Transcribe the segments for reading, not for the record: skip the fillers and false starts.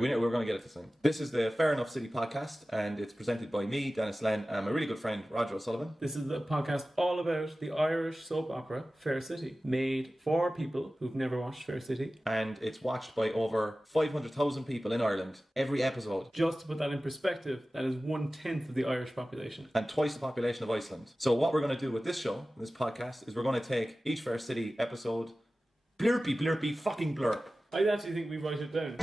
Right, we're going to get it this time. This is the Fair Enough City podcast, and it's presented by me, Denis, and my really good friend, Roger O'Sullivan. This is the podcast all about the Irish soap opera Fair City, made for people who've never watched Fair City. And it's watched by over 500,000 people in Ireland every episode. Just to put that in perspective, that is 1/10 of the Irish population. And twice the population of Iceland. So what we're going to do with this show, this podcast, is we're going to take each Fair City episode, blurpy, fucking blurp. I actually think we write it down.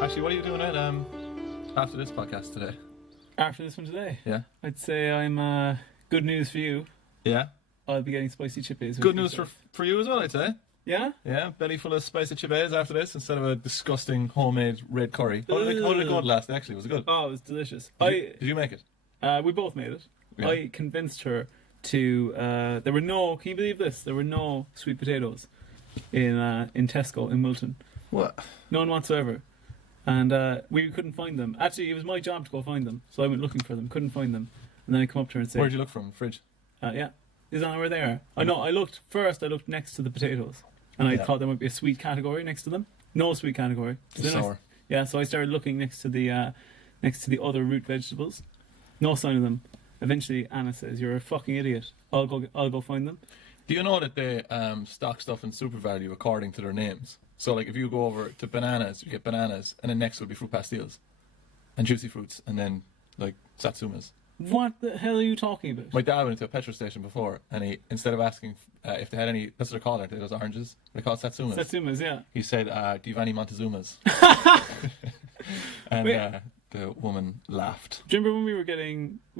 Actually, what are you doing after this podcast today? After this one today? Yeah. I'd say I'm good news for you. Yeah. I'll be getting spicy chippies. Good news for you as well, I'd say. Yeah? Yeah, belly full of spicy chippies after this instead of a disgusting homemade red curry. How did it go last night, actually? Was it good? Oh, it was delicious. Did you make it? We both made it. Yeah. I convinced her to... there were no... Can you believe this? There were no sweet potatoes in Tesco in Wilton. What? None whatsoever. And we couldn't find them. Actually, it was my job to go find them. So I went looking for them, couldn't find them. And then I come up to her and say... Where'd you look from? Fridge? Yeah. Is that where they are? I know. I looked next to the potatoes. And I thought there might be a sweet category next to them. No sweet category. So sour. So I started looking next to the other root vegetables. No sign of them. Eventually Anna says, "You're a fucking idiot. I'll go find them." Do you know that they stock stuff in super value according to their names? So like if you go over to bananas, you get bananas, and then next will be fruit pastilles and juicy fruits, and then like satsumas. What the hell are you talking about? My dad went to a petrol station before, and he, instead of asking if they had any, that's what they're called, aren't they, those oranges? They're called satsumas. Satsumas, yeah. He said, "Do you have any Montezumas?" And the woman laughed. Do you remember when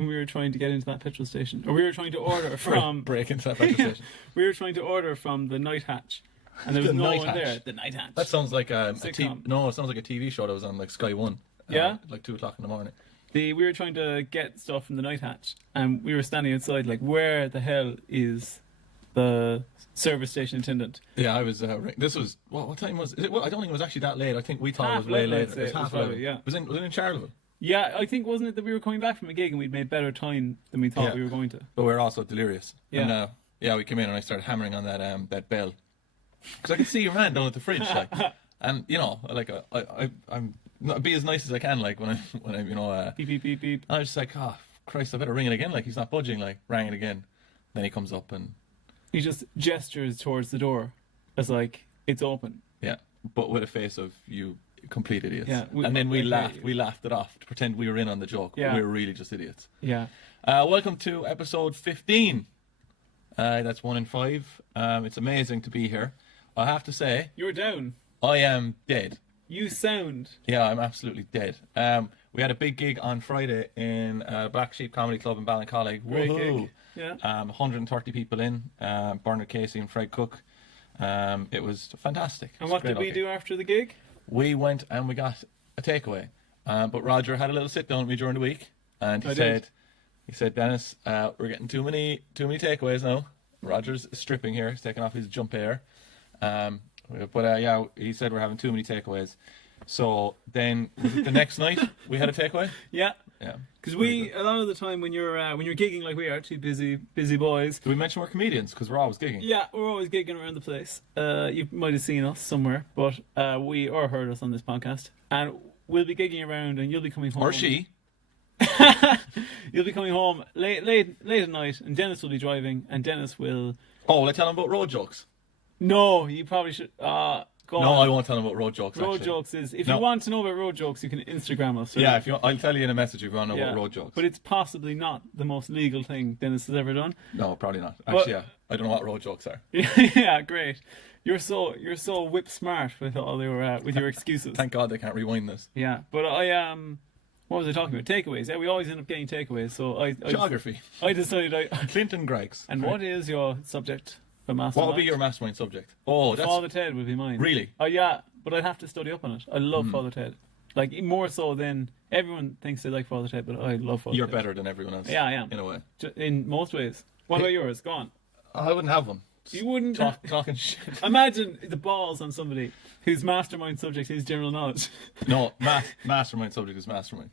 we were trying to get into that petrol station, or we were trying to order from break into that petrol station? We were trying to order from the night hatch, and there was no one there. The night hatch. That sounds like it sounds like a TV show that was on like Sky One. Yeah, like 2:00 in the morning. We were trying to get stuff from the night hatch, and we were standing outside, like, where the hell is the service station attendant? Yeah, I was. This was what time was it? Well, I don't think it was actually that late. I think we thought it was way later. It was half 11. Yeah. Was it in Charleville? Yeah, I think, wasn't it that we were coming back from a gig and we'd made better time than we thought we were going to? But we were also delirious. Yeah. And we came in and I started hammering on that bell because I could see your man down at the fridge, like, and you know, like I'm. Be as nice as I can, like when I'm beep beep beep beep. I was just like, oh Christ, I better ring it again. Like he's not budging. Like rang it again. Then he comes up and he just gestures towards the door as like it's open. Yeah, but with a face of you complete idiots. Yeah, and then we laughed. We laughed it off to pretend we were in on the joke. Yeah, but we were really just idiots. Yeah. Welcome to episode 15. That's 1 in 5. It's amazing to be here. I have to say, you're down. I am dead. You sound... Yeah, I'm absolutely dead. We had a big gig on Friday in Black Sheep Comedy Club in Ballincollig. Great gig. Yeah. 130 people in. Bernard Casey and Fred Cook. It was fantastic. And what did we do after the gig? We went and we got a takeaway. But Roger had a little sit down with me during the week, and he said, "Denis, we're getting too many takeaways now." Roger's stripping here. He's taking off his jump air. But he said we're having too many takeaways. So then, was it the next night we had a takeaway? Yeah. Yeah. Because a lot of the time when you're gigging like we are, two busy boys. Do we mention we're comedians? Because we're always gigging. Yeah, we're always gigging around the place. You might have seen us somewhere, but or heard us on this podcast, and we'll be gigging around, and you'll be coming home. Or she. You'll be coming home late at night, and Denis will be driving, and Denis will. Oh, will I tell him about road jokes? No, you probably should. Go on. I won't tell him about road jokes. Road jokes is if you want to know about road jokes, you can Instagram us. Yeah, I'll tell you in a message if you want to know about road jokes. But it's possibly not the most legal thing Denis has ever done. No, probably not. Actually, I don't know what road jokes are. Yeah, great. You're so whip smart with all your excuses. Thank God they can't rewind this. Yeah, but what was I talking about? Takeaways. Yeah, we always end up getting takeaways. So Geography. I decided Clinton Greggs. And what is your subject? What would be your mastermind subject? Oh, that's... Father Ted would be mine. Really? Oh, yeah, but I'd have to study up on it. I love Father Ted. Like, more so than everyone thinks they like Father Ted, but I love Father Ted. You're better than everyone else. Yeah, I am. In a way. In most ways. What about yours? Go on. I wouldn't have one. You wouldn't. talking shit. Imagine the balls on somebody whose mastermind subject is general knowledge. No, mastermind subject is mastermind.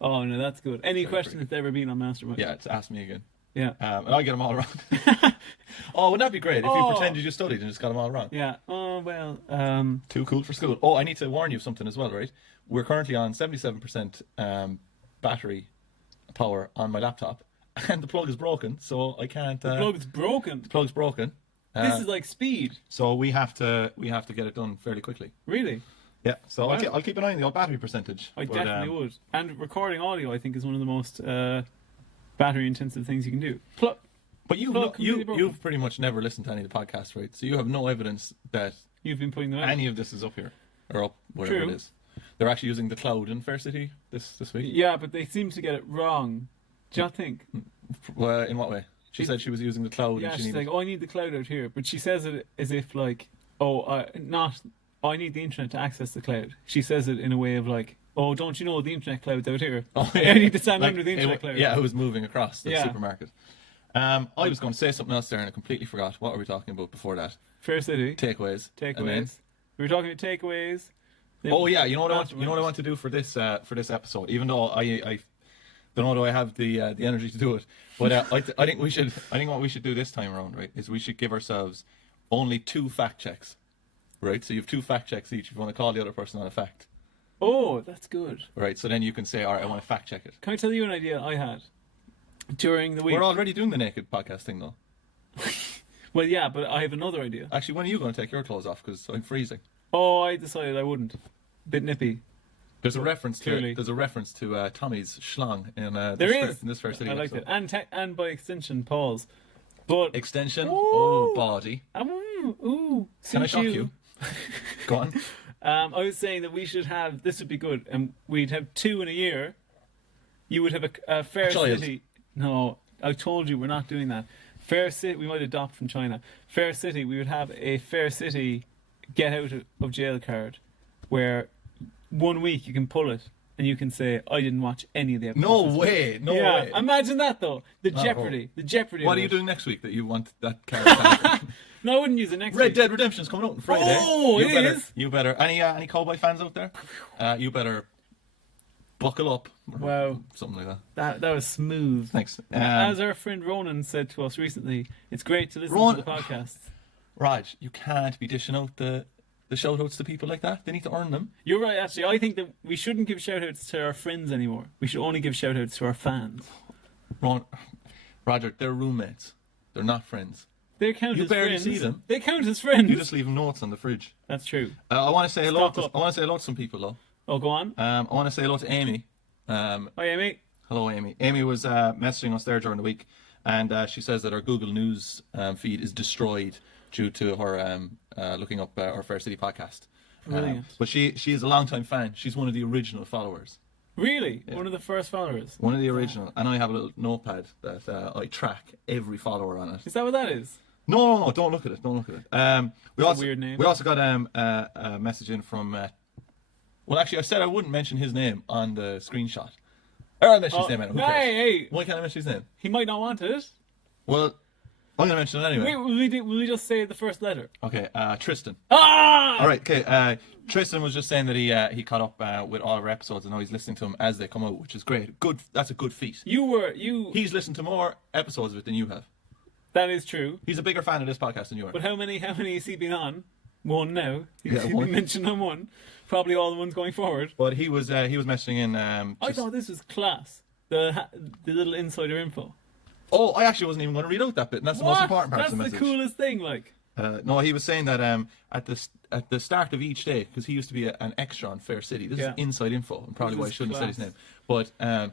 Oh no, that's good. Any question that's ever been on mastermind? Yeah, just ask me again. Yeah. And I get them all wrong. Oh, wouldn't that be great if you pretend you just studied and just got them all wrong? Yeah. Oh well. Too cool for school. Oh, I need to warn you of something as well, right? We're currently on 77% battery power on my laptop, and the plug is broken, so I can't. The plug's broken. The plug's broken. This is like speed. So we have to get it done fairly quickly. Really? Yeah. So Wow. I'll keep an eye on the old battery percentage. I definitely would. And recording audio, I think, is one of the most battery-intensive things you can do. But Plug completely broken. you've pretty much never listened to any of the podcasts, right? So you have no evidence that You've been putting them out. any of this is up here or up whatever True. it is. They're actually using the cloud in Fair City this week. Yeah, but they seem to get it wrong. Do you not think? Well, in what way? She said she was using the cloud. Yeah, and she she's needed... like, oh, I need the cloud out here. But she says it as if like, I need the internet to access the cloud. She says it in a way of like, oh, don't you know the internet cloud's out here? Oh, I need to stand like, under the internet cloud. Yeah, it was moving across the Yeah. supermarket. I was going to say something else there and I completely forgot. What were we talking about before that? Fair City. Takeaways. And then- We were talking about takeaways. Oh yeah, you know what I want to do for this episode. Even though I don't know, do I have the energy to do it? But I think what we should do this time around, right, is we should give ourselves only 2 fact checks, right? So you have 2 fact checks each. If you want to call the other person on a fact, Oh, that's good. right? So then you can say, all right, I want to fact check it. Can I tell you an idea I had during the week? We're already doing the naked podcast thing though. Well, yeah, but I have another idea. Actually, when are you going to take your clothes off? Because I'm freezing. Oh, I decided I wouldn't. Bit nippy. There's a reference Clearly. to Tommy's schlong in There in this Fair City I like episode. it, and by extension, Paul's. But Extension. Ooh. Oh, body. Ooh, Can I suit shock you? Go on. I was saying that we should have, this would be good, and we'd have 2 in a year. You would have a Fair child. City. No, I told you we're not doing that. Fair City, we might adopt from China. Fair City, we would have a Fair City get out of jail card where 1 week you can pull it and you can say, I didn't watch any of the episodes. No this week." way. No Yeah, way. imagine that though. The Oh. Jeopardy. The Jeopardy. What of are you it. doing next week that you want that character? No, I wouldn't use it next Red week. Dead Redemption's coming out on Friday. Oh, you it better, is? You better. Any cowboy fans out there? You better buckle up. Or Wow. something like that. That was smooth. Thanks. As our friend Ronan said to us recently, it's great to listen Ron- to the podcast. Raj, you can't be dishing out the shout-outs to people like that. They need to earn them. You're right, actually. I think that we shouldn't give shout-outs to our friends anymore. We should only give shout-outs to our fans. Roger, they're roommates. They're not friends. They count You as barely friends. see them. They count as friends. You just leave notes on the fridge. That's true. I want to say hello. Stock up. I want to say hello to some people though. Oh, go on. I want to say hello to Amy. Hi, Amy. Hello, Amy. Amy was messaging us there during the week, and she says that our Google News feed is destroyed due to her looking up our Fair City podcast. Brilliant. But she is a long-time fan. She's one of the original followers. Really? One of the first followers. One of the original. And I have a little notepad that I track every follower on it. Is that what that is? No, don't look at it. Don't look at it. We a also, weird name. We also got a message in from... well, actually, I said I wouldn't mention his name on the screenshot. Or mention his name, anyway. Who cares? Hey. Why can't I mention his name? He might not want it. Well, I'm going to mention it anyway. Wait, will we just say the first letter? Okay, Tristan. Ah! All right, okay. Tristan was just saying that he caught up with all of our episodes and now he's listening to them as they come out, which is great. Good. That's a good feat. He's listened to more episodes of it than you have. That is true. He's a bigger fan of this podcast than you are. But how many has he been on? 1 now. Yeah, He's one. been mentioned on 1. Probably all the ones going forward. But he was messaging in. I thought this was class. The little insider info. Oh, I actually wasn't even going to read out that bit, and that's the most important part That's of the the message. coolest thing, like. No, he was saying that at the start of each day, because he used to be an extra on Fair City. This Yeah. is inside info, and probably This why I is shouldn't have said his class. name.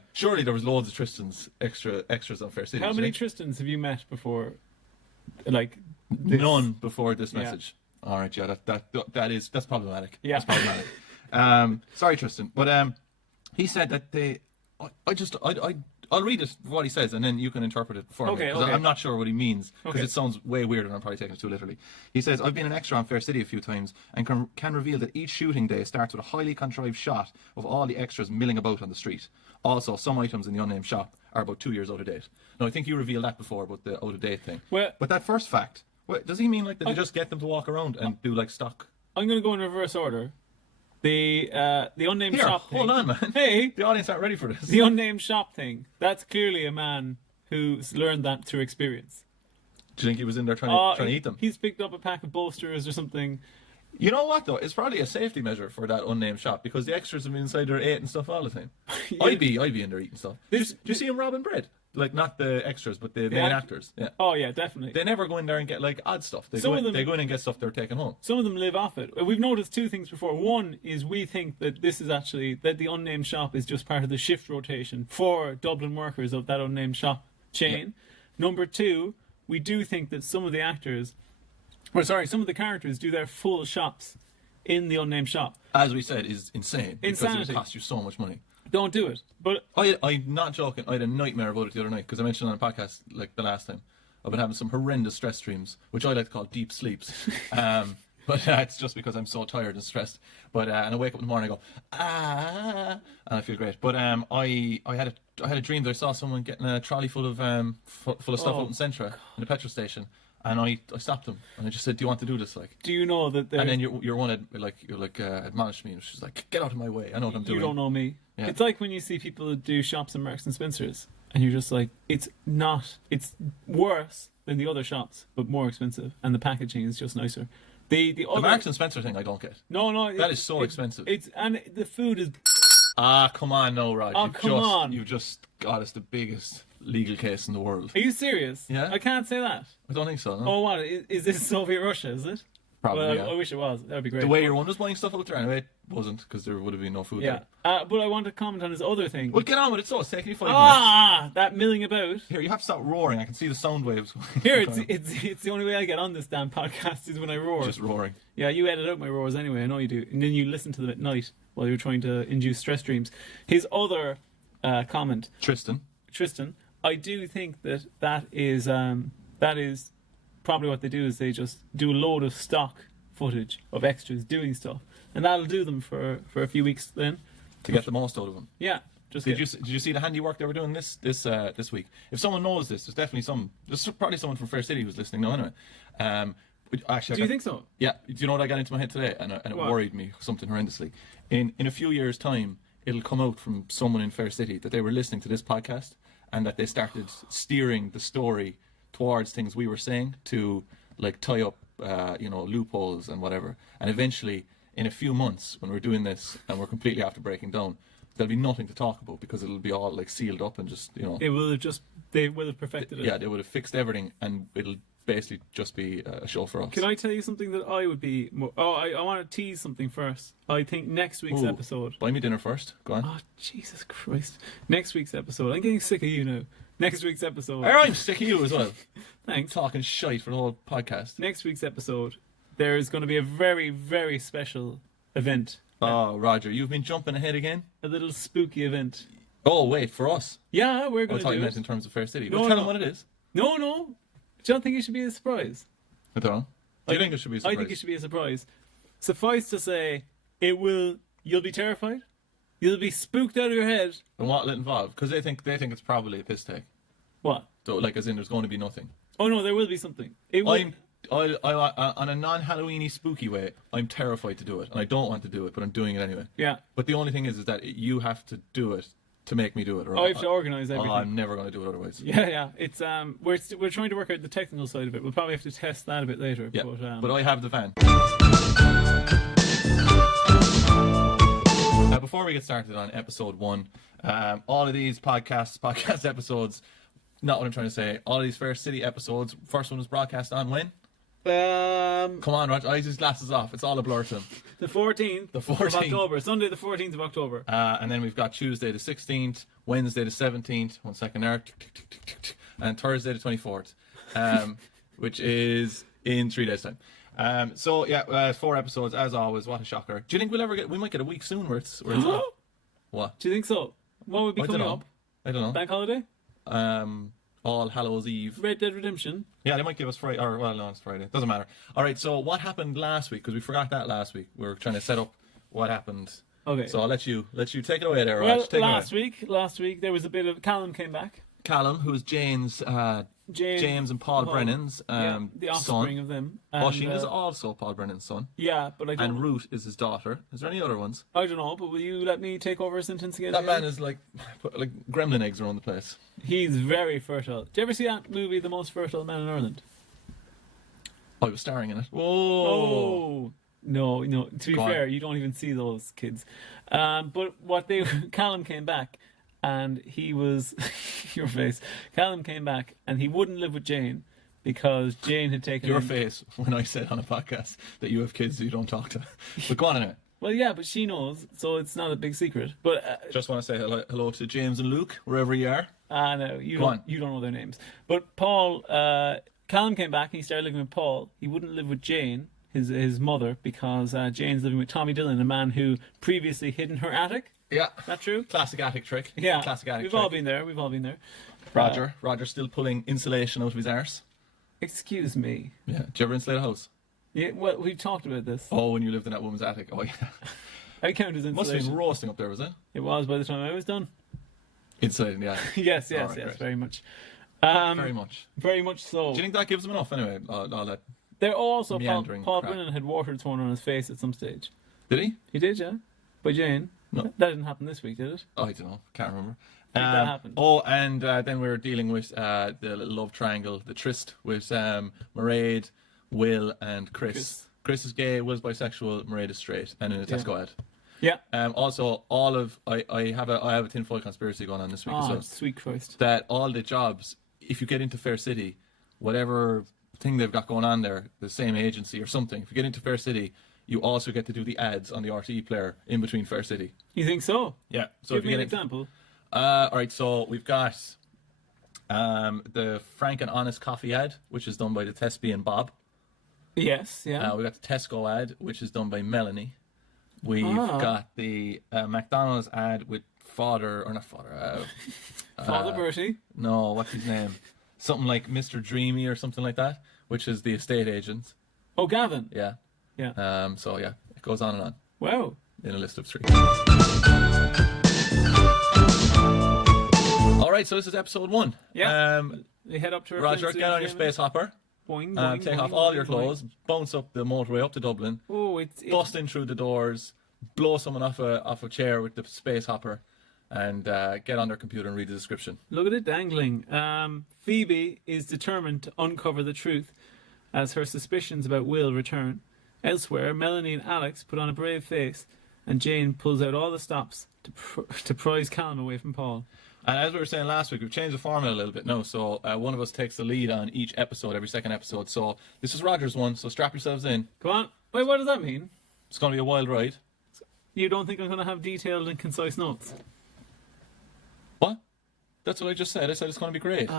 But surely there was loads of Tristan's extras on Fair City. How many right? Tristans have you met before? Like, this? None before this Yeah. message. All right, yeah, that's problematic. Yeah. That's problematic. Sorry, Tristan, but he said that I'll read it what he says, and then you can interpret it for me. Okay, 'cause okay. I'm not sure what he means because Okay. it sounds way weirder, and I'm probably taking it too literally. He says, "I've been an extra on Fair City a few times, and can reveal that each shooting day starts with a highly contrived shot of all the extras milling about on the street. Also, some items in the Unnamed Shop are about 2 years out of date." Now, I think you revealed that before about the out of date thing. Well- but that first fact Wait, does he mean like that they just get them to walk around and do like stock? I'm going to go in reverse order. The unnamed Here, shop thing. hold on, man. Hey, The audience aren't ready for this. the unnamed shop thing. That's clearly a man who's learned that through experience. Do you think he was in there trying to eat them? He's picked up a pack of bolsters or something. You know what though? It's probably a safety measure for that unnamed shop because the extras have been inside there eating stuff all the time. Yeah. I'd be in there eating stuff. Do you see him robbing bread? Like not the extras, but the main actors. Yeah. Oh yeah, definitely. They never go in there and get like odd stuff. They Some go of them- they go in and get stuff they're taking home. Some of them live off it. We've noticed two things before. One is we think that this is actually that the unnamed shop is just part of the shift rotation for Dublin workers of that unnamed shop chain. Number two, we do think that some of the some of the characters do their full shops in the unnamed shop. As we said, is insane because Insanity. it costs you so much money. Don't do it. But I'm not joking. I had a nightmare about it the other night because I mentioned on a podcast like the last time. I've been having some horrendous stress dreams, which I like to call deep sleeps. But it's just because I'm so tired and stressed. But and I wake up in the morning and I go and I feel great. But I had a dream that I saw someone getting a trolley full of full of stuff out in Centra in the petrol station, and I stopped them and I just said, "Do you want to do this?" Like, do you know that there's... and then you're one admonished me and she's like, "Get out of my way! I know what I'm doing." You don't know me. Yeah. It's like when you see people do shops in Marks and Spencer's, and you're just like, it's worse than the other shops, but more expensive, and the packaging is just nicer. The other... Marks and Spencer thing I don't get. No, That is so expensive. And the food is... Come on, no, Rod. Oh, come on. You've just got us the biggest legal case in the world. Are you serious? Yeah. I can't say that. I don't think so, no. Oh, what? Is this Soviet Russia, is it? Probably, Well, yeah. I wish it was. That would be great. The way your one was buying stuff out there, anyway, it wasn't, because there would have been no food Yeah. there. But I want to comment on his other thing. Well, get on with it, so it's taking you 5 minutes. That milling about. Here, you have to stop roaring. I can see the sound waves. Here, it's the only way I get on this damn podcast is when I roar. Just roaring. Yeah, you edit out my roars anyway, I know you do. And then you listen to them at night while you're trying to induce stress dreams. His other comment, Tristan, I do think that is probably what they do is they just do a load of stock footage of extras doing stuff. And that'll do them for a few weeks then. to get the most out of them. Yeah. Just Did you see the handiwork they were doing this week? If someone knows this, there's probably someone from Fair City who's listening now anyway. Actually, Do you think so? Yeah. Do you know what I got into my head today? And it What? worried me something horrendously. In a few years' time, it'll come out from someone in Fair City that they were listening to this podcast and that they started steering the story towards things we were saying to like tie up, loopholes and whatever. And eventually, in a few months, when we're doing this and we're completely after breaking down, there'll be nothing to talk about because it'll be all like sealed up and just They will have perfected it. Yeah, they would have fixed everything and it'll basically just be a show for us. Can I tell you something that I would be more... Oh, I want to tease something first. I think next week's Ooh, episode... Buy me dinner first. Go on. Oh, Jesus Christ. Next week's episode... I'm getting sick of you now. Next week's episode... I'm sick of you as well. Thanks. Talking shite for the whole podcast. Next week's episode, there's going to be a very, very special event. Oh, Roger, you've been jumping ahead again? A little spooky event. Oh, wait, for us? Yeah, we're I going thought to you do meant it. in terms of Fair City. No, Well, tell no. them what it is. No. Do you not think it should be a surprise? I don't know. Do you think it should be a surprise? I think it should be a surprise. Suffice to say, you'll be terrified. You'll be spooked out of your head. And what will it involve? Because they think it's probably a piss take. What? So, like, as in, there's going to be nothing. Oh no, there will be something. It will. I on a non-Halloweeny spooky way, I'm terrified to do it, and I don't want to do it, but I'm doing it anyway. Yeah. But the only thing is that you have to do it to make me do it. Or I have to organise everything. I'm never going to do it otherwise. Yeah. It's we're trying to work out the technical side of it. We'll probably have to test that a bit later. Yeah. But I have the van. Before we get started on episode 1, all of these podcast episodes. Not what I'm trying to say. All these Fair City episodes. First one was broadcast on when? Come on, Roger. Eyes his glasses off. It's all a blur to him. the 14th. The 14th. Of October. Sunday, the 14th of October. And then we've got Tuesday the 16th, Wednesday the 17th. 1 second there. And Thursday the 24th, which is in 3 days' time. 4 episodes as always. What a shocker! Do you think we'll ever get? We might get a week soon where it's up. What? Do you think so? What would be coming up? I don't know. Bank holiday? All Hallows Eve. Red Dead Redemption? Yeah, they might give us Friday. Or, well, no, it's Friday. Doesn't matter. All right, so what happened last week? Because we forgot that last week. We were trying to set up what happened. Okay. So I'll let you take it away there, Well, Raj. Take it away. last week there was a bit of... Callan came back. Callan, who is Jane's James and Paul Brennan's the offspring son. of them. Oisin is also Paul Brennan's son. Yeah, but I don't. And Ruth is his daughter. Is there any other ones? I don't know, but will you let me take over a sentence again? That man is like gremlin eggs around the place. He's very fertile. Did you ever see that movie, The Most Fertile Man in Ireland? I was starring in it. Whoa. Oh. No. To be fair, you don't even see those kids. But Callan came back, and he was your face. Callan came back, and he wouldn't live with Jane because Jane had taken your face when I said on a podcast that you have kids that you don't talk to. But go on anyway. Well, yeah, but she knows, so it's not a big secret. But just want to say hello to James and Luke wherever you are. No, you don't know their names. But Paul, Callan came back, and he started living with Paul. He wouldn't live with Jane, his mother, because Jane's living with Tommy Dillon, a man who previously hid in her attic. Yeah. Is that true? Classic attic trick. Yeah. Classic attic We've trick. all been there. Roger's still pulling insulation out of his arse. Excuse me. Yeah. Did you ever insulate a house? Yeah, well, we've talked about this. Oh, when you lived in that woman's attic. Oh, yeah. I count as insulation. Must have been roasting up there, was it? It was by the time I was done. Insulating the attic. yes, All right, great. very much. Very much. Very much so. Do you think that gives him enough anyway? All that. There also, meandering Paul crap. Brennan had water thrown on his face at some stage. Did he? He did, yeah. By Jane. No. That didn't happen this week, did it? Oh, I don't know. Can't remember. I think that happened. Oh, and then we were dealing with the little love triangle, the tryst with Mairead, Will, and Chris. Chris is gay, Will's bisexual, Mairead is straight, and in a Tesco ad. Yeah. Also, I have a tinfoil conspiracy going on this week as well. Sweet Christ. That all the jobs, if you get into Fair City, whatever thing they've got going on there, the same agency or something, if you get into Fair City, you also get to do the ads on the RTE player in between Fair City. You think so? Yeah. So Give if you me an get example. all right, so we've got the Frank and Honest coffee ad, which is done by the Thespian Bob. Yes, yeah. We got the Tesco ad, which is done by Melanie. We've got the McDonald's ad with Father Bertie. No, what's his name? Something like Mr. Dreamy or something like that, which is the estate agent. Oh, Gavin. Yeah. Yeah. So yeah, it goes on and on Wow. in a list of 3. All right, so this is episode 1. Yeah. They head up to Roger, get on your space hopper. Boing, boing, Take boing, off all boing, your clothes, bounce up the motorway up to Dublin, Oh, it's bust in through the doors, blow someone off a chair with the space hopper, and get on their computer and read the description. Look at it dangling. Phoebe is determined to uncover the truth as her suspicions about Will return. Elsewhere, Melanie and Alex put on a brave face, and Jane pulls out all the stops to prise Callan away from Paul. And as we were saying last week, we've changed the format a little bit now. So one of us takes the lead on each episode, every second episode. So this is Roger's one, so strap yourselves in. Come on. Wait, what does that mean? It's going to be a wild ride. You don't think I'm going to have detailed and concise notes? What? That's what I just said. I said it's going to be great.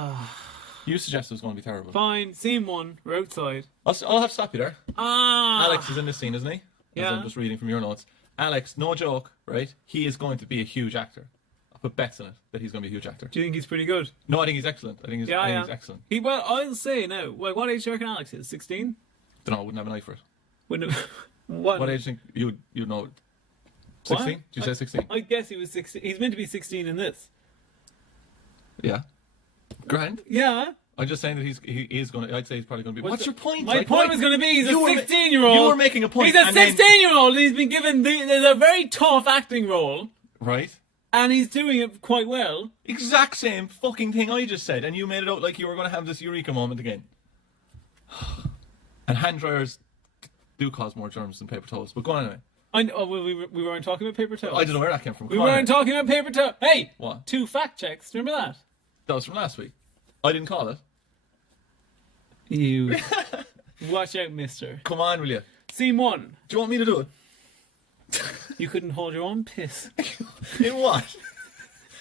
You suggested it was going to be terrible. Fine. Scene 1. We're outside. I'll have to stop you there. Ah! Alex is in this scene, isn't he? Yeah. As I'm just reading from your notes. Alex, no joke, right? He is going to be a huge actor. I'll put bets on it that he's going to be a huge actor. Do you think he's pretty good? No, I think he's excellent. I think he's excellent. Well, I'll say now. Well, what age do you reckon Alex is? 16? Don't know. I wouldn't have an eye for it. Wouldn't What age do you think you know? 16? Did you say 16? I guess he was 16. He's meant to be 16 in this. Yeah. Grand. Yeah. I'm just saying that he is going to. I'd say he's probably going to be. What's your point? My point was going to be he's a you were 16-year-old. You were making a point. He's a 16-year-old. He's been given a very tough acting role. Right. And he's doing it quite well. Exact same fucking thing I just said, and you made it out like you were going to have this Eureka moment again. And hand dryers do cause more germs than paper towels. But go on anyway. We weren't talking about paper towels. I don't know where that came from. We weren't talking about paper towels. Hey! What? 2 fact checks. Remember that? That was from last week. I didn't call it. You. Watch out, mister. Come on, will you? Scene 1. Do you want me to do it? You couldn't hold your own piss. In what?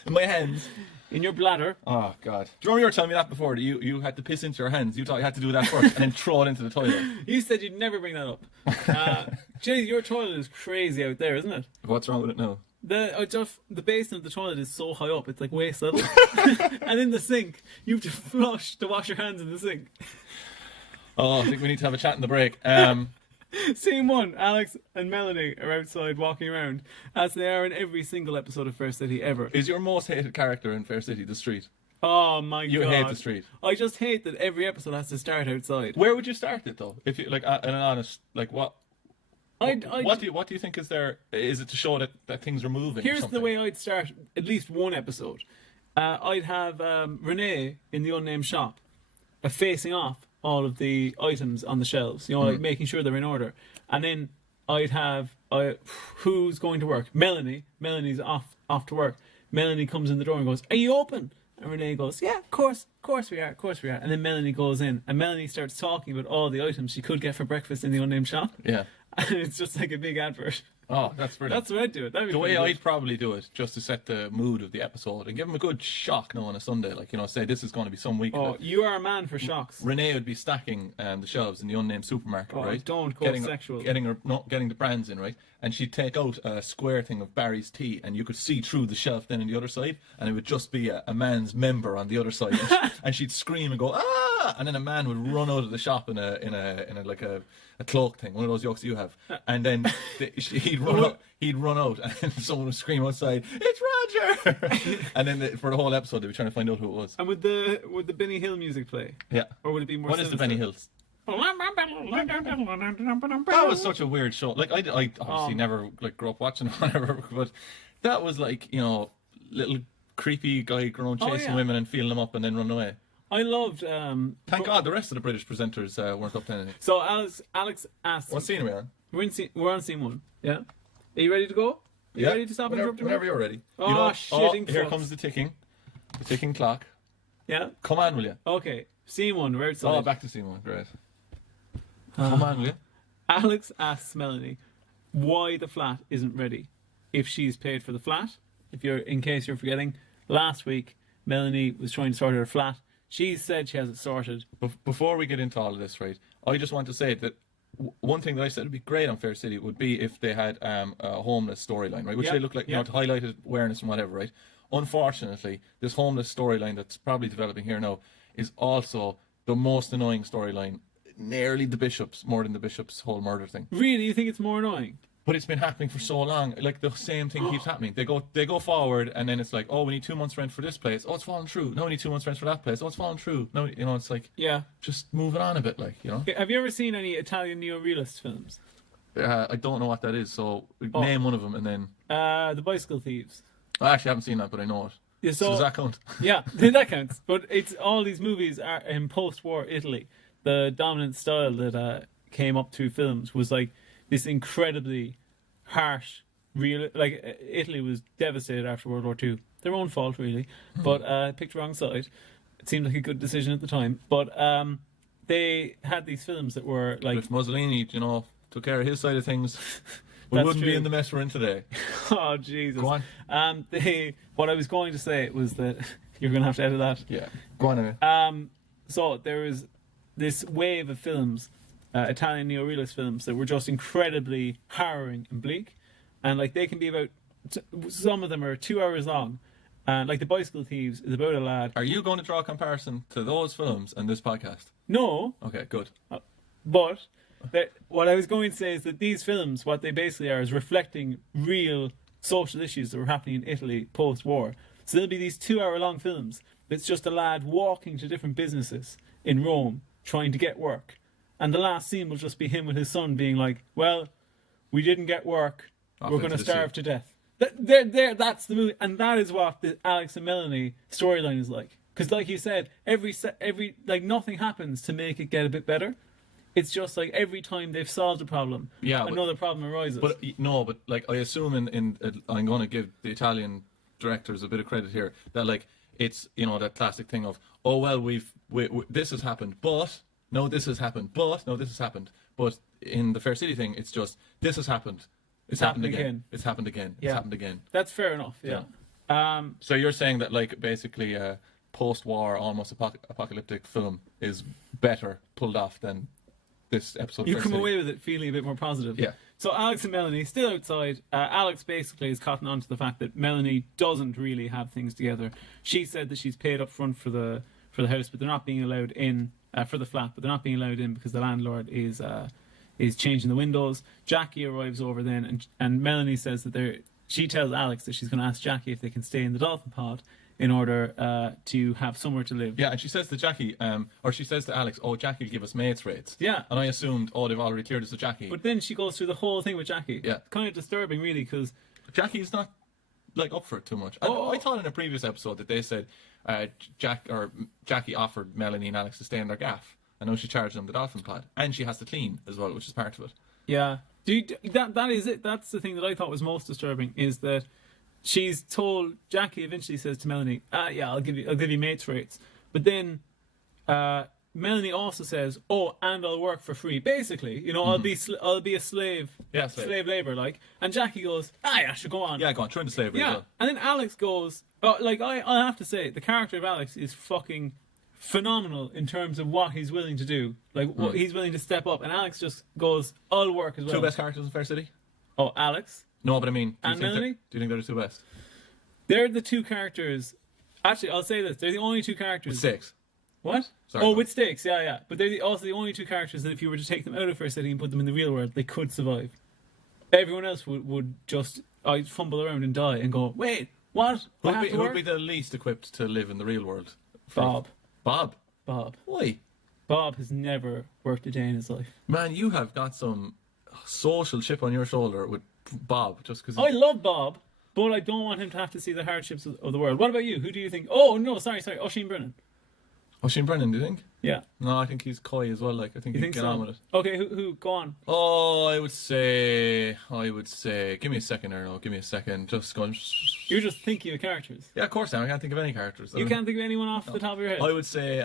In my hands. In your bladder. Oh, God. Do you remember you were telling me that before? That you had to piss into your hands. You thought you had to do that first and then throw it into the toilet. You said you'd never bring that up. Jay, your toilet is crazy out there, isn't it? What's wrong with it now? The basin of the toilet is so high up, it's like waist level. And in the sink, you have to flush to wash your hands in the sink. Oh, I think we need to have a chat in the break. Scene 1, Alex and Melanie are outside walking around, as they are in every single episode of Fair City ever. Is your most hated character in Fair City the street? Oh my god. You hate the street. I just hate that every episode has to start outside. Where would you start it though? If you like, in an honest, like what? What do you think is there? Is it to show that things are moving? Here's the way I'd start at least one episode. I'd have Renee in the Unnamed Shop facing off all of the items on the shelves, like making sure they're in order. And then I'd have who's going to work? Melanie. Melanie's off to work. Melanie comes in the door and goes, "Are you open?" And Renee goes, "Yeah, of course we are, of course we are." And then Melanie goes in, and Melanie starts talking about all the items she could get for breakfast in the Unnamed Shop. Yeah. And it's just like a big advert. Oh, that's brilliant. That's the way I'd do it. That'd be The way pretty I'd good. probably do it, just to set the mood of the episode and give them a good shock on a Sunday, like, say this is going to be some week. Oh, you are a man for shocks. Renee would be stacking the shelves in the Unnamed supermarket, Oh, right? don't go sexual. Getting the brands in, right? And she'd take out a square thing of Barry's tea, and you could see through the shelf then on the other side, and it would just be a man's member on the other side, and she'd scream and go, "Ah!" And then a man would run out of the shop in a like a cloak thing, one of those yokes you have, and then he'd run out, and someone would scream outside, "It's Roger!" And then for the whole episode, they'd be trying to find out who it was. And would the Benny Hill music play? Yeah. Or would it be more? What is the Benny Hills? That was such a weird show. Like I obviously never grew up watching it, whatever, but that was like little creepy guy going chasing women and feeling them up and then running away. I loved. Thank God the rest of the British presenters weren't up to anything. So Alex asked. What scene are we on? We're on scene 1. Yeah. Are you ready to go? Are you ready to stop interrupting? Whenever you're ready. Shitting here fucks. comes the ticking clock. Yeah. Come on, will you? Okay. Scene 1. We're outside. Oh, back to scene 1. Great. Come on, will you? Alex asks Melanie why the flat isn't ready. If she's paid for the flat, in case you're forgetting, last week Melanie was trying to sort out her flat. She said she has it sorted. Before we get into all of this, right, I just want to say that one thing that I said would be great on Fair City would be if they had a homeless storyline, right, which they look like, to highlight awareness and whatever, right? Unfortunately, this homeless storyline that's probably developing here now is also the most annoying storyline, nearly more than the Bishop's whole murder thing. Really? You think it's more annoying? But it's been happening for so long. Like, the same thing keeps happening. They go forward, and then it's like, oh, we need 2 months rent for this place. Oh, it's fallen through. No, we need 2 months rent for that place. Oh, it's fallen through. No, it's like, just moving on a bit, like, Have you ever seen any Italian neorealist films? I don't know what that is, so name one of them, and then... The Bicycle Thieves. I actually haven't seen that, but I know it. Yeah, so does that count? Yeah, that counts. But all these movies are in post-war Italy. The dominant style that came up through films was like this incredibly harsh, real. Like Italy was devastated after World War II. Their own fault, really. But picked the wrong side. It seemed like a good decision at the time. But they had these films that were like. But if Mussolini, took care of his side of things, we wouldn't be in the mess we're in today. Oh Jesus! Go on. What I was going to say was that you're going to have to edit that. Yeah. Go on anyway. So there was this wave of films, Italian neorealist films, that were just incredibly harrowing and bleak, and like they can be about. Some of them are 2 hours long. Like The Bicycle Thieves is about a lad. Are you going to draw a comparison to those films and this podcast? No. Okay, good. But what I was going to say is that these films, what they basically are, is reflecting real social issues that were happening in Italy post-war. So there'll be these 2 hour long films. It's just a lad walking to different businesses in Rome trying to get work. And the last scene will just be him with his son being like, well, we didn't get work. We're going to starve to death. That's the movie. And that is what the Alex and Melanie storyline is like. Because like you said, every nothing happens to make it get a bit better. It's just like every time they've solved a problem, another problem arises. But like I assume I'm going to give the Italian directors a bit of credit here that like it's that classic thing of this has happened, but no, this has happened, but no, this has happened. But in the Fair City thing, it's just this has happened. It's happened again. It's happened again. It's happened again. That's fair enough. Yeah. So you're saying that like basically a post-war almost apocalyptic film is better pulled off than this episode. You come away with it feeling a bit more positive. Yeah. So Alex and Melanie still outside. Alex basically is cotton on to the fact that Melanie doesn't really have things together. She said that she's paid up front for the house, but they're not being allowed in for the flat. But they're not being allowed in because the landlord is changing the windows. Jackie arrives over then, and Melanie says that she tells Alex that she's going to ask Jackie if they can stay in the dolphin pod in order to have somewhere to live. Yeah, and she says to Jackie, or she says to Alex, "Oh, Jackie will give us mates rates." Yeah. And I assumed, oh, they've already cleared us with Jackie. But then she goes through the whole thing with Jackie. Yeah. Kind of disturbing, really, because Jackie's not like up for it too much. Oh. I thought in a previous episode that they said Jackie offered Melanie and Alex to stay in their gaff. I know she charged them the dolphin pad, and she has to clean as well, which is part of it. yeah, that is it. That's the thing that I thought was most disturbing, is that she's told, Jackie eventually says to Melanie, yeah, I'll give you mates rates. But then Melanie also says, oh, and I'll work for free. Basically, you know, I'll be a slave. Yeah, slave labor, like. And Jackie goes, yeah, sure, go on. Yeah, go on, try the slavery as Yeah, well. and then Alex goes, I have to say, the character of Alex is fucking phenomenal in terms of what he's willing to do. Like, what he's willing to step up. And Alex just goes, I'll work as well. Two best characters in Fair City? Oh, Alex? No, but I mean, And Melanie? do you think they're the two best? They're the two characters. Actually, I'll say this. They're the only two characters. Six. What? Sorry, oh, go. with stakes, yeah. But they're also the only two characters that if you were to take them out of Fair City and put them in the real world, they could survive. Everyone else would just fumble around and die and go, wait, what? Who would be the least equipped to live in the real world? Bob. Bob? Why? Why? Bob has never worked a day in his life. Man, you have got some social chip on your shoulder with Bob, just because. I love Bob, but I don't want him to have to see the hardships of the world. What about you? Who do you think? Oh, no, sorry. Oisin Brennan. Oisin Brennan, do you think? Yeah. No, I think he's coy as well. Like, I think You he think can get so? on with it. Okay, who? Go on. Oh, I would say. Give me a second, Erno. Give me a second. Just going. You're just thinking of characters. Yeah, of course, I can't think of any characters. You can't think of anyone off the top of your head? I would say,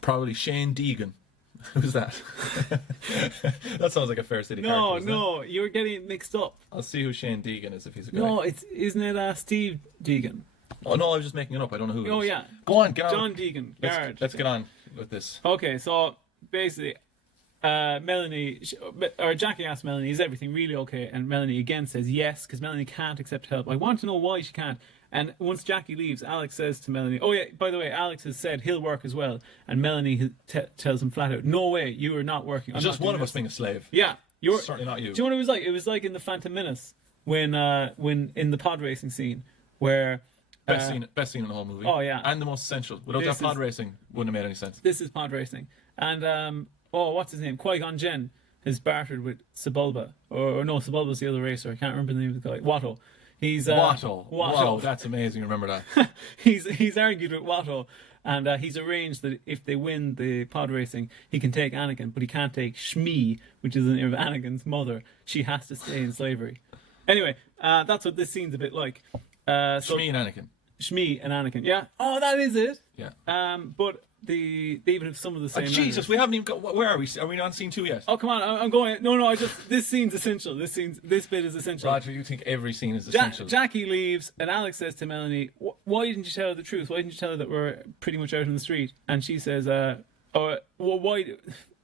probably Shane Deegan. Who's that? That sounds like a Fair City character. No, you're getting it mixed up. I'll see who Shane Deegan is if he's a guy. No, isn't it Steve Deegan? Oh no, I was just making it up. I don't know who. Oh it is. yeah. Go on, get on. John Deegan. Let's get on with this. Okay, so basically, Melanie or Jackie asks Melanie, "Is everything really okay?" And Melanie again says yes, because Melanie can't accept help. I want to know why she can't. And once Jackie leaves, Alex says to Melanie, "Oh yeah, by the way, Alex has said he'll work as well." And Melanie tells him flat out, "No way, you are not working. I'm It's just not one doing of us this." being a slave. Yeah, you're Certainly not you. Do you know what it was like? It was like in the Phantom Menace when in the pod racing scene where. Best scene in the whole movie. Oh, yeah. And the most essential. Without This that pod is- racing, wouldn't have made any sense. This is pod racing, and what's his name? Qui-Gon Jinn has bartered with Sebulba, or no, Sebulba's the other racer. I can't remember the name of the guy. Watto. He's Watto. Wow, that's amazing. Remember that. he's argued with Watto, and he's arranged that if they win the pod racing, he can take Anakin, but he can't take Shmi, which is the name of Anakin's mother. She has to stay in slavery. Anyway, that's what this scene's a bit like. So, Shmi and Anakin. Shmi and Anakin. Yeah. Oh, that is it. Yeah. But they even have some of the same. Jesus, manners. we haven't even got. Where are we? Are we on scene 2 yet? Oh come on! I'm going. No. This scene's essential. This bit is essential. Roger, you think every scene is essential? Jackie leaves, and Alex says to Melanie, "Why didn't you tell her the truth? Why didn't you tell her that we're pretty much out in the street?" And she says, why?"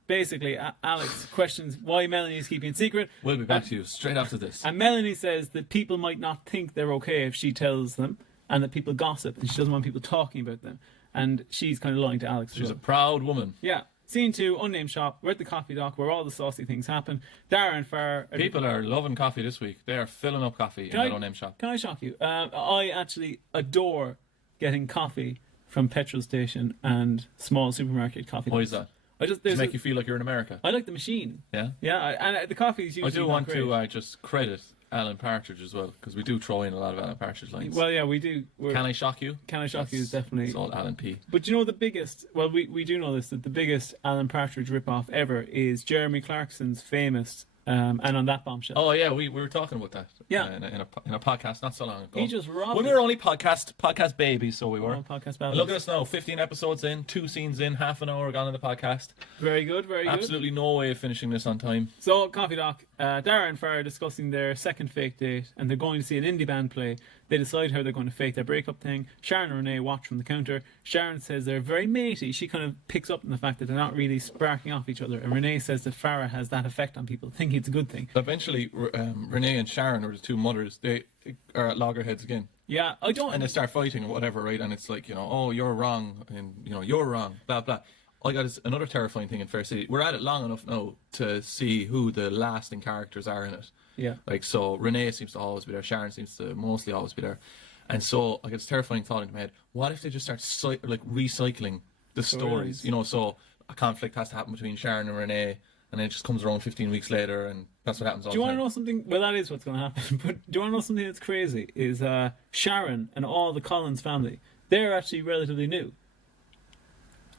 Basically, Alex questions why Melanie is keeping it secret. We'll be back to you straight after this. And Melanie says that people might not think they're okay if she tells them, and that people gossip, and she doesn't want people talking about them. And she's kind of lying to Alex. She's a proud woman. Yeah. Scene 2, Unnamed Shop. We're at the coffee dock where all the saucy things happen. Dara and Farr. People are loving coffee this week. They are filling up coffee in that Unnamed Shop. Can I shock you? I actually adore getting coffee from petrol station and small supermarket coffee. Why is that? To make you feel like you're in America. I like the machine. Yeah? Yeah, and the coffee is usually I do not want great. to just credit Alan Partridge as well, because we do throw in a lot of Alan Partridge lines. Well, yeah, we do. Can I shock you? Can I shock you is definitely. It's all Alan P. But you know the biggest, well, we do know this, that the biggest Alan Partridge ripoff ever is Jeremy Clarkson's famous and on that bombshell. Oh yeah, we were talking about that. Yeah. In a podcast not so long ago. He just robbed When we were only podcast babies, so we were. Oh, podcast And battles. look at us now, 15 episodes in, 2 scenes in, half an hour gone in the podcast. Very good, very good. Absolutely no way of finishing this on time. So, Coffee Doc, Dara and Farr are discussing their second fake date, and they're going to see an indie band play. They decide how they're going to fake their breakup thing. Sharon and Renee watch from the counter. Sharon says they're very matey. She kind of picks up on the fact that they're not really sparking off each other. And Renee says that Farrah has that effect on people, thinking it's a good thing. Eventually, Renee and Sharon, or the two mothers, they are at loggerheads again. Yeah, I don't... And they start fighting or whatever, right? And it's like, oh, you're wrong, and, you're wrong, blah, blah. I got another terrifying thing in Fair City. We're at it long enough now to see who the lasting characters are in it. Yeah. Like, so Renee seems to always be there. Sharon seems to mostly always be there. And so, like, it's a terrifying thought into my head. What if they just start, recycling the stories? You know, so a conflict has to happen between Sharon and Renee, and then it just comes around 15 weeks later, and that's what happens all the time. Do you want to know something? Well, that is what's going to happen. But do you want to know something that's crazy? Is Sharon and all the Collins family, they're actually relatively new.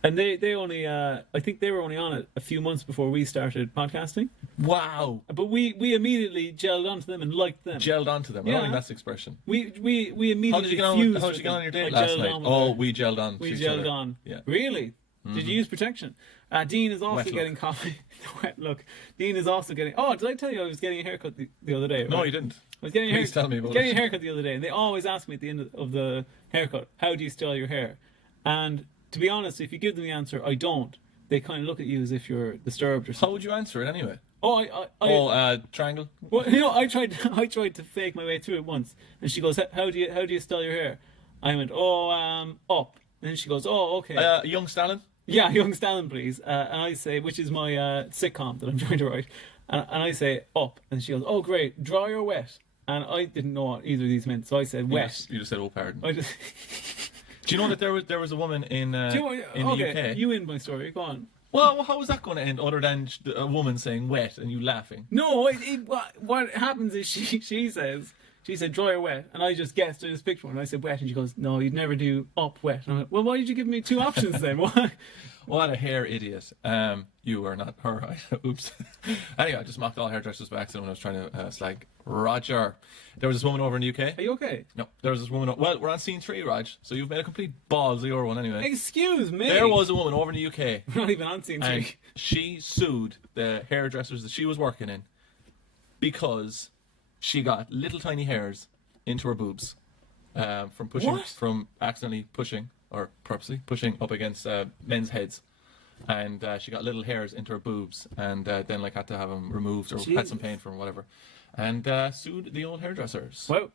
And they only, I think they were only on it a few months before we started podcasting. Wow. But we immediately gelled onto them and liked them. Gelled onto them. I Yeah. don't think that's the expression. We immediately How did you get on, fused how did with you get on your them. date I last gelled night? on with Oh, them. we gelled on. We to each gelled other. on. Yeah. Really? Did you use protection? Dean is also Wet look. getting coffee. Wet look. Dean is also getting... Oh, did I tell you I was getting a haircut the other day? No, Right? you didn't. I was getting Please tell me about getting it. a haircut the other day, and they always ask me at the end of the haircut, how do you style your hair? And to be honest, if you give them the answer, I don't, they kind of look at you as if you're disturbed or How something. would you answer it anyway? Triangle. Triangle? Well, I tried to fake my way through it once, and she goes, "How do you style your hair?" I went, up. And then she goes, "Oh, okay." Young Stalin? Yeah, Young Stalin, please. And I say, which is my sitcom that I'm trying to write. And I say, up. And she goes, "Oh, great. Dry or wet?" And I didn't know what either of these meant, so I said, wet. You just said, oh, pardon. I just... Do you know that there was a woman in the UK? You end my story. Go on. Well, how was that going to end other than a woman saying wet and you laughing? No, what happens is she said dry or wet, and I just guessed. I just picked one, and I said wet, and she goes, "No, you'd never do up wet." And I went, "Well, why did you give me two options then?" Why? What a hair idiot. You are not her. Right? Oops. Anyway, I just mocked all hairdressers by accident when I was trying to slag Roger. There was this woman over in the UK. Are you okay? No, there was this woman. Well, we're on scene 3, Raj, so you've made a complete balls of your one anyway. Excuse me. There was a woman over in the UK. We're not even on scene 3. And she sued the hairdressers that she was working in because she got little tiny hairs into her boobs from accidentally pushing or purposely pushing up against men's heads, and she got little hairs into her boobs, and then had to have them removed or had some pain from whatever, and sued the old hairdressers. Well,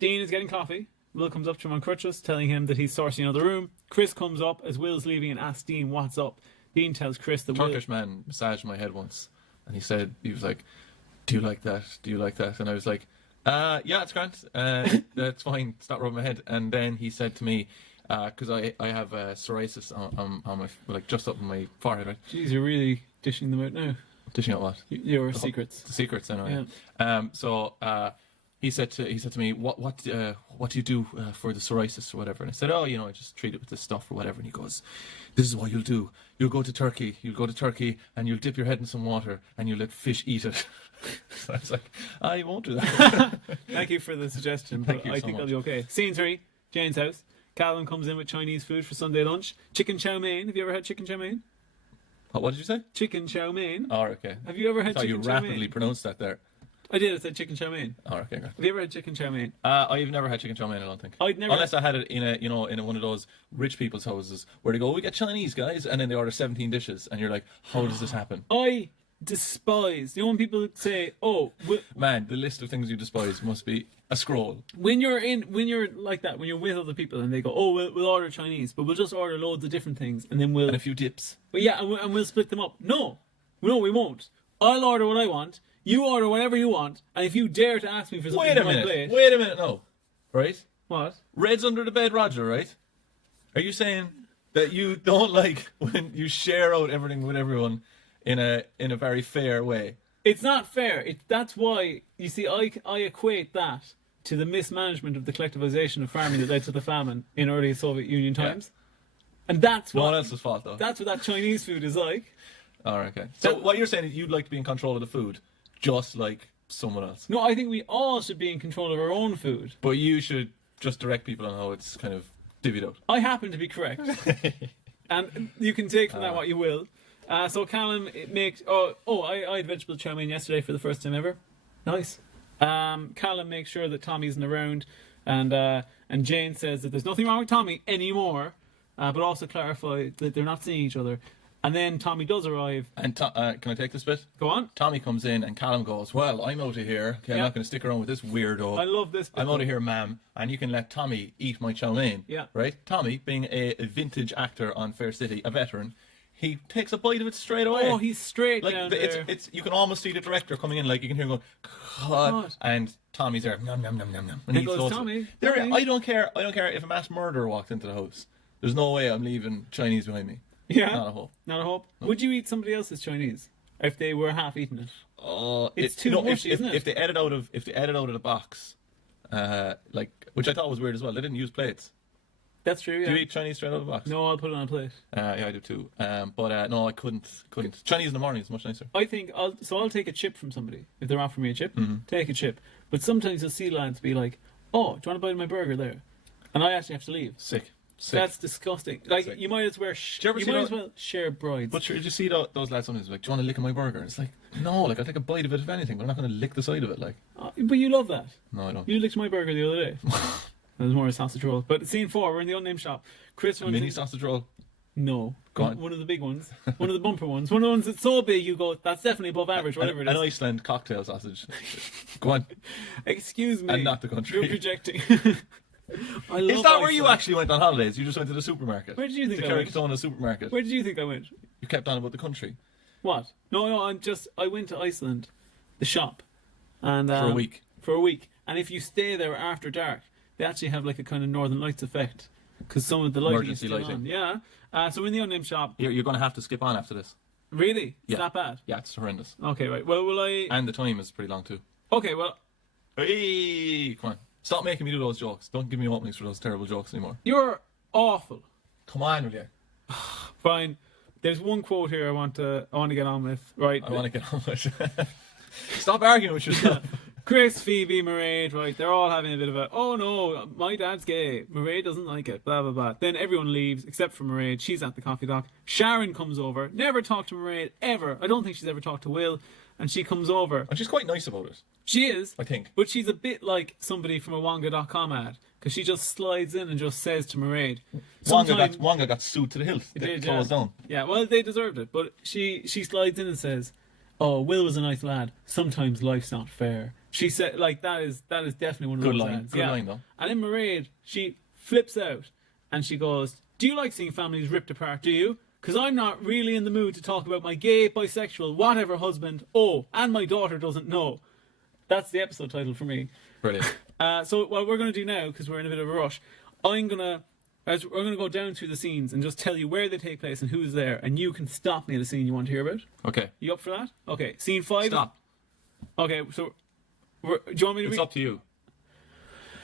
Dean is getting coffee. Will comes up to him on crutches, telling him that he's sourcing another room. Chris comes up as Will's leaving and asks Dean what's up. Dean tells Chris that Turkish man massaged my head once, and he was like, "Do you like that? Do you like that?" And I was like, "Yeah, it's grand. That's fine. Stop rubbing my head." And then he said to me, because I have psoriasis on my just up on my forehead, right? Jeez, you're really dishing them out now. Dishing out what? Your secrets. The secrets, anyway. Yeah. So he said to me, "What do you do for the psoriasis or whatever?" And I said, "Oh, I just treat it with this stuff or whatever." And he goes, "This is what you'll do. You'll go to Turkey. And you'll dip your head in some water and you'll let fish eat it." So I was like, "I won't do that." Thank you for the suggestion. Thank but you I so think much. I'll be okay. Scene 3, Jane's house. Callan comes in with Chinese food for Sunday lunch. Chicken chow mein. Have you ever had chicken chow mein? What did you say? Chicken chow mein. Oh, okay. Have you ever had I thought chicken you chow rapidly mein? pronounced that there. I did. I said chicken chow mein. Oh, okay. Great. Have you ever had chicken chow mein? I've never had chicken chow mein. I don't think. I'd never. Unless I had it in one of those rich people's houses where they go, "We get Chinese guys," and then they order 17 dishes, and you're like, "How does this happen?" I despise. You know when people say, "Oh, Man, the list of things you despise must be a scroll. when you're like that, when you're with other people and they go, "Oh, we'll order Chinese, but we'll just order loads of different things, and then we'll And a few dips. and we'll split them up." No, we won't. I'll order what I want. You order whatever you want, and if you dare to ask me for something Wait a on my minute. plate, Wait a minute. No. Right? what? Red's under the bed, Roger, right? Are you saying that you don't like when you share out everything with everyone in a very fair way? It's not fair. That's why you see. I equate that to the mismanagement of the collectivization of farming that led to the famine in early Soviet Union times, and that's No what one else's fault, though. that's what that Chinese food is like. All right, okay. So what you're saying is you'd like to be in control of the food, just like someone else. No, I think we all should be in control of our own food. But you should just direct people on how it's kind of divvied out. I happen to be correct, and you can take from that what you will. So Callan makes. I had vegetable chow mein yesterday for the first time ever. Nice. Callan makes sure that Tommy isn't around, and Jane says that there's nothing wrong with Tommy anymore, but also clarify that they're not seeing each other. And then Tommy does arrive. And can I take this bit? Go on. Tommy comes in and Callum goes, "Well, I'm out of here. Okay, I'm Yeah. not going to stick around with this weirdo. I love this bit. I'm out of here, ma'am, and you can let Tommy eat my chow mein." Yeah. Right? Tommy, being a vintage actor on Fair City, a veteran, he takes a bite of it straight away. Oh, he's straight like down it's there. it's you can almost see the director coming in, like you can hear him going, God. and Tommy's there, nom nom nom nom nom. And There he goes goes, Tommy. There, Tommy. I don't care if a mass murderer walked into the house. There's no way I'm leaving Chinese behind me. Yeah. Not a hope. Not a hope. Would you eat somebody else's Chinese if they were half eating it? It's too mushy, isn't it? If they edit out of the box, like, which I thought was weird as well. They didn't use plates. That's true. Yeah. Do you eat Chinese straight out of the box? No, I'll put it on a plate. Yeah, I do too. But no, I couldn't. Chinese in the morning is much nicer. I think I'll take a chip from somebody if they're offering me a chip. Mm-hmm. Take a chip. But sometimes you'll see lads be like, "Oh, do you want to bite my burger there?" And I actually have to leave. Sick. That's disgusting. Like Sick. you might as well. Do you ever see might that- as well share brides. But sure, did you see those lads sometimes like, do you want to lick my burger? It's like, no, like I'll take a bite of it if anything, but I'm not going to lick the side of it. Like, But you love that. no, I don't. You licked my burger the other day. That was more a sausage roll. But scene 4, we're in the Unnamed Shop. Chris A runs mini in- sausage roll. No. Go on. One of the big ones. One of the bumper ones. One of the ones that's so big you go, that's definitely above average, whatever it An is. Iceland cocktail sausage. Go on. Excuse me. And not the country. You're projecting. I Is love that where you Iceland. actually went on holidays? You just went to the supermarket? Where did you think to I went? Carrickatona supermarket. Where did you think I went? You kept on about the country What? No, I went to Iceland, the shop. And for a week. For a week. And if you stay there after dark, they actually have like a kind of Northern Lights effect. Because some of the lighting Emergency is still lighting. on. Yeah. So we're in the Unnamed Shop. You're going to have to skip on after this. Really? Is Yeah. that bad? Yeah, it's horrendous. Okay, right. Well, will I... And the time is pretty long too. Okay, well, Hey, come on. Stop making me do those jokes. Don't give me openings for those terrible jokes anymore. you're awful. Come on, will you? Fine. There's one quote here I want to get on with. Right. I want to get on with it. Stop arguing with yourself. Chris, Phoebe, Mairead, right, they're all having a bit of a, oh no, my dad's gay. Mairead doesn't like it, blah, blah, blah. Then everyone leaves, except for Mairead. She's at the coffee dock. Sharon comes over. Never talked to Mairead, ever. I don't think she's ever talked to Will. And she comes over. And she's quite nice about it, She is. I think. But she's a bit like somebody from a Wonga.com ad. Because she just slides in and just says to Mairead. Wonga got sued to the hilt. It They did, closed down. Yeah, well, they deserved it. But she slides in and says, "Oh, Will was a nice lad. Sometimes life's not fair." She said, like, that is definitely one of Good those line. ads. Good line, though. And in Mairead, she flips out and she goes, "Do you like seeing families ripped apart, do you? Because I'm not really in the mood to talk about my gay, bisexual, whatever husband. Oh, and my daughter doesn't know." That's the episode title for me. Brilliant. So what we're going to do now, because we're in a bit of a rush, we're going to go down through the scenes and just tell you where they take place and who's there, and you can stop me at a scene you want to hear about. Okay. You up for that? Okay, scene 5. Stop. Okay, so do you want me to It's read? up to you.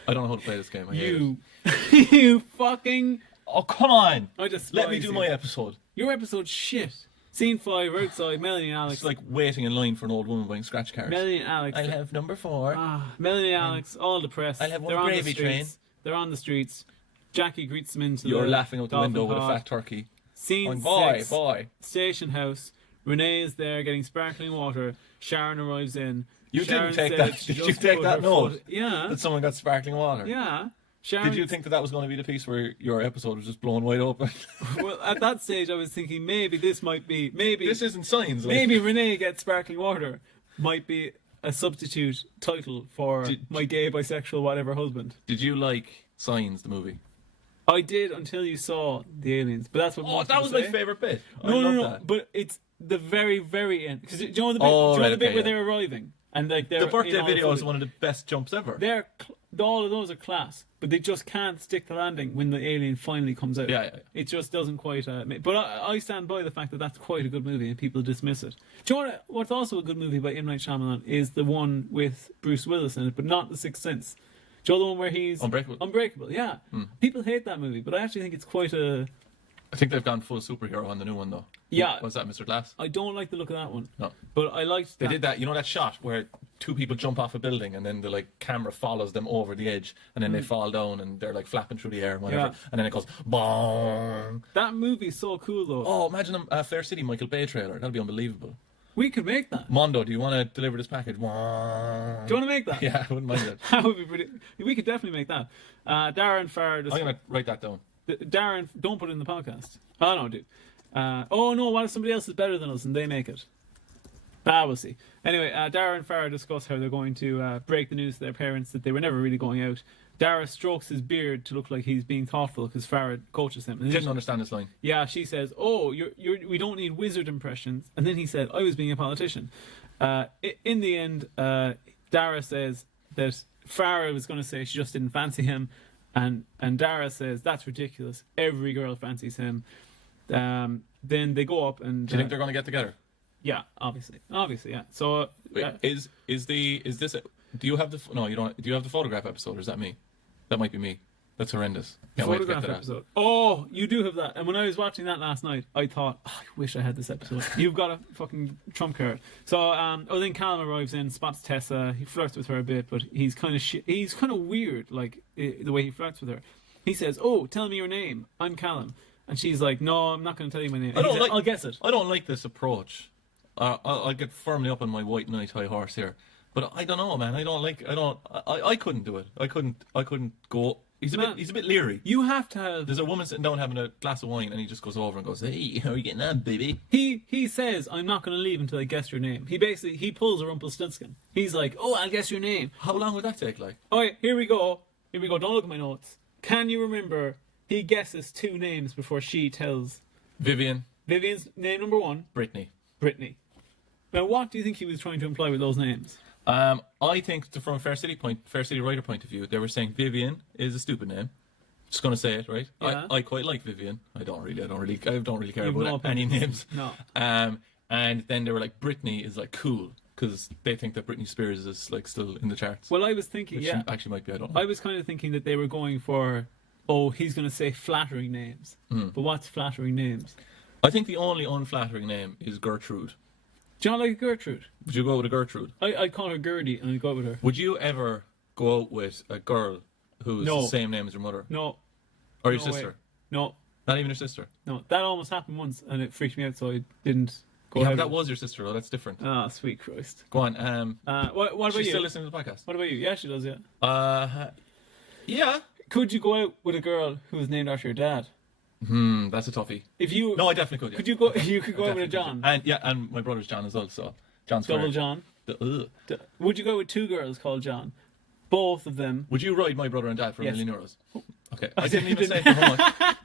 I don't know how to play this game. I hate You, it. you fucking. Oh, come on. I just Let me do my episode. Your episode shit. Scene 5, we're outside. Melanie and Alex. It's like waiting in line for an old woman buying scratch cards. Melanie and Alex. I'll have number 4. Melanie and Alex, all depressed. I'll have one They're on gravy the streets. They're on the streets. Jackie greets them into You're the laughing out the dolphin window with a pod. fat turkey. Scene Going, boy, 6. boy. Station house. Renee is there getting sparkling water. Sharon arrives in. You Sharon didn't take said that. she Did you just take put that her note? foot- Yeah. That someone got sparkling water. Yeah. Sharon, Did you think that was going to be the piece where your episode was just blown wide open? Well, at that stage, I was thinking maybe this might be maybe This isn't science. Like. maybe Renee gets sparkling water might be a substitute title for my gay, bisexual, whatever husband. Did you like Signs, the movie? I did until you saw the aliens, but that's what. Oh, most that people was my say. favourite bit. No. That. But it's the very, very end. Because do you know the bit, Oh, do you know right, the bit okay, where yeah. they're arriving and like they're The birthday in all the video is footage? one of the best jumps ever. All of those are class, but they just can't stick the landing when the alien finally comes out. Yeah. It just doesn't quite. But I stand by the fact that that's quite a good movie, and people dismiss it. Do you know what's also a good movie by M. Night Shyamalan is the one with Bruce Willis in it, but not The Sixth Sense. Do you know the one where he's Unbreakable. Unbreakable, yeah. People hate that movie, but I actually think it's quite a. I think they've gone full superhero on the new one, though. Yeah. Was that Mr. Glass? I don't like the look of that one. No. But I liked. They did that. You know that shot where 2 people jump off a building and then the camera follows them over the edge and then they fall down and they're flapping through the air and whatever. Yeah. And then it goes bong. That movie's so cool though. Oh, imagine a Fair City Michael Bay trailer. That'd be unbelievable. We could make that. Mondo, do you want to deliver this package? Do you want to make that? Yeah, I wouldn't mind it. That would be pretty. We could definitely make that. Darren Farr. I'm going to write that down. Darren, don't put it in the podcast. Oh no, dude. Oh no, what if somebody else is better than us and they make it? We'll see. Anyway, Darren and Farah discuss how they're going to break the news to their parents that they were never really going out. Dara strokes his beard to look like he's being thoughtful because Farah coaches him. And then Didn't understand this line. yeah, she says, "Oh, we don't need wizard impressions." And then he said, "I was being a politician." In the end, Dara says that Farah was going to say she just didn't fancy him, and Dara says that's ridiculous. Every girl fancies him. Then they go up and. Do you think they're going to get together? Yeah, obviously, yeah. So Wait, is this? Do you have the? No, you don't. Do you have the photograph episode, or is that me? That might be me. That's horrendous. Can't wait to get photograph to that. episode. Oh, you do have that. And when I was watching that last night, I thought, I wish I had this episode. You've got a fucking trump card. So, then Callan arrives in, spots Tessa. He flirts with her a bit, but he's kind of weird, like the way he flirts with her. He says, "Oh, tell me your name. I'm Callan." And she's like, "No, I'm not going to tell you my name." I'll guess it. I don't like this approach. I'll get firmly up on my white knight high horse here, but I don't know, man. I couldn't do it. I couldn't go. He's a bit leery. You have to have. There's a woman sitting down having a glass of wine, and he just goes over and goes, "Hey, how are you getting on, baby?" He says, "I'm not going to leave until I guess your name." He pulls a Rumpelstiltskin. He's like, "Oh, I'll guess your name." How long would that take? Like, All right, here we go. Don't look at my notes. Can you remember? He guesses 2 names before she tells Vivian, Vivian's name number 1. Britney. Now, what do you think he was trying to imply with those names? I think from a Fair City writer point of view, they were saying Vivian is a stupid name. Just gonna say it, right? Yeah. I quite like Vivian. I don't really care You've about no any names. No. And then they were like, Britney is like cool because they think that Britney Spears is like still in the charts. Well, I was thinking, Which yeah. she actually might be. I don't know. I was kind of thinking that they were going for, he's going to say flattering names. But what's flattering names? I think the only unflattering name is Gertrude. Do you not like Gertrude? Would you go with a Gertrude? I'd call her Gertie and I'd go with her. Would you ever go out with a girl who's No. the same name as your mother? No. Or your No sister? way. No. Not even your sister? No. That almost happened once and it freaked me out, so I didn't go Yeah, ahead. but that was your sister, though. That's different. Ah, sweet Christ. Go on. What about She's you? still listening to the podcast. What about you? Yeah, she does, yeah. Yeah. Could you go out with a girl who was named after your dad? That's a toughie. If you No, I definitely could. Yeah. could you go? You could go I out with a definitely John. could. And my brother's John as well. So John's Double fair. John. Ugh. Would you go with 2 girls called John? Both of them. Would you ride my brother and dad for Yes. €1 million? Okay. I didn't even say for how much.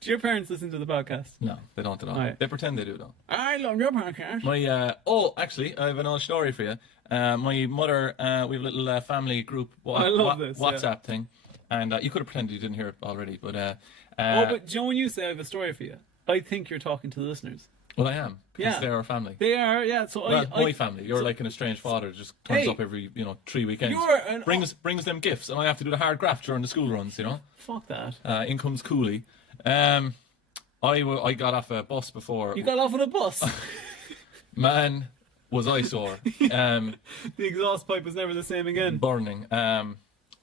Do your parents listen to the podcast? No, they don't at all. Right. They pretend they do though. I love your podcast. My actually, I have another story for you. My mother, we have a little family group I love this, yeah. WhatsApp thing, and you could have pretended you didn't hear it already, but but do you know when you say I have a story for you? I think you're talking to the listeners. well, I am because Yeah. they're our family. They are, yeah. So Well, I my family. You're like an estranged father, just turns Hey. up every 3 weekends. You're an brings them gifts, and I have to do the hard graft during the school runs. fuck that. In comes Cooley. I got off a bus before. You got off on a bus. Man, was I sore. The exhaust pipe was never the same again. Burning.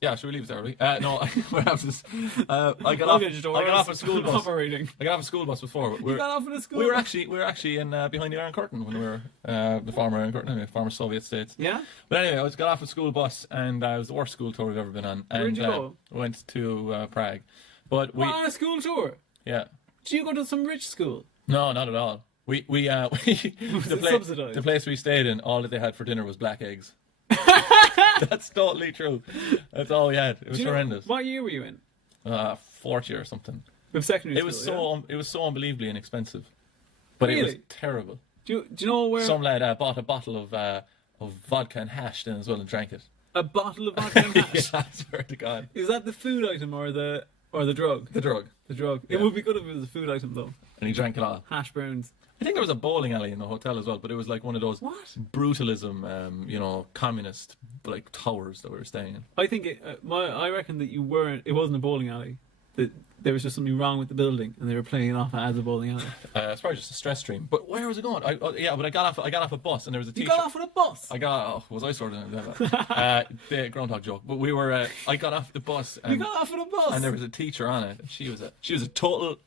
Yeah, should we leave this early? No, we're having this. I got off a school bus. Operating. I got off a school bus before. But You got off on a school we were bus? actually in behind the Iron Curtain when we were the former Iron Curtain, anyway, former Soviet states. Yeah? But anyway, got off a school bus, and it was the worst school tour we've ever been on. And, Where'd you go? Went to Prague. But we, On a school tour? yeah, Did you go to some rich school? no, not at all. We it subsidised? the place we stayed in, all that they had for dinner was black eggs. That's totally true. That's all we had. It was Do you know- horrendous. What year were you in? 40 or something. With secondary It was school, it was so unbelievably inexpensive, but it was Really? terrible. Do you know where Some lad bought a bottle of vodka and hash then as well and drank it. a bottle of vodka and hash? Yeah, I swear to God. Is that the food item or the drug? The drug. The drug. It Yeah. would be good if it was a food item though. And he drank it all. Hash browns. I think there was a bowling alley in the hotel as well, but it was like one of those What? brutalism, communist like towers that we were staying in. I think I reckon that you weren't. It wasn't a bowling alley. That there was just something wrong with the building, and they were playing it off as a bowling alley. It's probably just a stress stream. But where was it going? But I got off a bus and there was a You teacher. got off on a bus. Was I sort of the groundhog joke? But we were. I got off the bus You and, got off on a bus. and there was a teacher on it. And she was a total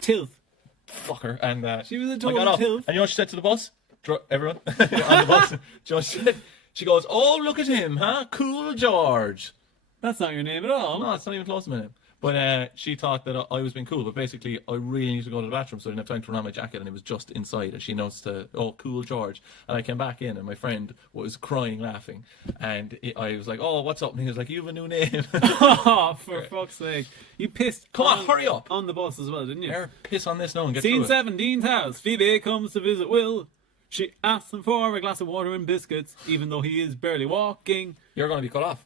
tilth. fucker. And She was a I total got off. tilth. And you know what she said to the bus? Everyone on the bus. Do you know what she said? She goes, "Oh, look at him, huh? Cool George." That's not your name at all. No, it's not even close to my name. But she thought that I was being cool, but basically I really need to go to the bathroom, so I didn't have time to run on my jacket, and it was just inside. And she noticed, oh, cool, George. And I came back in, and my friend was crying, laughing. And I was like, oh, what's up? And he was like, you have a new name. Oh, for fuck's sake. You pissed Come on, hurry up. on the bus as well, didn't you? Piss on this now and get Scene through it. 7, Dean's house. Phoebe comes to visit Will. She asks him for a glass of water and biscuits, even though he is barely walking. You're going to be cut off.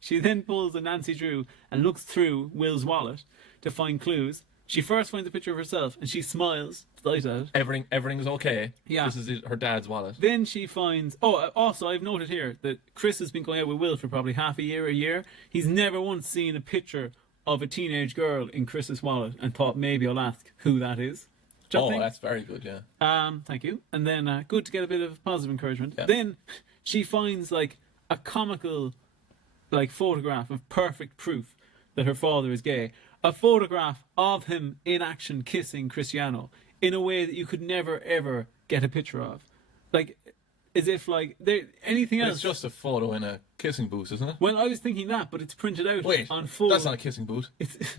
She then pulls a Nancy Drew and looks through Will's wallet to find clues. She first finds a picture of herself and she smiles, delighted. Everything's okay. Yeah. This is her dad's wallet. Then she finds... Oh, also, I've noted here that Chris has been going out with Will for probably half a year. He's never once seen a picture of a teenage girl in Chris's wallet and thought maybe I'll ask who that is. Oh, that's very good, yeah. Thank you. And then good to get a bit of positive encouragement. Yeah. Then she finds like a comical like photograph of perfect proof that her father is gay. A photograph of him in action kissing Cristiano in a way that you could never ever get a picture of. Like as if like there anything else. It's just a photo in a kissing booth, isn't it? Well, I was thinking that, but it's printed out Wait, on full. that's not a kissing booth.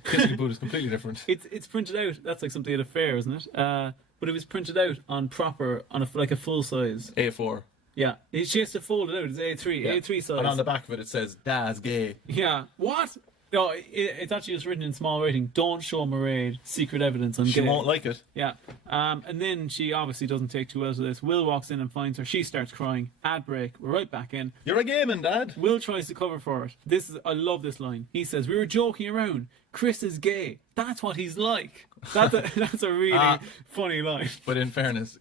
Kissing booth is completely different. It's printed out. That's like something at a fair, isn't it? But it was printed out on a full size. A4. Yeah, she has to fold it out. It's A3, Yeah. A3 size. And on the back of it, it says, Dad's gay. Yeah. What? No, it's actually just written in small writing. Don't show Mairead secret evidence. She won't like it. Yeah. And then she obviously doesn't take too well to this. Will walks in and finds her. She starts crying. Ad break. We're right back in. You're a gay man, Dad. Will tries to cover for it. I love this line. He says, "We were joking around. Chris is gay. That's what he's like." That's a really funny line. But in fairness,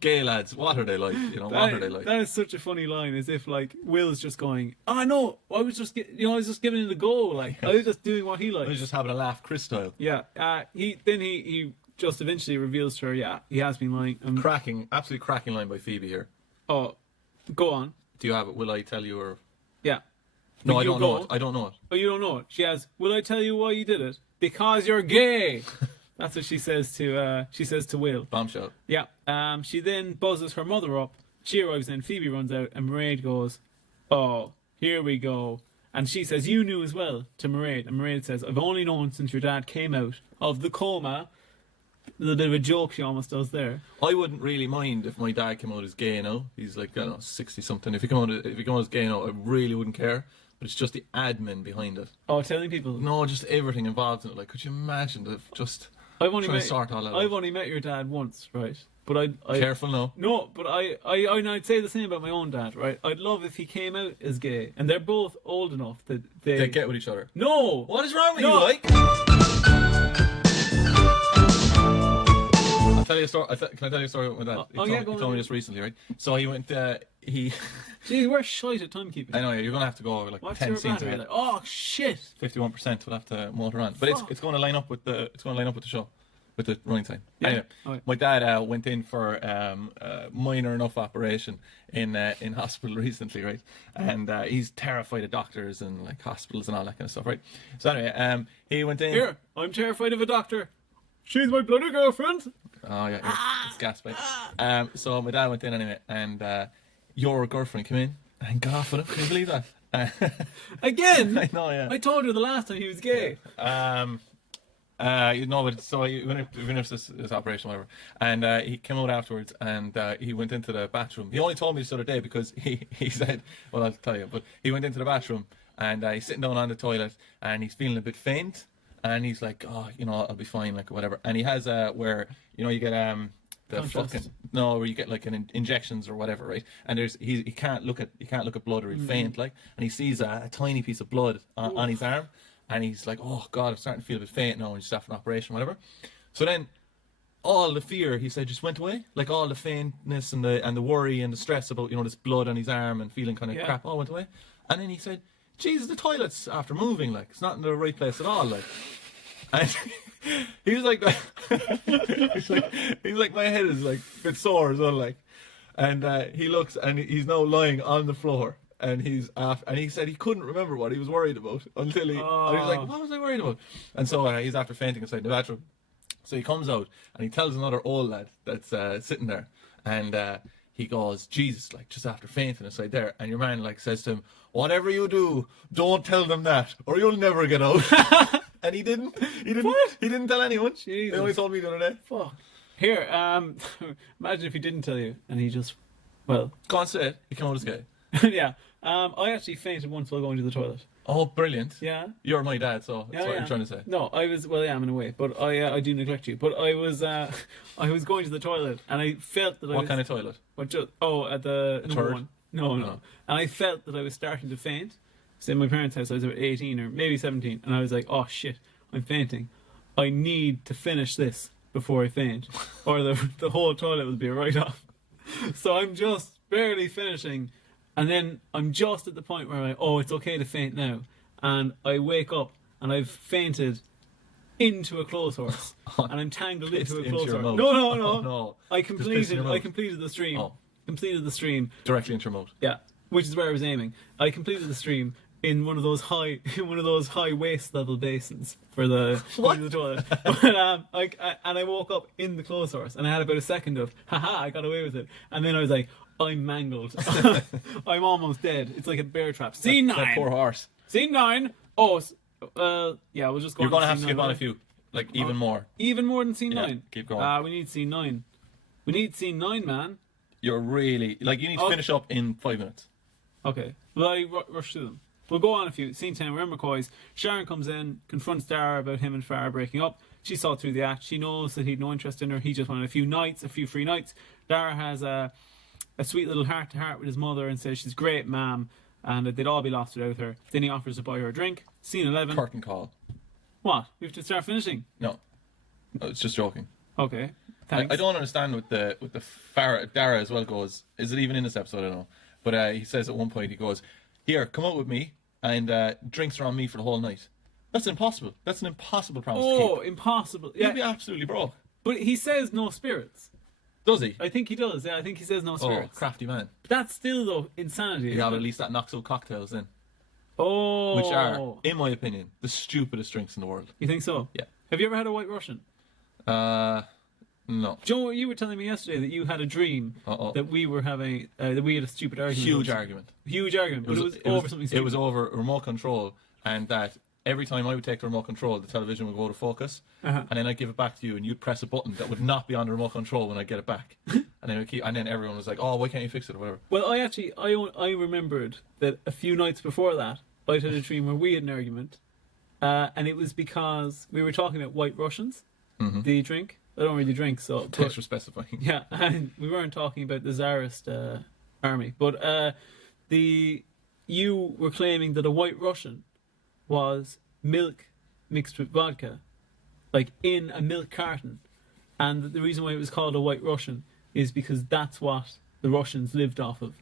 gay lads, what are they like? What are they like? That is such a funny line, as if like Will's just going, "Oh no, I was just giving it a go. Like I was just doing what he likes." I was just having a laugh, Chris style. Yeah. He just eventually reveals to her, yeah, he has been lying. Absolutely cracking line by Phoebe here. Oh, go on. Do you have it? Will I tell you or? Yeah. No, I You don't go. know it. I don't know it. Oh, you don't know it. She has, "Will I tell you why you did it? Because you're gay." That's what she says to Will. Bombshell. Yeah. She then buzzes her mother up. She arrives in. Phoebe runs out, and Mairead goes, "Oh, here we go." And she says, "You knew as well," to Mairead. And Mairead says, "I've only known since your dad came out of the coma." A little bit of a joke she almost does there. I wouldn't really mind if my dad came out as gay now. He's like, I don't know, 60 something. If he came out as gay now, I really wouldn't care. But it's just the admin behind it. Oh, telling people. No, just everything involved in it. Like, could you imagine trying to sort all that out? I've only met your dad once, right? But I Careful now. No, but I'd say the same about my own dad, right? I'd love if he came out as gay, and they're both old enough that They get with each other. No. What is wrong with No. you, like? I'll tell you a story. Can I tell you a story with that? Go He on. told me this recently, right? So he went. Gee, we're shite at timekeeping. I know you're gonna have to go over like What's 10 your scenes. battery? Right? Like, oh shit! 51%. We'll have to motor on, but it's going to line up with the show, with the running time. Yeah. Anyway, Okay. my dad went in for a minor enough operation in hospital recently, right? And he's terrified of doctors and like hospitals and all that kind of stuff, right? So anyway, he went in. Here, I'm terrified of a doctor. She's my bloody girlfriend. Oh yeah, it's gas, mate. So my dad went in anyway, and your girlfriend came in and got off with him. Can you believe that? Again? I know, yeah. I told her the last time he was gay. But so he went this operation, whatever, and he came out afterwards, and he went into the bathroom. He only told me this other day because he said, well, I'll tell you, but he went into the bathroom, and he's sitting down on the toilet, and he's feeling a bit faint, and he's like, oh, I'll be fine, like whatever. And he has where you get the Contrast. where you get like injections or whatever, right? And he can't look at blood or he'd faint, like, and he sees a tiny piece of blood on his arm. And he's like, oh, God, I'm starting to feel a bit faint now. And he's after an operation, whatever. So then all the fear, he said, just went away. Like all the faintness and the worry and the stress about, this blood on his arm and feeling kind of crap all went away. And then he said, Jesus, the toilet's after moving. Like, it's not in the right place at all. Like, and he's like, he's like, my head is like a bit sore as well. Like, and he looks and he's now lying on the floor. And he said he couldn't remember what he was worried about until and he was like, what was I worried about? And so he's after fainting inside the bathroom. So he comes out and he tells another old lad that's sitting there, and he goes, Jesus, like just after fainting inside there. And your man like says to him, whatever you do, don't tell them that, or you'll never get out. And he didn't tell anyone. Jesus. He only told me the other day. Fuck. Here, imagine if he didn't tell you and he just, well. Go on, say it. You come out as gay. Yeah. I actually fainted once while going to the toilet. Oh, brilliant. Yeah. You're my dad, so that's what you're trying to say. No, I was, well, yeah, I'm in a way, but I do neglect you. But I was going to the toilet and I felt that What kind of toilet? At the number turd? one. No. Oh. And I felt that I was starting to faint. So in my parents' house, I was about 18 or maybe 17, and I was like, oh shit, I'm fainting. I need to finish this before I faint, or the whole toilet will be a write-off. So I'm just barely finishing, and then I'm just at the point where it's okay to faint now. And I wake up, and I've fainted into a clothes horse, and I'm tangled into a clothes horse. No. Oh, no. I completed the stream. Oh. Completed the stream. Directly into your mouth. Yeah, which is where I was aiming. I completed the stream in one of those high waist level basins for the toilet. But I woke up in the clothes horse, and I had about a second of I got away with it, and then I was like, I'm mangled. I'm almost dead. It's like a bear trap. Scene 9. That poor horse. Scene 9. Oh, yeah, we'll just go. You're going to have to skip on a few, like even more. Even more than scene 9. Keep going. We need scene 9. We need scene 9, man. You're really you need to finish up in 5 minutes. Okay. Well, I rush through them. We'll go on a few. Scene 10, we're in McCoy's. Sharon comes in, confronts Dara about him and Farah breaking up. She saw through the act. She knows that he'd no interest in her. He just wanted a few free nights. Dara has a sweet little heart-to-heart with his mother and says she's great, ma'am, and that they'd all be lost without her. Then he offers to buy her a drink. Scene 11. Curtain call. What? We have to start finishing? No, it's just joking. Okay. Thanks. I don't understand with the Farah. Dara as well goes, is it even in this episode? I don't know. But he says at one point, he goes, here, come out with me, and drinks are on me for the whole night. That's impossible. That's an impossible promise to keep. Oh, impossible. Yeah. You'd be absolutely broke. But he says no spirits. Does he? I think he does. Yeah, I think he says no spirits. Oh, crafty man. But that's still, though, insanity. Yeah, but at least that knocks out cocktails then. Oh. Which are, in my opinion, the stupidest drinks in the world. You think so? Yeah. Have you ever had a White Russian? No. Joe, you were telling me yesterday that you had a dream that we were having, that we had a stupid argument. Huge argument. But it was over something stupid. It was over remote control, and that every time I would take the remote control, the television would go to focus, and then I'd give it back to you, and you'd press a button that would not be on the remote control when I get it back, and then everyone was like, "Oh, why can't you fix it?" or whatever. Well, I remembered that a few nights before that, I'd had a dream where we had an argument, and it was because we were talking about White Russians, the drink. I don't really drink, so... Thanks for specifying. Yeah, and we weren't talking about the Tsarist army, but you were claiming that a White Russian was milk mixed with vodka, like in a milk carton, and the reason why it was called a White Russian is because that's what the Russians lived off of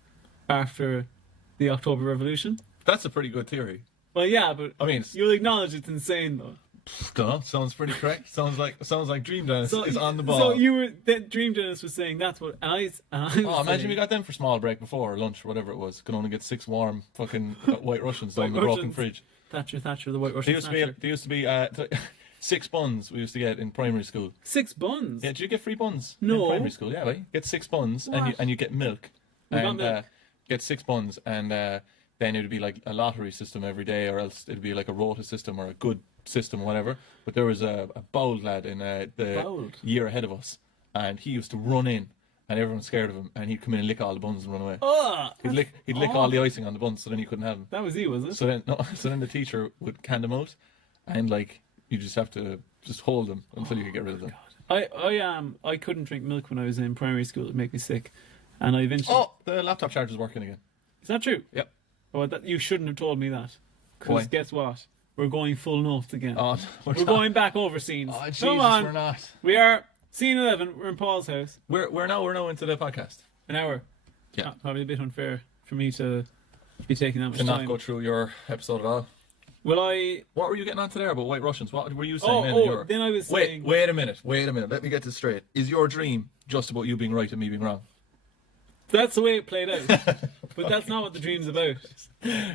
after the October Revolution. That's a pretty good theory. Well, yeah, but I mean, you'll acknowledge it's insane, though. Don't know. Sounds pretty correct. Sounds like Dream Dennis is on the ball. So Dream Dennis was saying that's what. Imagine we got them for small break before or lunch or whatever it was. Could only get 6 warm fucking White Russians down the broken fridge. Thatcher, the White Russian. There used to be 6 buns we used to get in primary school. 6 buns? Yeah, did you get free buns? No. In primary school, yeah, right. Get 6 buns and you get milk. Get 6 buns and then it would be like a lottery system every day, or else it'd be like a rota system or a good system, whatever. But there was a bald lad in the year ahead of us, and he used to run in, and everyone was scared of him, and he'd come in and lick all the buns and run away. He'd lick all the icing on the buns, so then you couldn't have them. That was he, was it? So then the teacher would can them out, and like you just have to just hold them until you could get rid of them. I couldn't drink milk when I was in primary school. It'd make me sick, and I eventually. Oh, the laptop charger's working again. Is that true? Yep. Oh, you shouldn't have told me that. Because guess what? We're going full notes again. Oh, we're going back over scenes. Oh, Jesus, come on. we're not. We are scene 11. We're in Paul's house. We're now into the podcast. An hour. Yeah. Probably a bit unfair for me to be taking that much time. To not go through your episode at all. Will I? What were you getting on to there about White Russians? What were you saying? Then I was saying. Wait a minute. Let me get this straight. Is your dream just about you being right and me being wrong? That's the way it played out. But that's not what the dream's about.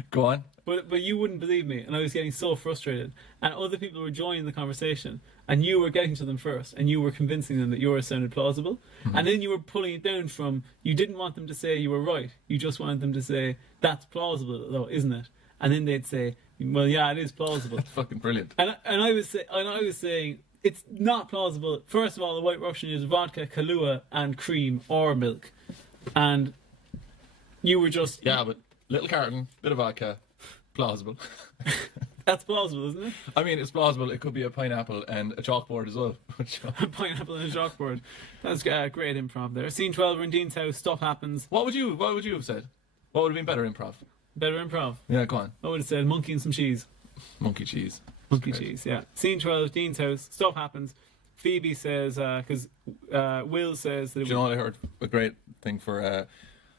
Go on. But you wouldn't believe me, and I was getting so frustrated. And other people were joining the conversation, and you were getting to them first, and you were convincing them that yours sounded plausible. Mm-hmm. And then you were pulling it down from, you didn't want them to say you were right. You just wanted them to say, that's plausible though, isn't it? And then they'd say, Well, yeah, it is plausible. Fucking brilliant. And I was saying it's not plausible. First of all, the White Russian is vodka, Kahlua, and cream or milk, and you were just Yeah, but little carton, bit of vodka, plausible. That's plausible, isn't it? I mean, it's plausible. It could be a pineapple and a chalkboard as well. A pineapple and a chalkboard. That's great improv there. Scene 12, we're in Dean's house. Stuff happens. What would you have said? What would have been better improv? Better improv. Yeah, go on. I would have said monkey and some cheese. Monkey cheese. Monkey Great. cheese, yeah. Scene 12, Dean's house. Stuff happens. Phoebe says, because Will says that Do you know what I heard? A great thing for...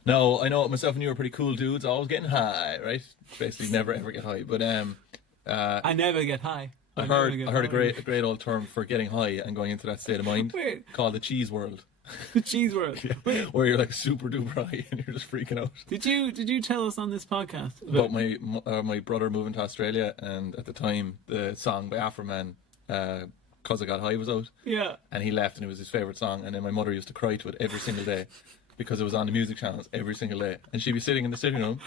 no, I know myself and you are pretty cool dudes, always getting high, right? Basically never ever get high. But I never get high. I heard a great old term for getting high and going into that state of mind Wait. called the cheese world. The cheese world. Yeah. Where you're like super duper high and you're just freaking out. Did you tell us on this podcast About my brother moving to Australia, and at the time the song by Afroman, "Cause I Got High" was out, Yeah. and he left, and it was his favourite song, and then my mother used to cry to it every single day because it was on the music channels every single day, and she'd be sitting in the sitting room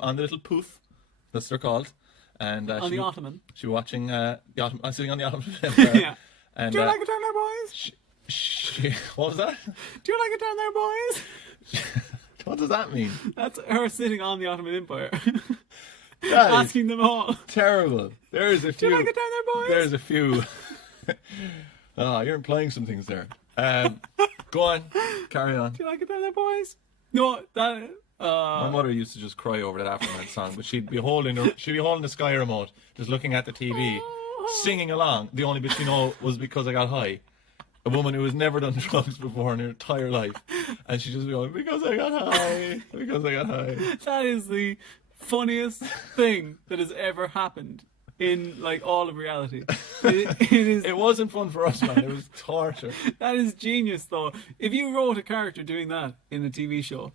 on the little poof, that's what they're called, and On the ottoman. she was watching sitting on the ottoman. Yeah. And, Do you like it down there, boys? what was that? Do you like it down there, boys? What does that mean? That's her sitting on the Ottoman Empire. That is Asking them all. terrible. There's a Do few. you like it down there, boys? There's a few. You're implying some things there. Go on, carry on. Do you like it down there, boys? No, that. My mother used to just cry over that Afterman song, but she'd be holding the Sky remote, just looking at the TV, singing along. The only bit she know was "Because I Got High." A woman who has never done drugs before in her entire life, and she just be going, "Because I got high, because I got high." That is the funniest thing that has ever happened in like all of reality. It is. It wasn't fun for us, man. It was torture. That is genius, though. If you wrote a character doing that in a TV show,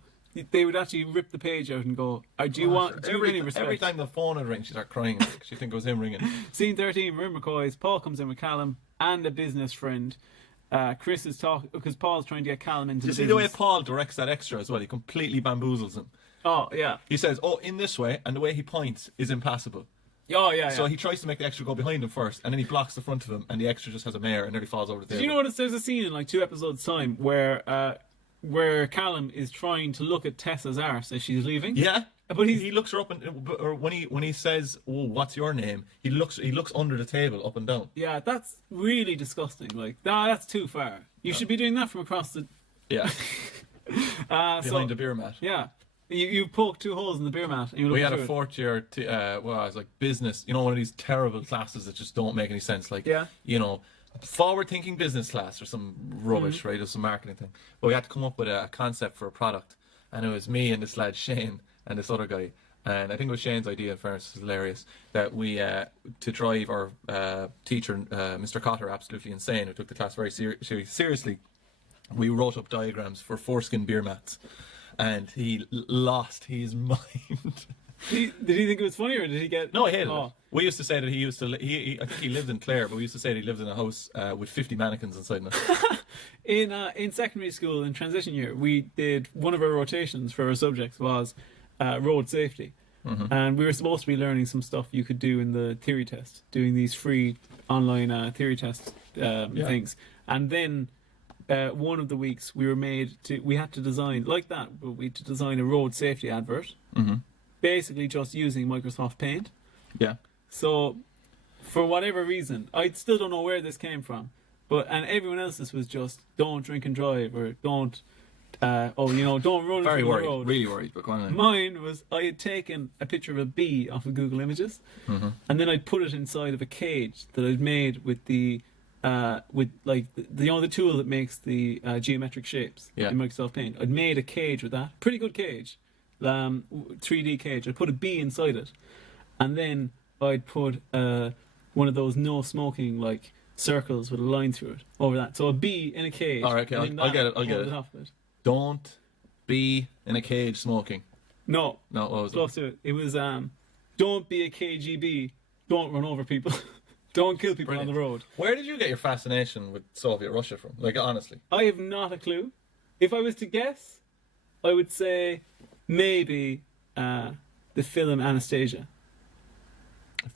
they would actually rip the page out and go, "Do you want? Do you really respect?" Every time the phone would ring, she'd start crying. Like, she'd think it was him ringing. Scene 13, we're in McCoy's. Paul comes in with Callan and a business friend. Chris is talking because Paul's trying to get Callan into You the see business. the way Paul directs that extra as well? He completely bamboozles him. Oh, yeah. He says, "Oh, in this way," and the way he points is impassable. Oh, yeah, yeah. So he tries to make the extra go behind him first, and then he blocks the front of him, and the extra just has a mare and nearly falls over the table. Did you notice there's a scene in like 2 episodes' time where Callan is trying to look at Tessa's arse as she's leaving? Yeah, But he looks her up, or when he says, "Oh, what's your name?" He looks under the table, up and down. Yeah, that's really disgusting. Like, that's too far. You should be doing that from across the... Yeah, so, behind the beer mat. yeah. You poke 2 holes in the beer mat and you look We had through a it. 4th year, it was like business, one of these terrible classes that just don't make any sense. Like, Yeah. forward thinking business class or some rubbish, right? Or some marketing thing. But we had to come up with a concept for a product. And it was me and this lad Shane and this other guy. And I think it was Shane's idea, in fairness, it was hilarious, that we, to drive our teacher, Mr. Cotter, absolutely insane, who took the class very seriously, we wrote up diagrams for foreskin beer mats. And he lost his mind. Did he think it was funny or did he get... No, I hated Oh. it. We used to say that he used to... I think he lived in Clare, but we used to say that he lived in a house with 50 mannequins inside it. In secondary school, in transition year, we did... One of our rotations for our subjects was road safety. Mm-hmm. And we were supposed to be learning some stuff you could do in the theory test, doing these free online theory test things. And then... one of the weeks we had to design like that, but we had to design a road safety advert, basically just using Microsoft Paint. Yeah. So, for whatever reason, I still don't know where this came from, and everyone else's was just don't drink and drive or don't, don't run Very into the worried. road. Really worried, but go on. Mine was I had taken a picture of a bee off of Google Images, and then I'd put it inside of a cage that I'd made with the. With like the tool that makes the geometric shapes in Microsoft Paint. I'd made a cage with that, pretty good cage, 3D cage. I'd put a bee inside it, and then I'd put one of those no smoking like circles with a line through it over that. So a bee in a cage. All right, okay, I'll get it. over the top of it. Don't be in a cage smoking. No, what was it? close to it. It was don't be a KGB. Don't run over people. Don't kill people on the road. Where did you get your fascination with Soviet Russia from? Like, honestly. I have not a clue. If I was to guess, I would say maybe the film Anastasia.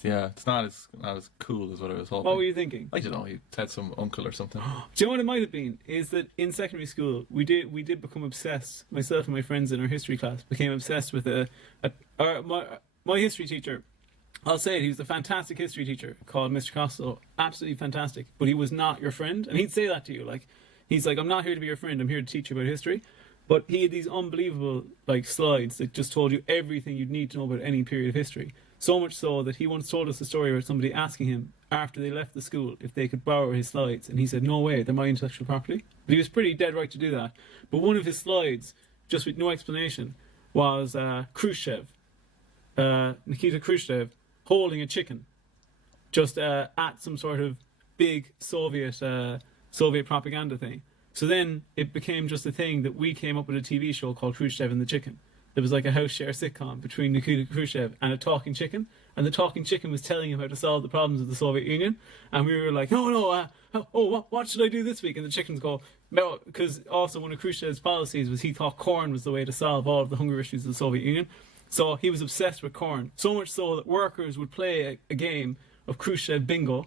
It's not as cool as what I was hoping. What were you thinking? I don't know. He said some uncle or something. Do you know what it might have been? Is that in secondary school we did become obsessed. Myself and my friends in our history class became obsessed with my history teacher. I'll say it. He was a fantastic history teacher called Mr. Costello. Absolutely fantastic. But he was not your friend, and he'd say that to you. Like, he's like, "I'm not here to be your friend. I'm here to teach you about history." But he had these unbelievable like slides that just told you everything you'd need to know about any period of history. So much so that he once told us a story about somebody asking him after they left the school if they could borrow his slides, and he said, "No way, they're my intellectual property." But he was pretty dead right to do that. But one of his slides, just with no explanation, was Khrushchev, Nikita Khrushchev, holding a chicken, just at some sort of big Soviet propaganda thing. So then it became just a thing that we came up with a TV show called Khrushchev and the Chicken. There was like a house share sitcom between Nikita Khrushchev and a talking chicken, and the talking chicken was telling him how to solve the problems of the Soviet Union, and we were like, what should I do this week? And the chickens go, no, because also one of Khrushchev's policies was he thought corn was the way to solve all of the hunger issues of the Soviet Union. So he was obsessed with corn, so much so that workers would play a game of Khrushchev bingo,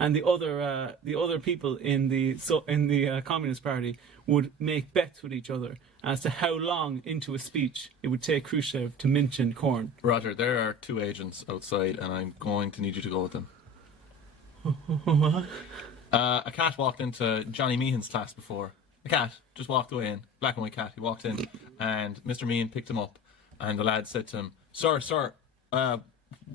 and the other people in the Communist Party would make bets with each other as to how long into a speech it would take Khrushchev to mention corn. Roger, there are 2 agents outside, and I'm going to need you to go with them. What? A cat walked into Johnny Meehan's class before. A cat just walked away in, black and white cat. He walked in, and Mr. Meehan picked him up, and the lad said to him, Sir,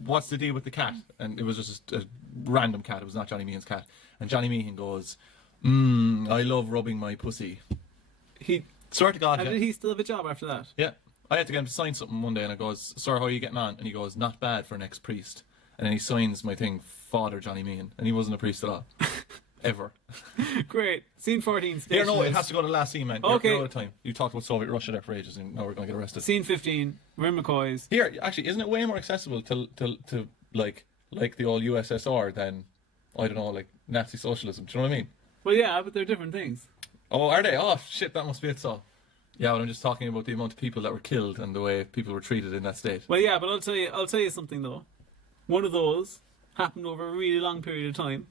what's the deal with the cat? And it was just a random cat. It was not Johnny Meehan's cat. And Johnny Meehan goes, I love rubbing my pussy. He Swear to God. And did he still have a job after that? Yeah. I had to get him to sign something one day, and I goes, "Sir, how are you getting on?" And he goes, "Not bad for an ex-priest." And then he signs my thing, Father Johnny Meehan, and he wasn't a priest at all. Ever. Great. Scene 14. Here, no, it has to go to the last scene, man. Okay. You're out of time. You talked about Soviet Russia there for ages, and now we're going to get arrested. Scene 15. Rim McCoy's. Here, actually, isn't it way more accessible to like the old USSR than, I don't know, like Nazi socialism? Do you know what I mean? Well, yeah, but they're different things. Oh, are they? Oh, shit, that must be it, so. Yeah, well, I'm just talking about the amount of people that were killed and the way people were treated in that state. Well, yeah, but I'll tell you something though. One of those happened over a really long period of time,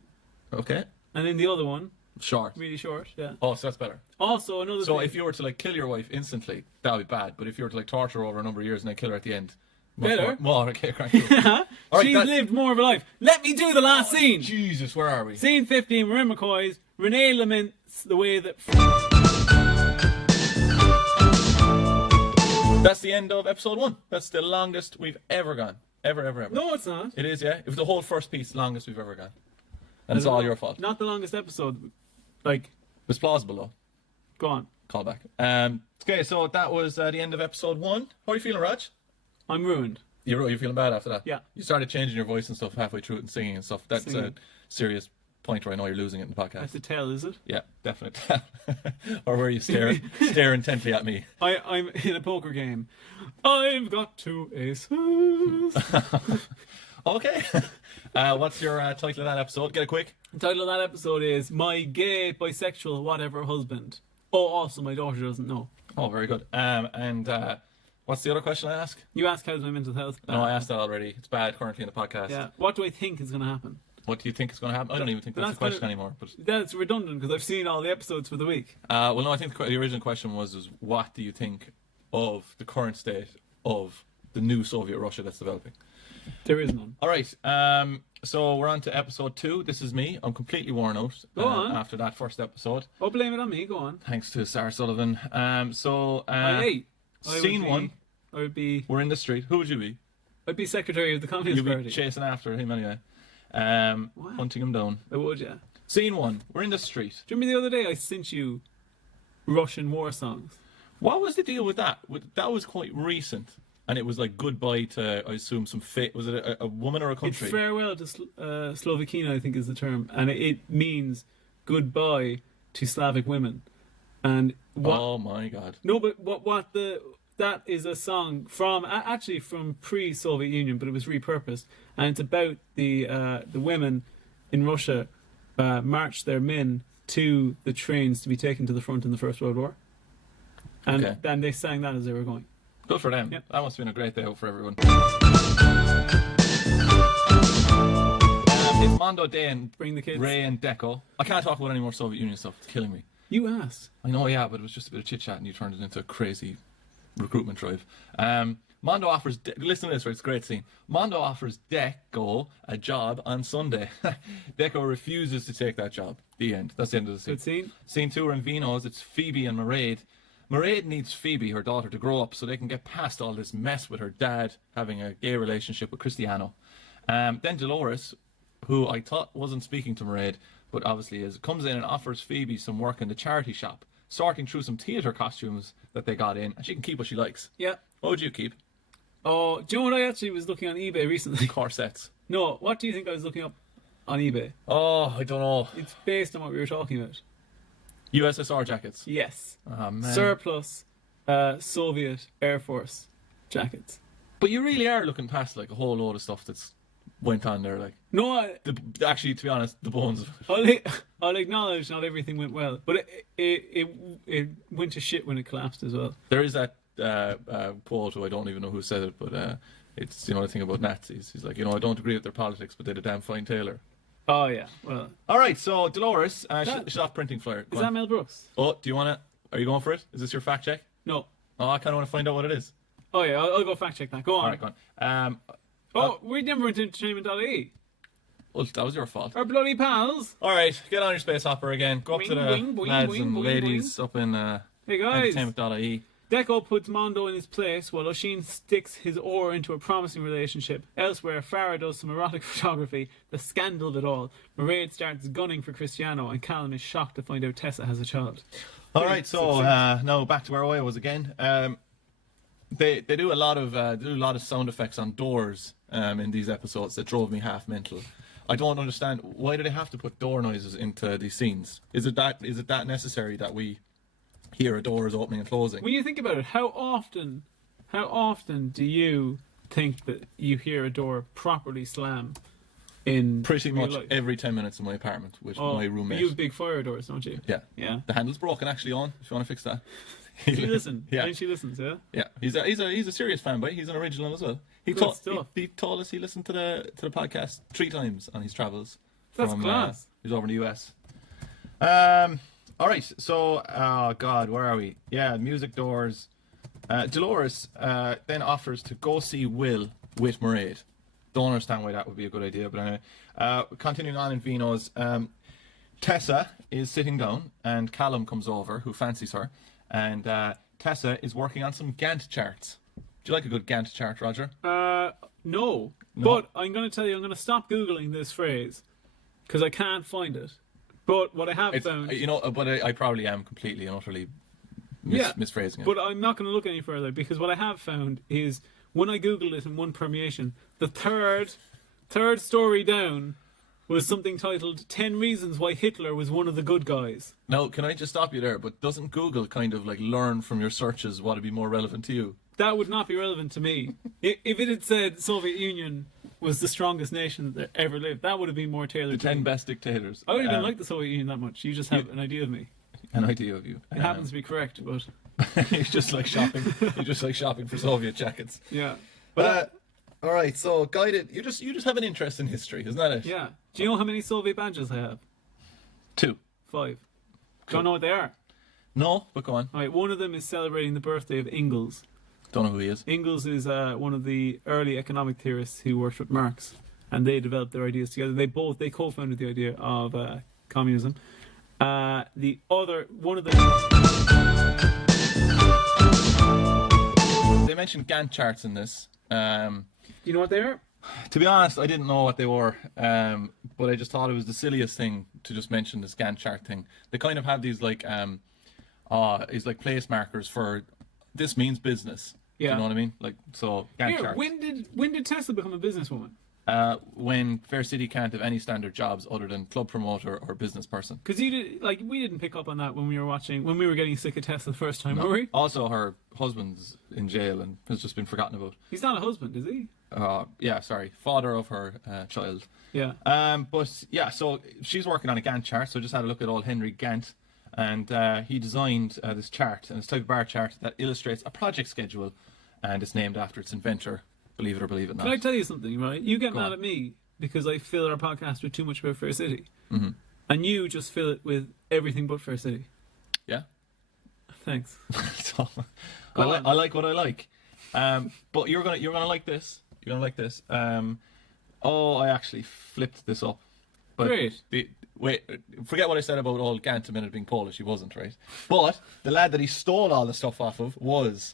Okay. and then the other one, Short. really short. Yeah. Oh, so that's better. Also, another So thing. if you were to like kill your wife instantly, that would be bad. But if you were to like torture her over a number of years and then kill her at the end, Better. More okay, crank. All right, She's lived more of a life. Let me do the last scene. Jesus, where are we? Scene 15. Rim McCoy's. Renee laments the way that. That's the end of episode 1. That's the longest we've ever gone. Ever. No, it's not. It is, yeah. It was the whole first piece, longest we've ever gone. And it's all your fault. Not the longest episode. Like, It's plausible, though. go on. Call back. Okay, so that was the end of episode 1. How are you feeling, Raj? I'm ruined. You're feeling bad after that? Yeah. You started changing your voice and stuff halfway through it and singing and stuff. That's Singing. a serious point where I know you're losing it in the podcast. That's a tell, is it? Yeah, definitely. Or were you stare intently at me? I'm in a poker game. I've got 2 aces. Okay. What's your title of that episode? Get it quick. The title of that episode is My Gay, Bisexual, Whatever Husband. Oh, also, my daughter doesn't know. Oh, very good. And what's the other question I ask? You ask how's my mental health? No, I asked that already. It's bad currently in the podcast. Yeah. What do I think is going to happen? What do you think is going to happen? I don't even think that's the question anymore. But That's redundant because I've seen all the episodes for the week. well, no, I think the original question was what do you think of the current state of the new Soviet Russia that's developing? There is none. All right. So we're on to episode 2. This is me. I'm completely worn out Go on. after that first episode. Oh, blame it on me. Go on. Thanks to Sarah Sullivan. So I scene 1. I would be. We're in the street. Who would you be? I'd be secretary of the Communist You'd be Party. chasing after him anyway. What? Hunting him down. I would, yeah. Scene 1. We're in the street. Do you remember the other day I sent you Russian war songs? What was the deal with that? That was quite recent. And it was like goodbye to, I assume, some fate. Was it a woman or a country? It's farewell to Slovakia, I think is the term. And it means goodbye to Slavic women. And what... Oh my God. No, but that is a song from actually from pre-Soviet Union, but it was repurposed, and it's about the women in Russia marched their men to the trains to be taken to the front in the First World War, and Okay. then they sang that as they were going. Good for them. Yep. That must have been a great day out for everyone. It's Mondo Day and Bring the kids. Ray and Deco. I can't talk about any more Soviet Union stuff. It's killing me. You asked. I know, yeah, but it was just a bit of chit chat and you turned it into a crazy recruitment drive. Mondo offers, listen to this, right? It's a great scene. Mondo offers Deco a job on Sunday. Deco refuses to take that job. The end. That's the end of the scene. Good scene. Scene 2 are in Vino's. It's Phoebe and Mairead. Mairead needs Phoebe, her daughter, to grow up so they can get past all this mess with her dad having a gay relationship with Cristiano. Then Dolores, who I thought wasn't speaking to Mairead, but obviously is, comes in and offers Phoebe some work in the charity shop, sorting through some theatre costumes that they got in, and she can keep what she likes. Yeah. What would you keep? Oh, do you know what I actually was looking on eBay recently? Corsets. No, what do you think I was looking up on eBay? Oh, I don't know. It's based on what we were talking about. USSR jackets. Yes. Oh, man. Surplus Soviet Air Force jackets. But you really are looking past like a whole load of stuff that's went on there. Like, No, actually, to be honest, the bones of it. I'll acknowledge not everything went well, but it went to shit when it collapsed as well. There is that quote, who I don't even know who said it, but it's, you know, the thing about Nazis. He's like, you know, I don't agree with their politics, but they had a damn fine tailor. Oh yeah, well. All right, so Dolores, That- she's off printing flyer. Go Is that on. Mel Brooks? Oh, do you want to? Are you going for it? Is this your fact check? No. Oh, I kind of want to find out what it is. Oh yeah, I'll go fact check that. Go on. All right, go on. Oh, we never went to entertainment.ie. Well, that was your fault. Our bloody pals. All right, get on your space hopper again. Go up Boing, to the boing, boing, lads boing, and boing, ladies up in Hey guys. entertainment.ie. Deco puts Mondo in his place while Oisin sticks his oar into a promising relationship. Elsewhere, Farah does some erotic photography. The scandal of it all. Mairead starts gunning for Cristiano, and Callan is shocked to find out Tessa has a child. All right, so now back to where I was again. They do a lot of sound effects on doors in these episodes that drove me half mental. I don't understand, why do they have to put door noises into these scenes? Is it that necessary that we hear a door is opening and closing? When you think about it, how often do you think that you hear a door properly slam in Pretty real much life? every 10 minutes in my apartment with my roommate. You have big fire doors, don't you? Yeah. Yeah. The handle's broken actually on, if you want to fix that. She listen. Yeah. And she listens, yeah? Yeah. He's a serious fanboy. He's an original as well. He Good stuff. he told us he listened to the podcast 3 times on his travels. That's class. He's over in the US. All right, so, oh God, where are we? Yeah, music doors. Dolores then offers to go see Will with Mairead. Don't understand why that would be a good idea, but anyway. Continuing on in Vino's, Tessa is sitting down, and Callan comes over, who fancies her, and Tessa is working on some Gantt charts. Do you like a good Gantt chart, Roger? No. But I'm going to tell you, I'm going to stop Googling this phrase because I can't find it. But what I have found... You know, but I probably am completely and utterly misphrasing it. But I'm not going to look any further because what I have found is when I Googled it in one permeation, the third story down was something titled 10 Reasons Why Hitler Was One of the Good Guys. Now, can I just stop you there? But doesn't Google kind of like learn from your searches what would be more relevant to you? That would not be relevant to me. If it had said Soviet Union was the strongest nation that ever lived, that would have been more tailored The to 10 me. best dictators. I don't even like the Soviet Union that much. You just have an idea of me. An idea of you. It happens to be correct, but... You just like shopping. You just like shopping for Soviet jackets. Yeah. But all right, so guided. You just have an interest in history, isn't that it? Yeah. Do you know how many Soviet badges I have? 2. 5. Don't know what they are. No, but go on. All right, one of them is celebrating the birthday of Engels. Don't know who he is. Engels is one of the early economic theorists who worked with Marx, and they developed their ideas together. They co-founded the idea of communism. The other one of They mentioned Gantt charts in this. you know what they are? To be honest, I didn't know what they were, but I just thought it was the silliest thing to just mention this Gantt chart thing. They kind of have these like, it's like place markers for this means business. Yeah. Do you know what I mean? Like, so Gantt Here, charts. when did Tesla become a businesswoman? When Fair City can't have any standard jobs other than club promoter or business person. Because we didn't pick up on that when we were getting sick of Tesla the first time, were we? Also, her husband's in jail and has just been forgotten about. He's not a husband, is he? Yeah, sorry, father of her child. Yeah. But yeah, so she's working on a Gantt chart. So I just had a look at old Henry Gantt, and he designed this chart, and it's a type of bar chart that illustrates a project schedule, and it's named after its inventor. Believe it or believe it not. Can I tell you something, right? You get Go mad on. at me because I fill our podcast with too much about Fair City. Mm-hmm. And you just fill it with everything but Fair City. Yeah. Thanks. So, I like what I like. But you're gonna like this. You're gonna like this. I actually flipped this up. But Great. Wait, forget what I said about old Gantt a minute being Polish. He wasn't, right? But the lad that he stole all the stuff off of was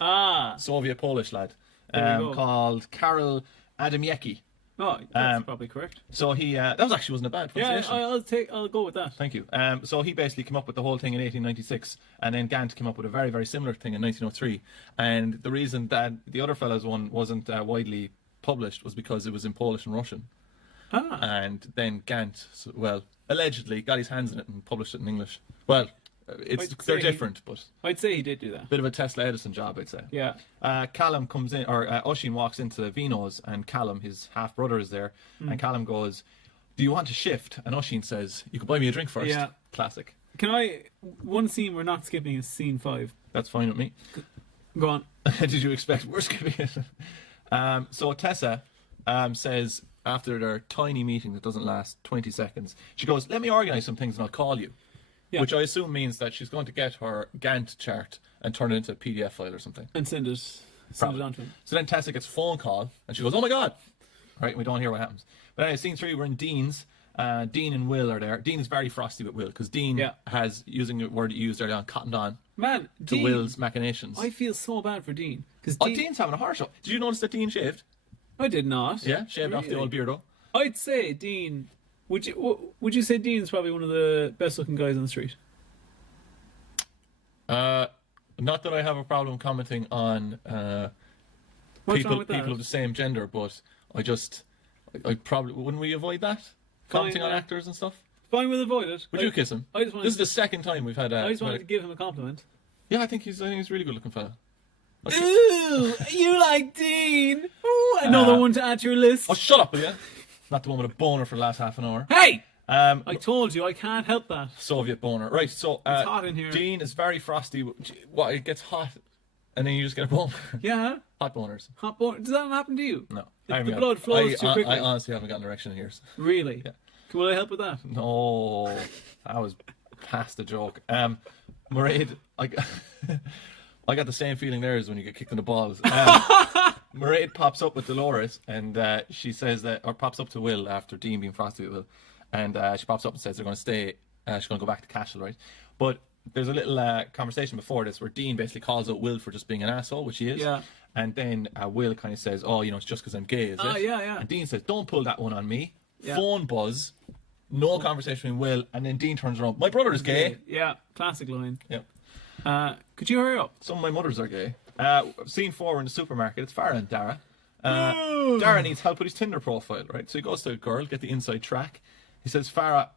Soviet Polish lad There we go. called Karl Adamiecki. Oh, that's probably correct. So he that actually wasn't a bad Yeah, pronunciation. I'll go with that. Thank you. So he basically came up with the whole thing in 1896, and then Gantt came up with a very, very similar thing in 1903. And the reason that the other fella's one wasn't widely published was because it was in Polish and Russian. And then Gantt, well, allegedly got his hands in it and published it in English. Well, they're different, but I'd say he did do that. bit of a Tesla Edison job, I'd say. Yeah. Callan comes in, or Oisin walks into Vino's, and Callum, his half brother, is there, and Callum goes, "Do you want to shift?" And Oisin says, "You can buy me a drink first." Yeah. Classic. One scene we're not skipping is scene 5. That's fine with me. Go on. Did you expect we're skipping it? So Tessa says, after their tiny meeting that doesn't last 20 seconds, she goes, "Let me organise some things and I'll call you." Yeah. Which I assume means that she's going to get her Gantt chart and turn it into a PDF file or something. And send it on to him. So then Tessa gets a phone call and she goes, "Oh my God!" Right, we don't hear what happens. But anyway, scene 3, we're in Dean's. Dean and Will are there. Dean is very frosty with Will because Dean has, using the word you used earlier on, cottoned on Man, to Dean, Will's machinations. I feel so bad for Dean. Dean's having a horror show. Did you notice that Dean shaved? I did not. Yeah, shaved off the Really? old beardo. I'd say Dean. Would you say Dean's probably one of the best looking guys on the street? Not that I have a problem commenting on What's wrong people with that? of the same gender, but I probably wouldn't we avoid that commenting on actors and stuff. Fine, we'll avoid it. Would you kiss him? I just wanted This is the second time we've had. I just wanted to give him a compliment. Yeah, I think he's a really good looking fella. Okay. Ooh, you like Dean? Ooh, another one to add to your list. Oh, shut up, will you? Not the one with a boner for the last half an hour. Hey! I told you I can't help that. Soviet boner. Right, so It's hot in here. Dean is very frosty. What, it gets hot and then you just get a boner. Yeah. Hot boners. Hot boner. Does that not happen to you? No. The blood flows too quickly. I honestly haven't gotten an erection in years. Really? Yeah. Will I help with that? No, that was past the joke. Mairead, I got the same feeling there as when you get kicked in the balls. Mairead pops up with Dolores and she says that, or pops up to Will after Dean being frosty with Will. And she pops up and says they're going to stay, she's going to go back to Cashel, right? But there's a little conversation before this where Dean basically calls out Will for just being an asshole, which he is. Yeah. And then Will kind of says, "Oh, it's just because I'm gay, is it?" Yeah. And Dean says, "Don't pull that one on me." Yeah. Phone buzz, no conversation between Will, and then Dean turns around, "My brother is gay." Yeah, classic line. Yep. Could you hurry up? Some of my mothers are gay. Scene 4 in the supermarket, it's Farah and Dara. Dara needs help with his Tinder profile, right? So he goes to a girl, get the inside track. He says, "Farah,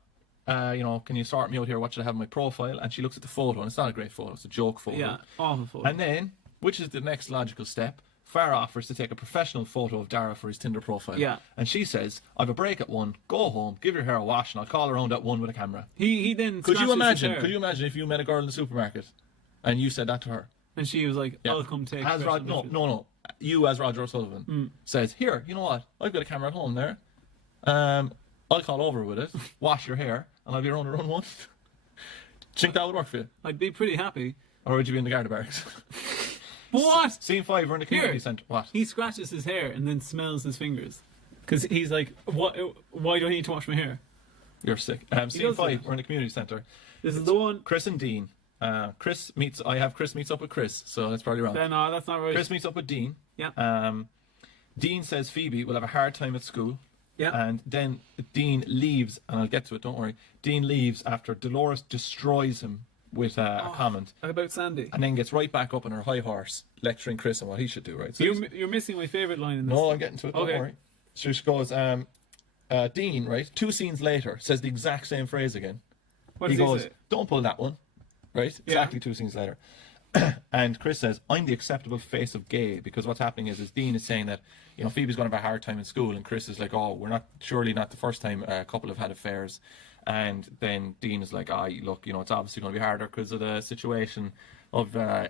can you sort me out here? What should I have in my profile?" And she looks at the photo, and it's not a great photo, it's a joke photo. Yeah, awful photo. And then, which is the next logical step, Farah offers to take a professional photo of Dara for his Tinder profile. Yeah. And she says, "I have a break at 1, go home, give your hair a wash, and I'll call around at 1 with a camera." He then Could you scratches his hair. imagine if you met a girl in the supermarket and you said that to her? And she was like, Yeah. "I'll come take." As special no. You as Roger O'Sullivan says, "Here, you know what? I've got a camera at home there. I'll call over with it, wash your hair, and I'll be around 1. Think that would work for you? I'd be pretty happy. Or would you be in the Garda barracks? What? Scene 5, we're in the community Here. centre. What? He scratches his hair and then smells his fingers. Because he's like, "What? Why do I need to wash my hair?" You're sick. Scene does 5, that. we're in the community centre. This is the one. Chris and Dean. Chris meets up with Chris, so that's probably wrong. No, that's not right. Chris meets up with Dean. Yeah. Dean says Phoebe will have a hard time at school. Yeah. And then Dean leaves, and I'll get to it, don't worry. Dean leaves after Dolores destroys him with a comment. About Sandy. And then gets right back up on her high horse, lecturing Chris on what he should do, right? So You're missing my favourite line in this. no, I'm getting to it, don't Okay. worry. So she goes, Dean, right, 2 scenes later, says the exact same phrase again. What He does goes, he say? "Don't pull that one." Right? Exactly 2 scenes later. And Chris says, "I'm the acceptable face of gay," because what's happening is Dean is saying that, Phoebe's going to have a hard time in school, and Chris is like, "Oh, surely not the first time a couple have had affairs." And then Dean is like, look, it's obviously going to be harder because of the situation of her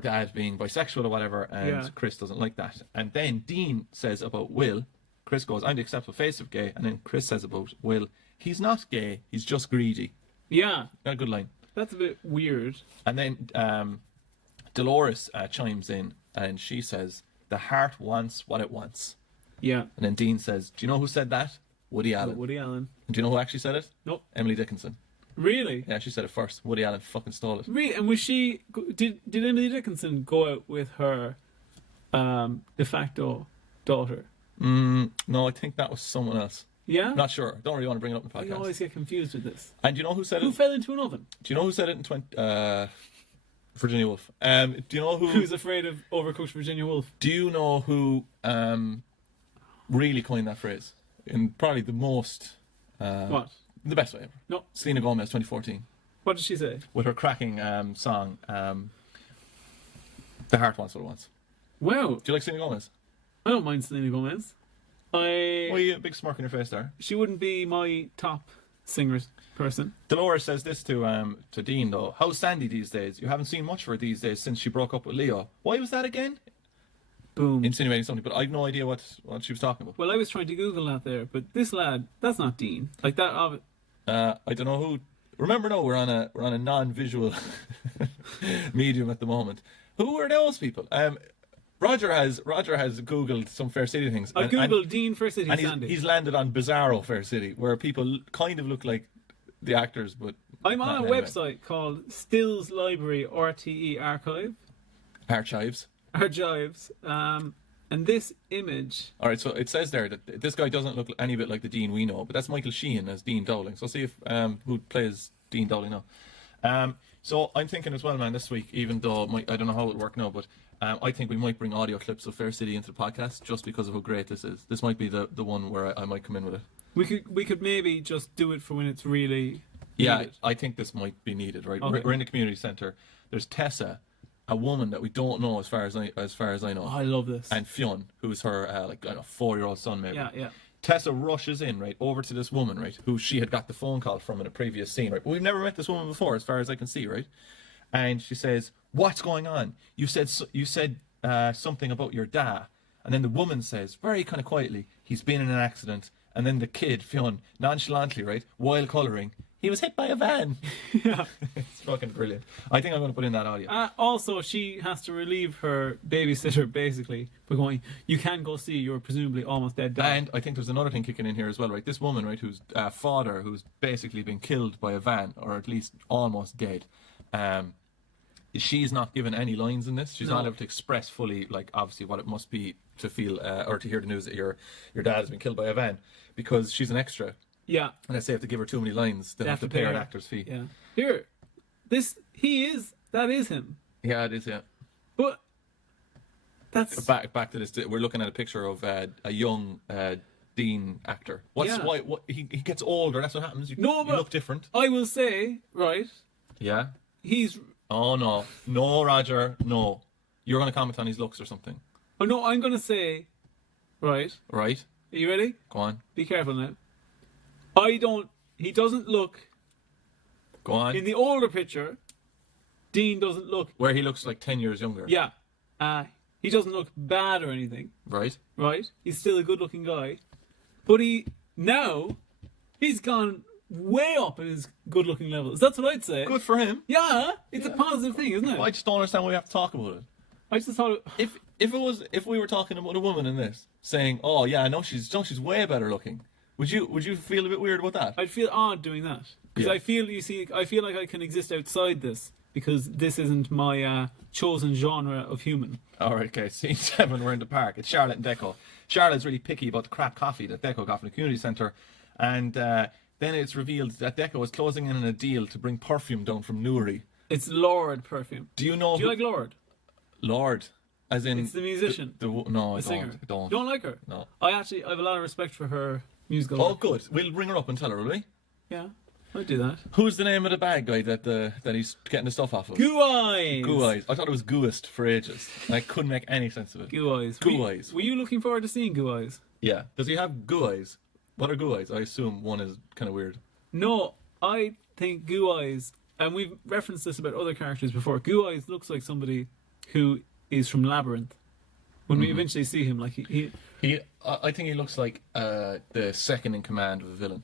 dad being bisexual or whatever, and Chris doesn't like that. And then Dean says about Will, Chris goes, I'm the acceptable face of gay. And then Chris says about Will, he's not gay, he's just greedy. Yeah. A good line. That's a bit weird. And then Dolores chimes in and she says, the heart wants what it wants. Yeah. And then Dean says, do you know who said that? Woody Allen. Woody Allen. And do you know who actually said it? Nope. Emily Dickinson. Really? Yeah, she said it first. Woody Allen fucking stole it. Really? And was she... Did Emily Dickinson go out with her de facto daughter? No, I think that was someone else. Yeah? Not sure. Don't really want to bring it up in the I podcast. always get confused with this. And do you know who said Who it? fell into an oven? Do you know who said it in Virginia Woolf? Do you know who... Who's afraid of overcooked Virginia Woolf? Do you know who really coined that phrase? In probably the most... What? The best way ever. No. Selena Gomez, 2014. What did she say? With her cracking song, The Heart Wants What It Wants. Wow. Do you like Selena Gomez? I don't mind Selena Gomez. Well, you a big smirk on your face there. She wouldn't be my top singer person. Dolores says this to Dean though. How's Sandy these days? You haven't seen much of her these days since she broke up with Leo. Why was that again? Boom. Insinuating something, but I had no idea what she was talking about. Well, I was trying to Google that there, but this lad, that's not Dean. Like that of I don't know who. Remember, no, we're on a non-visual medium at the moment. Who are those people? Roger has Googled some Fair City things. I googled Dean Fair City and Sandy. he's landed on Bizarro Fair City, where people kind of look like the actors, but I'm not on a in any way. website called Stills Library RTE Archives. Archives. And this image. All right, so it says there that this guy doesn't look any bit like the Dean we know, but that's Michael Sheehan as Dean Dowling. So see if who plays Dean Dowling now. So I'm thinking as well, man, this week, even though I don't know how it would work now, but I think we might bring audio clips of Fair City into the podcast just because of how great this is. This might be the one where I might come in with it. We could maybe just do it for when it's really Yeah, needed. I think this might be needed, right? Okay. We're in the community centre. There's Tessa, a woman that we don't know as far as I know. Oh, I love this. And Fionn, who's her 4-year-old son maybe. Yeah. Tessa rushes in, right, over to this woman, right, who she had got the phone call from in a previous scene, right? We've never met this woman before, as far as I can see, right? And she says, "What's going on? You said something about your dad." And then the woman says, very kind of quietly, "He's been in an accident." And then the kid, Fionn, nonchalantly, right, while colouring, "He was hit by a van." Yeah. It's fucking brilliant. I think I'm going to put in that audio. Also, she has to relieve her babysitter basically by going, "You can go see your presumably almost dead dad." And I think there's another thing kicking in here as well, right? This woman, right, whose father, who's basically been killed by a van, or at least almost dead, she's not given any lines in this. She's not able to express fully, like, obviously what it must be to feel or to hear the news that your dad has been killed by a van, because she's an extra. Yeah. And I say if they give her too many lines, they'll have to pay her an actor's fee. Yeah. Here, that is him. Yeah, it is. Yeah. But that's Back to this. We're looking at a picture of a young Dean actor. What he gets older. That's what happens. You look different. I will say, right? Yeah. He's. Oh no, Roger, no. You're going to comment on his looks or something. Oh no, I'm going to say, right? Right. Are you ready? Go on. Be careful now. He doesn't look. Go on. In the older picture, Dean doesn't look. Where he looks like 10 years younger. Yeah. He doesn't look bad or anything. Right. Right? He's still a good looking guy. But he's gone way up in his good looking levels. That's what I'd say. Good for him. Yeah. It's a positive thing, isn't it? I just don't understand why we have to talk about it. I just thought If we were talking about a woman in this saying, "Oh yeah, I know she's way better looking," would you feel a bit weird about that? I'd feel odd doing that. Because Yeah. I feel like I can exist outside this because this isn't my chosen genre of human. All right, okay. Scene 7, we're in the park. It's Charlotte and Deco. Charlotte's really picky about the crap coffee that Deco got from the community centre, and then it's revealed that Deco is closing in on a deal to bring perfume down from Newry. It's Lord perfume. Do you know? Do you like Lord? Lord, as in It's the musician. No, I The singer. don't. Don't like her? No. I have a lot of respect for her musical. Oh, good. We'll ring her up and tell her, will we? Yeah, I'd do that. Who's the name of the bad guy that he's getting the stuff off of? Goo Eyes. Goo Eyes. I thought it was Gooist for ages. I couldn't make any sense of it. Goo Eyes. Goo Eyes. Were you looking forward to seeing Goo Eyes? Yeah. Does he have Goo Eyes? What are Goo Eyes? I assume one is kind of weird. No, I think Goo Eyes, and we've referenced this about other characters before, Goo Eyes looks like somebody who is from Labyrinth. when we eventually see him. Like I think he looks like the second in command of a villain.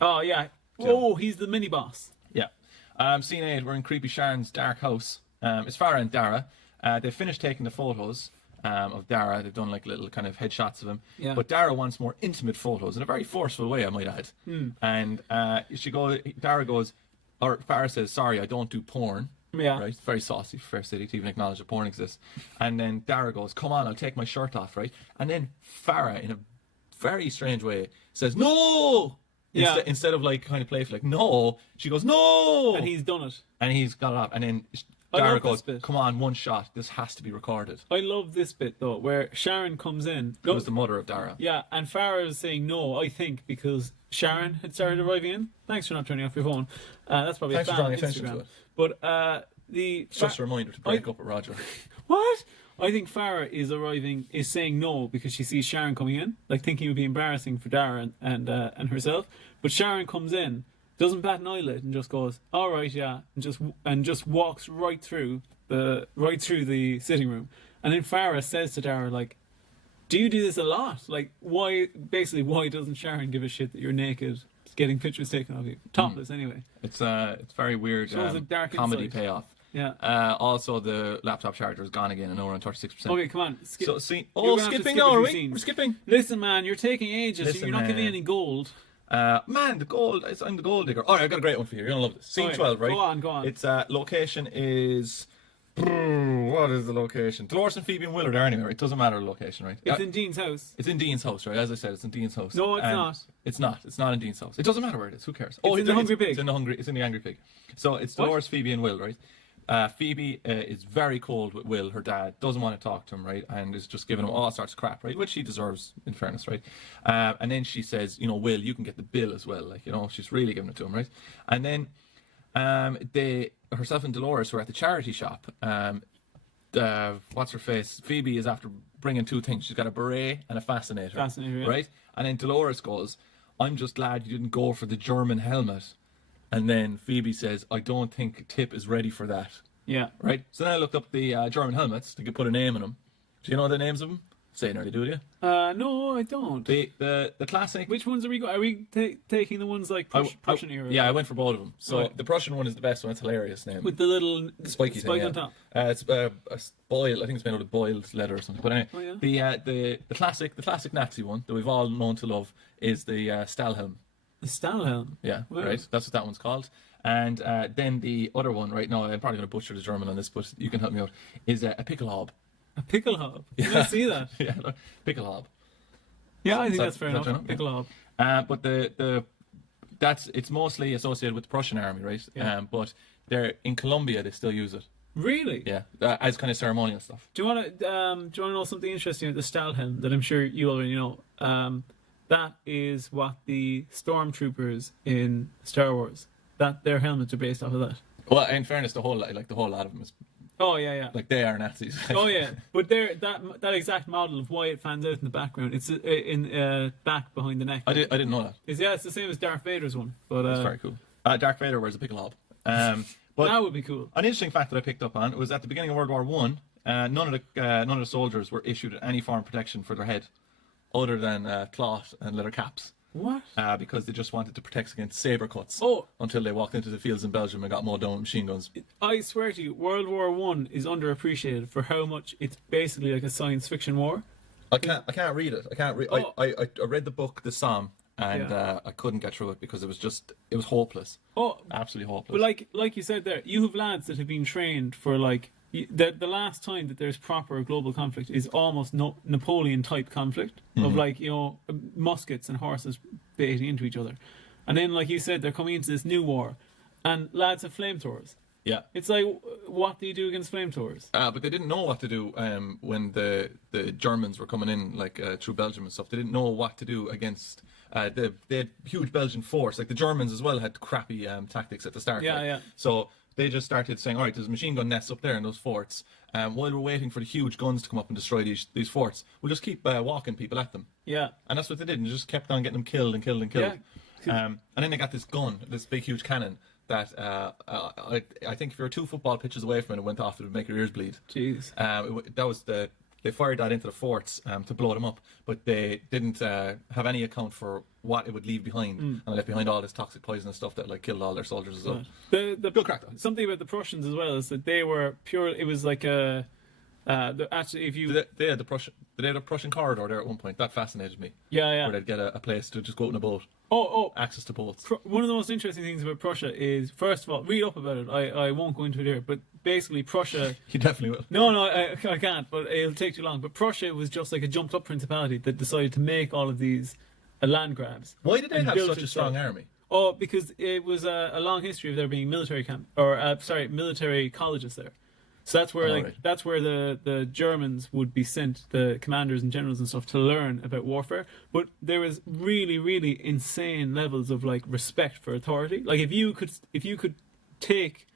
oh yeah, oh he's the mini boss. Yeah. Scene 8, we're in creepy Sharon's dark house. It's Farah and Dara. They finished taking the photos of Dara. They've done like little kind of headshots of him. Yeah. But Dara wants more intimate photos in a very forceful way, I might add. And Dara goes, or Farah says, sorry, I don't do porn. Yeah. Right? It's very saucy for Fair City to even acknowledge that porn exists. And then Dara goes, come on, I'll take my shirt off, right? And then Farah, in a very strange way, says, no! Yeah. Instead of like kind of playful, like, no, she goes, no! And he's done it. And he's got it off. And then I Dara love this goes, bit. come on, one shot. This has to be recorded. I love this bit though, where Sharon comes in. Who was the mother of Dara. Yeah, and Farah is saying no, I think, because Sharon had started arriving in. Thanks for not turning off your phone. That's probably Thanks a for fan drawing on attention Instagram. to it. But It's just a reminder to break up with Roger. What? I think Farah is saying no because she sees Sharon coming in, like thinking it would be embarrassing for Dara and herself. But Sharon comes in, doesn't bat an eyelid, and just goes, "All right, yeah," and just walks right through the sitting room. And then Farah says to Dara, like, "Do you do this a lot? Like, why doesn't Sharon give a shit that you're naked, getting pictures taken of you, topless anyway?" It's very weird Shows a dark comedy insight. payoff. Yeah. Also, the laptop charger is gone again, and now we're on 36%. Okay, come on. So, see, You're gonna have to skipping skip now, a are few we? scenes. We're skipping. Listen, man, you're taking ages. Listen, You're not giving any gold. Man, the gold. I'm the gold digger. All right, I've got a great one for you. You're gonna love this. Scene Okay, 12, right? go on. Its location is. What is the location? Dolores and Phoebe and Willard are anywhere. It doesn't matter the location, right? It's in Dean's house. It's in Dean's house, right? As I said, it's in Dean's house. No, it's not. It's not. It's not in Dean's house. It doesn't matter where it is. Who cares? It's in the Hungry Pig. It's in the Angry Pig. So it's Dolores, Phoebe, and Will, right? Phoebe is very cold with Will, her dad, doesn't want to talk to him, right? And is just giving him all sorts of crap, right? Which he deserves, in fairness, right? And then she says, Will, you can get the bill as well. Like, she's really giving it to him, right? And then herself and Dolores were at the charity shop. What's her face? Phoebe is after bringing two things. She's got a beret and a fascinator. Fascinator, yeah. Right? And then Dolores goes, I'm just glad you didn't go for the German helmet. And then Phoebe says, I don't think Tip is ready for that. Yeah. Right? So then I looked up the German helmets to put a name on them. Do you know the names of them? Say nearly, do you? No, I don't. The classic. Which ones are we going? Are we taking the ones like Prussian era? Yeah, I went for both of them. So Right. the Prussian one is the best one. It's a hilarious name. With the little Spiky spike thing, on top. It's boiled. I think it's made out of boiled leather or something. But anyway, Oh, yeah? the classic Nazi one that we've all known to love is the Stahlhelm. The Stahlhelm. Yeah, Wow. right. That's what that one's called. And then the other one, right now, I'm probably going to butcher the German on this, but you can help me out. Is a Pickelhaube. A Pickelhaube. Did I see that? Yeah, Pickelhaube. Yeah, I think that- that's fair is that enough. fair enough? Pickelhaube. But it's mostly associated with the Prussian army, right? Yeah. But they're in Colombia, they still use it. Really? Yeah, as kind of ceremonial stuff. Do you want to know something interesting about the Stahlhelm that I'm sure you already know? That is what the stormtroopers in Star Wars. That their helmets are based off of that. Well, in fairness, the whole lot of them is Oh yeah. like they are Nazis. Oh yeah, but that exact model of why it fans out in the background. It's in back behind the neck. I didn't know that. It's the same as Darth Vader's one. But That's very cool. Darth Vader wears a Pickelhaube. But that would be cool. an interesting fact that I picked up on was at the beginning of World War One, none of the soldiers were issued any form of protection for their head, other than cloth and leather caps. What? Because they just wanted to protect against saber cuts. Oh. Until they walked into the fields in Belgium and got mowed down with machine guns. I swear to you, World War One is underappreciated for how much it's basically like a science fiction war. I can't read it. I can't read. Oh. I read the book, The Psalm, and Yeah. I couldn't get through it because it was hopeless. Oh, Absolutely hopeless. but like you said there, you have lads that have been trained for like the last time that there's proper global conflict is almost Napoleon type conflict of like muskets and horses baiting into each other, and then like you said, they're coming into this new war, and lads have flamethrowers. Yeah. It's like, what do you do against flamethrowers? But they didn't know what to do when the Germans were coming in, like through Belgium and stuff. They didn't know what to do against they had huge Belgian force. Like the Germans as well had crappy tactics at the start. Yeah, like. yeah. So they just started saying, all right, there's machine gun nests up there in those forts. While we're waiting for the huge guns to come up and destroy these forts, we'll just keep walking people at them. Yeah. And that's what they did, and just kept on getting them killed and killed and killed. Yeah. And then they got this gun, this big huge cannon that I think if you were 2 football pitches away from it, it went off, it would make your ears bleed. Jeez. That was the they fired that into the forts to blow them up, but they didn't have any account for what it would leave behind, and they left behind all this toxic poisonous stuff that like killed all their soldiers as well. The Good crack, though. something about the Prussians as well is that they were pure. It was like a actually, if you They had the Prussian corridor there at one point. That fascinated me. yeah. Where they'd get a place to just go out in a boat, Oh, access to boats. one of the most interesting things about Prussia is, first of all, read up about it. I won't go into it here, but basically Prussia. You definitely will. No, I can't, but it'll take too long. But Prussia was just like a jumped up principality that decided to make all of these land grabs. Why did they and have built such a itself. strong army? Oh, because it was a long history of there being military military colleges there. So that's where Right. that's where the Germans would be sent, the commanders and generals and stuff, to learn about warfare. But there was really, really insane levels of like respect for authority. Like if you could take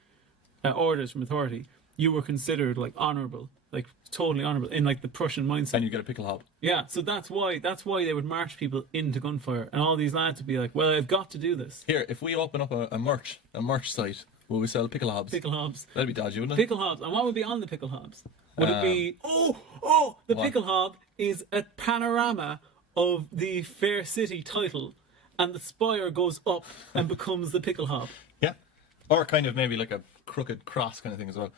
orders from authority, you were considered like honorable, like totally honorable in like the Prussian mindset. And you get a Pickelhaube. Yeah, so that's why they would march people into gunfire, and all these lads would be like, "Well, I've got to do this." Here, if we open up a merch site, will we sell Pickelhaubes? Pickelhaubes. That'd be dodgy, wouldn't it? Pickelhaubes. And what would be on the Pickelhaubes? Would it be... The What? Pickelhaube is a panorama of the Fair City title, and the spire goes up and becomes the Pickelhaube. Yeah. Or kind of maybe like a crooked cross kind of thing as well.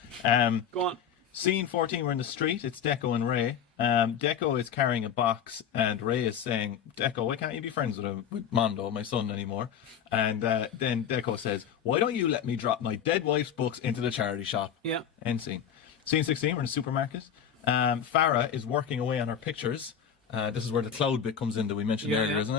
Go on. Scene 14, we're in the street. It's Deco and Ray. Deco is carrying a box, and Ray is saying, "Deco, why can't you be friends with Mondo, my son, anymore?" And then Deco says, "Why don't you let me drop my dead wife's books into the charity shop?" Yeah. End scene. Scene 16, we're in the supermarket. Farah is working away on her pictures. This is where the cloud bit comes in that we mentioned earlier, yeah. isn't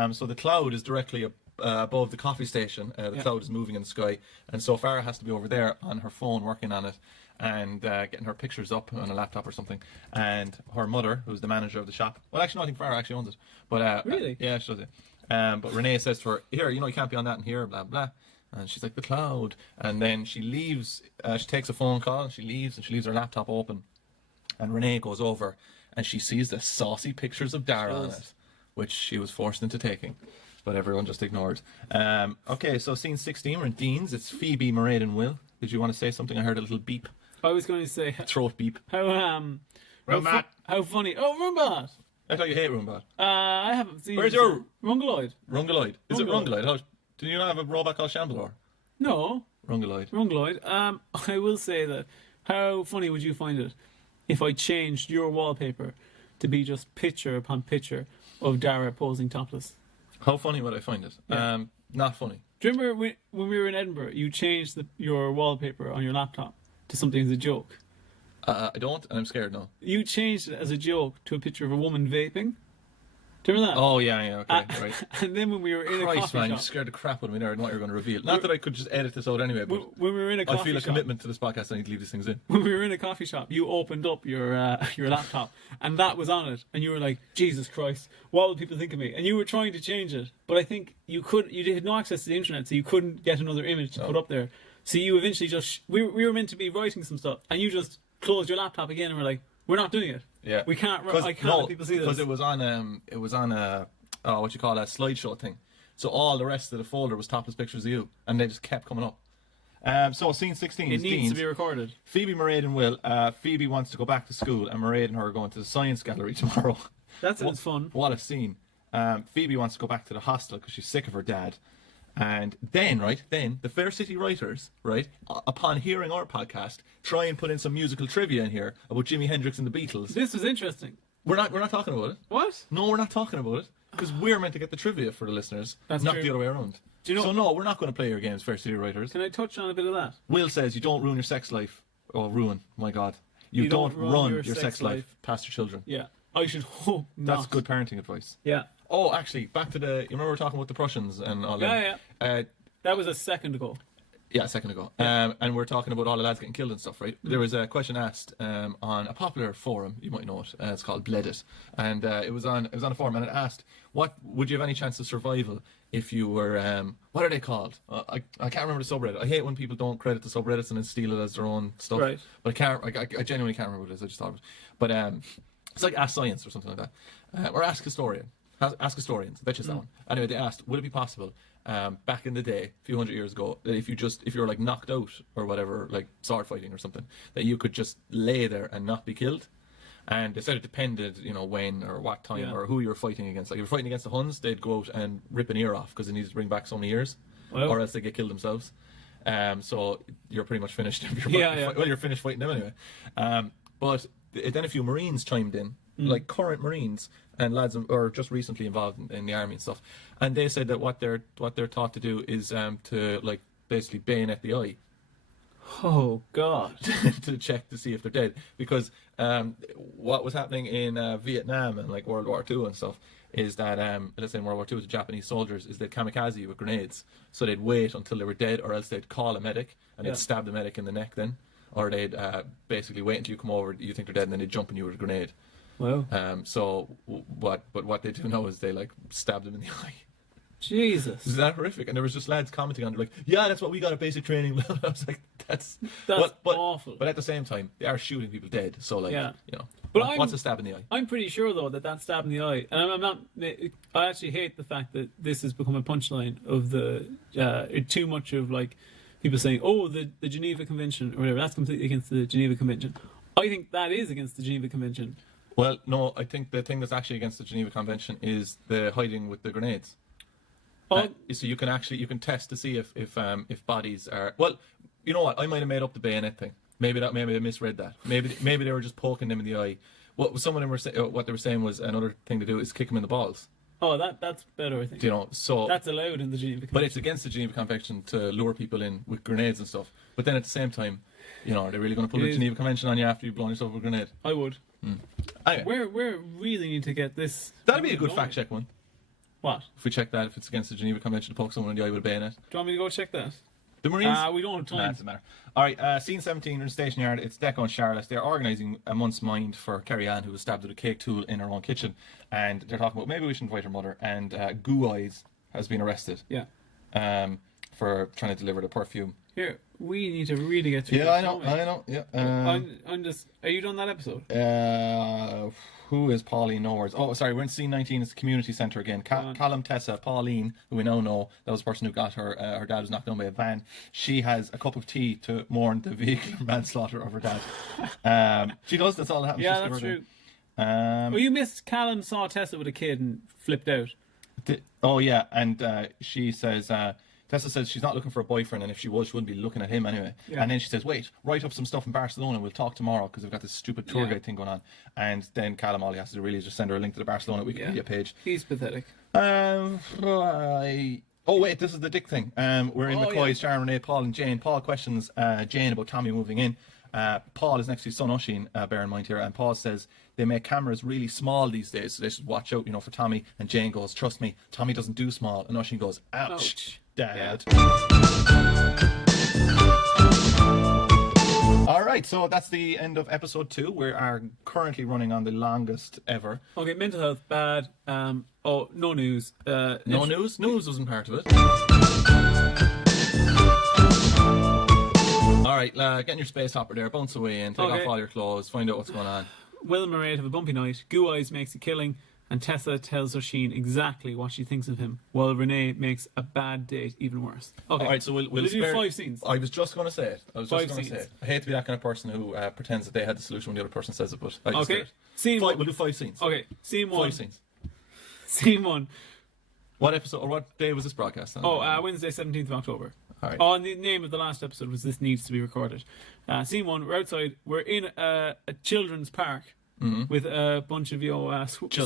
it? So the cloud is directly above the coffee station. The cloud is moving in the sky, and so Farah has to be over there on her phone working on it and getting her pictures up on a laptop or something. And her mother, who's the manager of the shop, well, actually, no, I think Farah actually owns it. But Really? yeah, she does it. But Renee says to her, "Here, you can't be on that and here, blah blah." And she's like, "The cloud." And then she leaves. She takes a phone call and she leaves her laptop open. And Renee goes over and she sees the saucy pictures of Dara on it, which she was forced into taking, but everyone just ignored. Okay, so scene 16, we're in Dean's. It's Phoebe, Mairead, and Will. Did you want to say something? I heard a little beep, I was going to say, throat beep. how funny. Oh, Rumbat! I thought you hate Roombat. I haven't seen Where's it. your- Rungaloid? Rungaloid. Is it Rungaloid. Rungaloid? Do you not have a robot called Shambler? No. Rungaloid. Rungaloid. I will say that, how funny would you find it if I changed your wallpaper to be just picture upon picture of Dara posing topless? How funny would I find it? Yeah. Not funny. Do you remember when we were in Edinburgh, you changed your wallpaper on your laptop to something as a joke? I don't, and I'm scared now. You changed it as a joke to a picture of a woman vaping. Do you remember that? Oh, yeah, okay, right. And then when we were in a Christ, coffee man, you shop, scared the crap out of me there. I know what you're going to reveal. Not that I could just edit this out anyway, but when we were in a I coffee feel a shop, commitment to this podcast. I need to leave these things in. when we were in a coffee shop, you opened up your laptop, and that was on it, and you were like, "Jesus Christ, what will people think of me?" And you were trying to change it, but I think you had no access to the internet, so you couldn't get another image to put up there. So you eventually just we were meant to be writing some stuff, and you just closed your laptop again, and were like, "We're not doing it. Yeah, we can't. I can't let people see this." because it was on a what you call a slideshow thing. So all the rest of the folder was topless pictures of you, and they just kept coming up. So scene 16 It is needs Dean's. to be recorded. Phoebe, Mairead, and Will. Phoebe wants to go back to school, and Mairead and her are going to the science gallery tomorrow. That sounds fun. What a scene. Phoebe wants to go back to the hostel because she's sick of her dad. And then the Fair City writers, upon hearing our podcast, try and put in some musical trivia in here about Jimi Hendrix and the Beatles. This was interesting. We're not talking about it. What? No, we're not talking about it because we're meant to get the trivia for the listeners, That's not true. the other way around. Do you know- So no, we're not going to play your games, Fair City writers. Can I touch on a bit of that? Will says you don't ruin your sex life. Oh, ruin! My God, you don't run your sex life past your children. Yeah. I should hope not. That's good parenting advice. Yeah. Oh, actually, back to you remember we were talking about the Prussians and all that? Yeah. That was a second ago. Yeah, a second ago. And we're talking about all the lads getting killed and stuff, right? There was a question asked on a popular forum, you might know it. It's called Bleddit, and it was on a forum, and it asked, "What would you have any chance of survival if you were what are they called? I can't remember the subreddit. I hate when people don't credit the subreddits and then steal it as their own stuff. Right. But I genuinely can't remember what it is. I just thought of it. But it's like Ask Science or something like that, or Ask Historian. Ask Historians. That's just that one. Anyway, they asked, would it be possible back in the day, a few hundred years ago, that if you were like knocked out or whatever, like sword fighting or something, that you could just lay there and not be killed? And they said it depended, when or what time or who you were fighting against. Like if you were fighting against the Huns, they'd go out and rip an ear off because they needed to bring back so many ears, or else they get killed themselves. So you're pretty much finished. Well, you're finished fighting them anyway. But then a few Marines chimed in, like current Marines and lads, or just recently involved in the army and stuff. And they said that what they're taught to do is to like basically bayonet the eye. Oh God! To check to see if they're dead, because what was happening in Vietnam and like World War II and stuff is that let's say in World War II, the Japanese soldiers is they'd kamikaze you with grenades, so they'd wait until they were dead, or else they'd call a medic and they'd stab the medic in the neck then, or they'd basically wait until you come over, you think they're dead, and then they'd jump on you with a grenade. Wow. So what they do now is they like stab them in the eye. Jesus. Is that horrific? And there was just lads commenting on it like, yeah, that's what we got at basic training. I was like, that's awful. But at the same time, they are shooting people dead. So like, But what's a stab in the eye? I'm pretty sure though that stab in the eye, and I'm not. I actually hate the fact that this has become a punchline of the too much of like people saying, oh, the Geneva Convention or whatever. That's completely against the Geneva Convention. I think that is against the Geneva Convention. Well, no, I think the thing that's actually against the Geneva Convention is the hiding with the grenades. So you can test to see if bodies are, well, you know what, I might have made up the bayonet thing. Maybe I misread that. Maybe they were just poking them in the eye. What they were saying was another thing to do is kick them in the balls. Oh, that's better, I think. So that's allowed in the Geneva Convention. But it's against the Geneva Convention to lure people in with grenades and stuff. But then at the same time, are they really going to pull the Geneva Convention on you after you've blown yourself with a grenade? I would. Anyway. We really need to get this. That'd be a good fact check one. What? If we check that, if it's against the Geneva Convention to poke someone in the eye with a bayonet. Do you want me to go check that? The Marines? We don't have time. Nah, it doesn't matter. Alright, scene 17 in the station yard. It's Deco and Charlotte. They're organising a month's mind for Carrie Ann, who was stabbed with a cake tool in her own kitchen. And they're talking about maybe we should invite her mother. And Goo Eyes has been arrested. Yeah. For trying to deliver the perfume. Here, we need to really get through this. I know. Yeah. I'm just. Are you done that episode? Who is Pauline Nowers? Oh, sorry, we're in scene 19. It's the community centre again. Callan, Tessa, Pauline, who we now know, that was the person who got her dad was knocked down by a van. She has a cup of tea to mourn the vehicular manslaughter of her dad. She does, that's all that happens. Yeah, that's true. Well, you missed Callan saw Tessa with a kid and flipped out. And she says... Tessa says she's not looking for a boyfriend, and if she was, she wouldn't be looking at him anyway. Yeah. And then she says, wait, write up some stuff in Barcelona, we'll talk tomorrow, because we've got this stupid tour guide thing going on. And then Callum, all he has to do really is just send her a link to the Barcelona Wikipedia page. He's pathetic. Oh, wait, this is the dick thing. We're in McCoy's, Sharon, Renee, Paul, and Jane. Paul questions Jane about Tommy moving in. Paul is next to his son Oisín, bear in mind here, and Paul says they make cameras really small these days, so they should watch out, for Tommy. And Jane goes, trust me, Tommy doesn't do small. And Oisín goes, ouch. Dad. Alright, so that's the end of episode 2. We are currently running on the longest ever. Okay, mental health, bad. No news. No news? News wasn't part of it. Alright, get in your space hopper there, bounce away and take off all your clothes, find out what's going on. Will and Mairead have a bumpy night. Goo Eyes makes a killing. And Tessa tells Oisín exactly what she thinks of him, while Renee makes a bad date even worse. Okay. All right, so we'll do 5 scenes. I was just going to say it. Five scenes. I hate to be that kind of person who pretends that they had the solution when the other person says it, but I just okay. Scene 1. We'll do 5 scenes. Okay. Scene 1. 5 scenes. Scene 1. What episode or what day was this broadcast on? Wednesday, 17th of October. All right. And the name of the last episode was This Needs to Be Recorded. Scene 1. We're outside. We're in a children's park. Mm-hmm. With a bunch of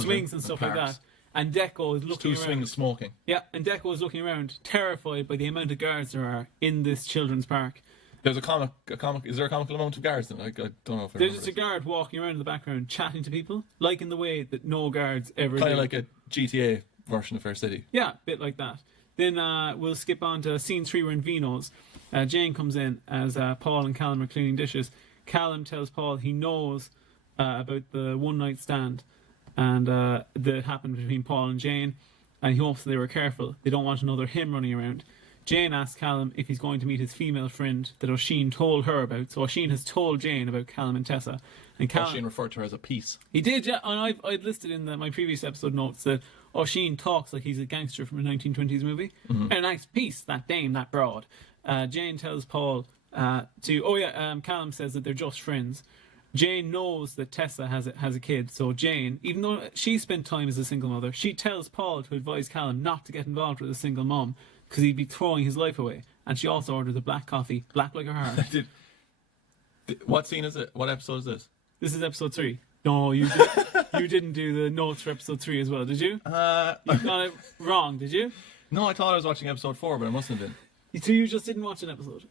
swings and stuff like that. And Deco is looking around. 2 swings smoking. Yeah, and Deco is looking around, terrified by the amount of guards there are in this children's park. There's a comic. Is there a comical amount of guards? I don't know if there's just a guard walking around in the background, chatting to people, like in the way that no guards ever do. Kind of like a GTA version of Fair City. Yeah, a bit like that. Then we'll skip on to scene 3. We're in Vino's. Jane comes in as Paul and Callan are cleaning dishes. Callan tells Paul he knows about the one-night stand and that happened between Paul and Jane, and he hopes they were careful. They don't want another him running around. Jane asks Callan if he's going to meet his female friend that Oisín told her about. So Oisín has told Jane about Callan and Tessa. And Oisín referred to her as a piece. He did, yeah. And I'd listed in my previous episode notes that Oisín talks like he's a gangster from a 1920s movie. Mm-hmm. A nice piece, that dame, that broad. Jane tells Paul Callum says that they're just friends. Jane knows that Tessa has a kid, so Jane, even though she spent time as a single mother, she tells Paul to advise Callan not to get involved with a single mom because he'd be throwing his life away. And she also orders a black coffee, black like her heart. What scene is it? What episode is this? This is episode 3. No, you didn't do the notes for episode 3 as well, did you? You got it wrong, did you? No, I thought I was watching episode 4, but I mustn't have been. So you just didn't watch an episode?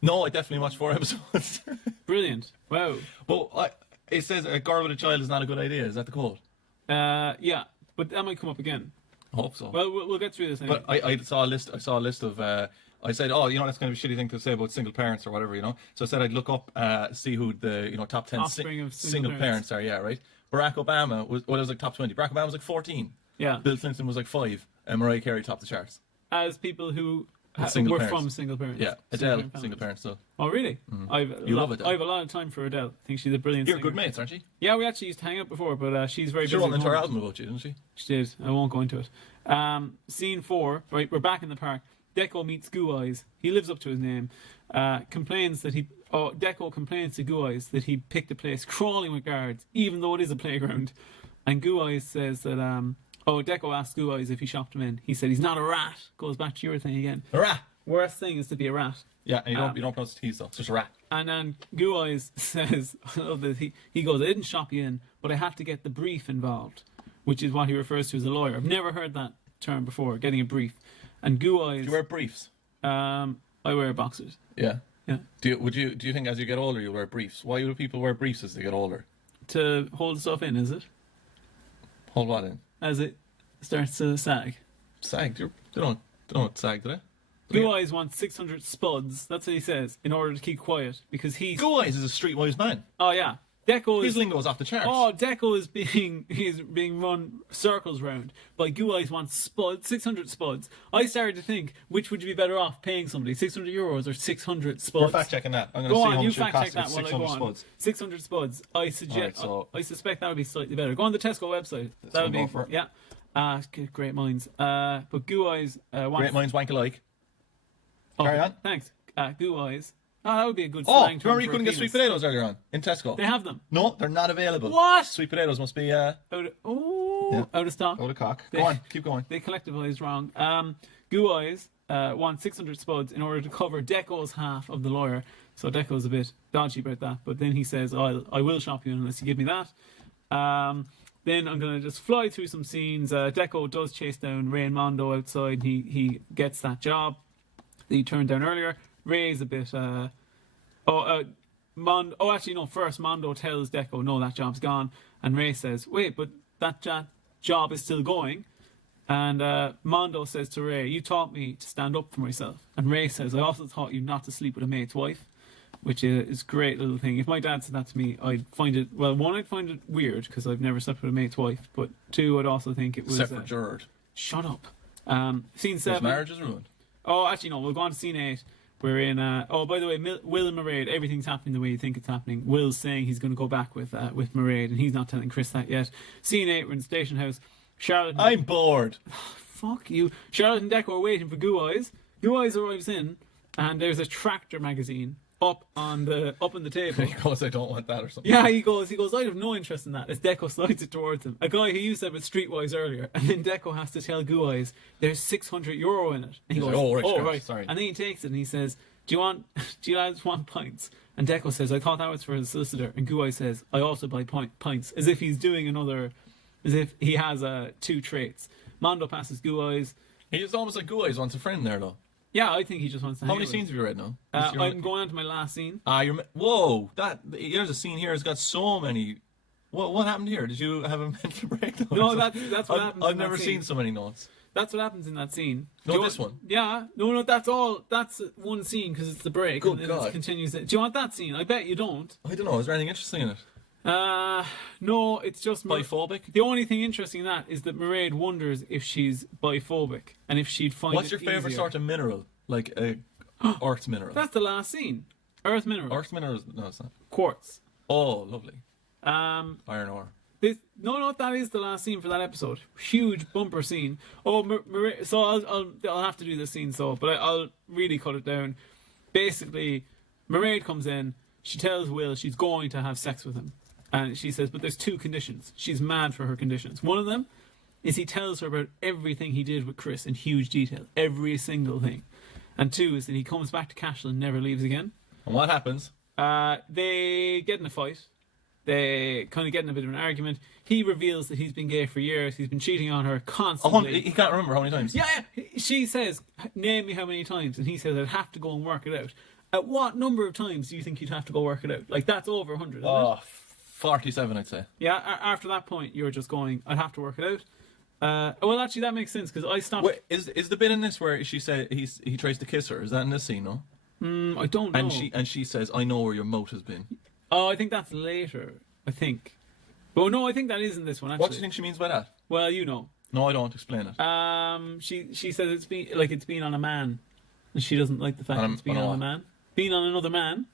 No, I definitely watched 4 episodes. Brilliant. Wow. But it says a girl with a child is not a good idea. Is that the quote? Yeah, but that might come up again. I hope so. Well, we'll get through this anyway. But I saw a list. I saw a list of. I said, oh, you know, that's kind of a shitty thing to say about single parents or whatever, you know. So I said I'd look up, see who the top 10 Offspring of single parents are. Yeah, right. Barack Obama was like top 20. Barack Obama was like 14. Yeah. Bill Clinton was like 5, and Mariah Carey topped the charts. As people who Single were parents. from single parents. Yeah, Adele, single parents. So Oh, really? You love Adele. I have a lot of time for Adele. I think she's a brilliant you're singer. good mates, aren't you? Yeah, we actually used to hang out before, but she's very She busy. wrote at the an entire moment. album about you, didn't she? She did. I won't go into it. Scene 4. Right, we're back in the park. Deco meets Goo Eyes. He lives up to his name. Deco complains to Goo Eyes that he picked a place crawling with guards, even though it is a playground. And Goo Eyes says that. Deco asks Goo Eyes if he shopped him in. He said he's not a rat. Goes back to your thing again. A rat. Worst thing is to be a rat. Yeah, and you don't pronounce the T's though. It's just a rat. And then Goo Eyes says, I love this, he goes, I didn't shop you in, but I have to get the brief involved, which is what he refers to as a lawyer. I've never heard that term before, getting a brief. And Goo Eyes... Do you wear briefs? I wear boxers. Yeah. Yeah. Do you think as you get older you'll wear briefs? Why do people wear briefs as they get older? To hold stuff in, is it? Hold what in? As it starts to sag. Sag? They don't sag, do they? Goo Eyes wants 600 spuds, that's what he says, in order to keep quiet, because he's... Goo Eyes is a streetwise man. Oh, yeah. Deco His is... lingo's off the charts. Oh, Deco is being run circles round by Goo Eyes wants spuds, 600 spuds. I started to think, which would you be better off paying somebody, €600 or 600 spuds? We're fact checking that. I'm going to Go see on, how you much it fact check costs that with while I 600 go on. spuds. 600 spuds. I suggest. Alright, so- I suspect that would be slightly better. Go on the Tesco website. That would go be for it. yeah. Great minds. But Goo Eyes wants. Great minds wank alike. Oh, Carry on. Thanks. Goo Eyes. Oh, that would be a good Oh, slang term remember you for a couldn't get penis. sweet potatoes earlier on in Tesco? They have them. No, they're not available. What? Sweet potatoes must be Out of stock. out of cock. They- Go on, keep going. They collectivised wrong. Goo Eyes wants 600 spuds in order to cover Deco's half of the lawyer. So Deco's a bit dodgy about that. But then he says, I will shop you in unless you give me that. Then I'm going to just fly through some scenes. Deco does chase down Ray and Mondo outside. He gets that job that he turned down earlier. Ray's a bit... First Mondo tells Deco, no, that job's gone. And Ray says, wait, but that job is still going. And Mondo says to Ray, you taught me to stand up for myself. And Ray says, I also taught you not to sleep with a mate's wife, which is a great little thing. If my dad said that to me, I'd find it, well, one, I'd find it weird because I've never slept with a mate's wife. But two, I'd also think it was... Except for Gerard. Shut up. Scene His 7. marriage is ruined. Oh, actually, no, we'll go on to scene 8. We're in... by the way, Will and Mairead, everything's happening the way you think it's happening. Will's saying he's going to go back with Mairead, and he's not telling Chris that yet. Scene 8, we're in the station house. Charlotte... I'm bored. Fuck you. Charlotte and Deco are waiting for Goo Eyes. Goo Eyes arrives in, and there's a tractor magazine up on the table. He goes, I don't want that or something. Yeah, he goes, I have no interest in that. As Deco slides it towards him. A guy who used that with Streetwise earlier. And then Deco has to tell Goo Eyes, there's €600 in it. And he He's goes, like, oh, right. And then he takes it and he says, do you lads want pints? And Deco says, I thought that was for his solicitor. And Goo Eyes says, I also buy pints. As if he's doing as if he has 2 traits. Mondo passes Goo Eyes. He's almost like Goo Eyes wants a friend there, though. Yeah, I think he just wants to How hang many out scenes have you read now? I'm going on to my last scene. Whoa! There's a scene here that's got so many. What happened here? Did you have a mental breakdown? No, that's what happens. I've in never that seen scene. so many notes. That's what happens in that scene. No, this one. Yeah, no, that's all. That's one scene because it's the break. Good and God. It continues. Do you want that scene? I bet you don't. I don't know. Is there anything interesting in it? No, it's just Biphobic? The only thing interesting in that is that Mairead wonders if she's biphobic and if she'd find What's it your favourite easier. sort of mineral? Like a earth mineral. That's the last scene. Earth mineral. Earth mineral? No, it's not. Quartz. Oh, lovely. Um, Iron ore. No, that is the last scene for that episode. Huge bumper scene. Oh, so I'll have to do this scene, but I'll really cut it down. Basically, Mairead comes in. She tells Will she's going to have sex with him. And she says, but there's 2 conditions. She's mad for her conditions. One of them is he tells her about everything he did with Chris in huge detail. Every single thing. And 2 is that he comes back to Cashel and never leaves again. And what happens? They get in a fight. They kind of get in a bit of an argument. He reveals that he's been gay for years. He's been cheating on her constantly. He can't remember how many times. Yeah. She says, name me how many times. And he says, I'd have to go and work it out. At what number of times do you think you'd have to go work it out? Like, that's over 100, isn't it? 47, I'd say. Yeah, after that point, you're just going, I'd have to work it out. Well, actually, that makes sense, because I stopped... Wait, is the bit in this where she said he tries to kiss her? Is that in this scene, no? I don't know. And she says, I know where your moat has been. Oh, I think that's later, I think. But no, I think that is in this one, actually. What do you think she means by that? Well, you know. No, I don't. Explain it. She says it's been on a man. And she doesn't like the fact that it's been on a man. Being on another man.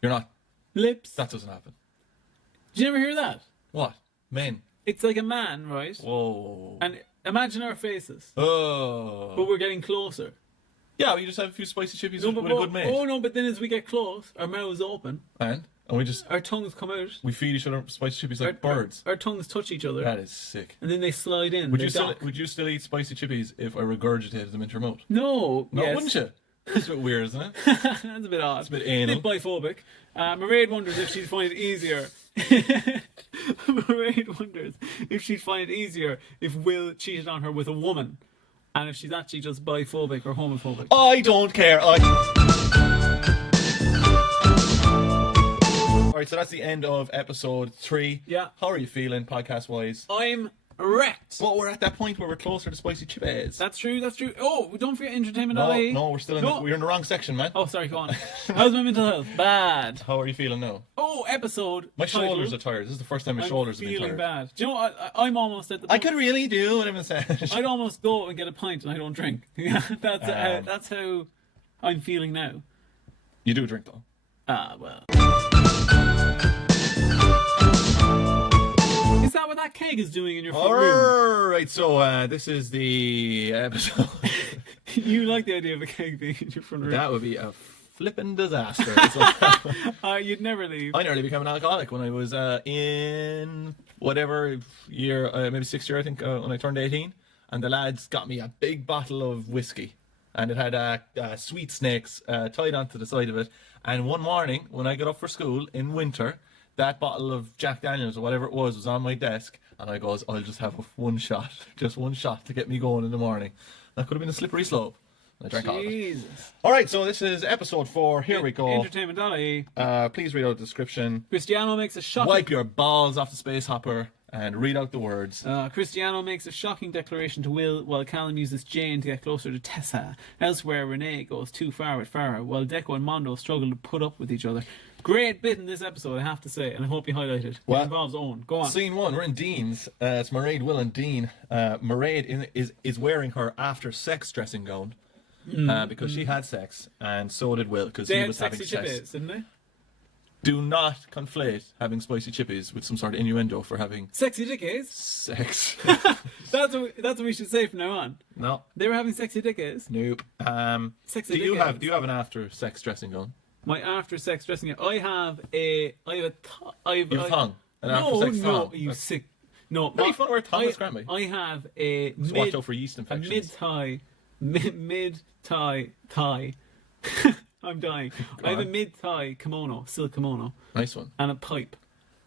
You're not... Lips. That doesn't happen. Did you never hear that? What? Men. It's like a man, right? Whoa. And imagine our faces. Oh. But we're getting closer. Yeah, we just have a few spicy chippies with a good mate. Oh no, but then as we get close, our mouths open. And we just... Our tongues come out. We feed each other spicy chippies like birds. Our tongues touch each other. That is sick. And then they slide in. Would you still eat spicy chippies if I regurgitated them into your mouth? No. No, yes. wouldn't you? That's a bit weird, isn't it? That's a bit odd. It's a bit anal. A bit biphobic. Mairead wonders if she'd find it easier. Mairead wonders if she'd find it easier if Will cheated on her with a woman, and if she's actually just biphobic or homophobic. I don't care. Alright, so that's the end of episode 3. Yeah. How are you feeling, podcast-wise? I'm wrecked. But we're at that point where we're closer to spicy chippies. That's true. Oh, don't forget entertainment. No, we're still we're in the wrong section, man. Oh, sorry, go on. How's my mental health? Bad. How are you feeling now? Oh, episode. My shoulders are tired. This is the first time my shoulders have been tired. I'm feeling bad. Do you know what? I'm almost at the point. I could really do what I'm saying. I'd almost go and get a pint and I don't drink. That's how I'm feeling now. You do drink, though. Well. Is that what that keg is doing in your front room? Alright, so this is the episode. You like the idea of a keg being in your front room? That would be a flipping disaster. You'd never leave. I nearly became an alcoholic when I was in whatever year, maybe 6th year, I think, when I turned 18. And the lads got me a big bottle of whiskey. And it had sweet snakes tied onto the side of it. And one morning, when I got up for school in winter, that bottle of Jack Daniels or whatever it was on my desk. And I goes, I'll just have one shot. Just one shot to get me going in the morning. That could have been a slippery slope. I drank all of it. Alright, so this is episode 4. Here we go. Entertainment.ie. Please read out the description. Cristiano makes a shocking... Wipe your balls off the space hopper and read out the words. Cristiano makes a shocking declaration to Will while Callan uses Jane to get closer to Tessa. Elsewhere, Renee goes too far with Farah while Deco and Mondo struggle to put up with each other. Great bit in this episode, I have to say, and I hope you highlight it. It involves Owen. Go on. Scene 1, we're in Dean's. It's Mairead, Will and Dean. Mairead is wearing her after-sex dressing gown because she had sex, and so did Will because he was having sex. They had sexy chippies, didn't they? Do not conflate having spicy chippies with some sort of innuendo for having... Sexy dickies? Sex. That's what we should say from now on. No. They were having sexy dickies? Nope. Sexy do you have an after-sex dressing gown? My after-sex dressing gown? I have a thong? An after-sex thong? No, you sick... No. How do you wear a thong with Scramby? I have a Just watch out for yeast infections. mid-thigh... I'm dying. I have a mid-thigh kimono, silk kimono. Nice one. And a pipe.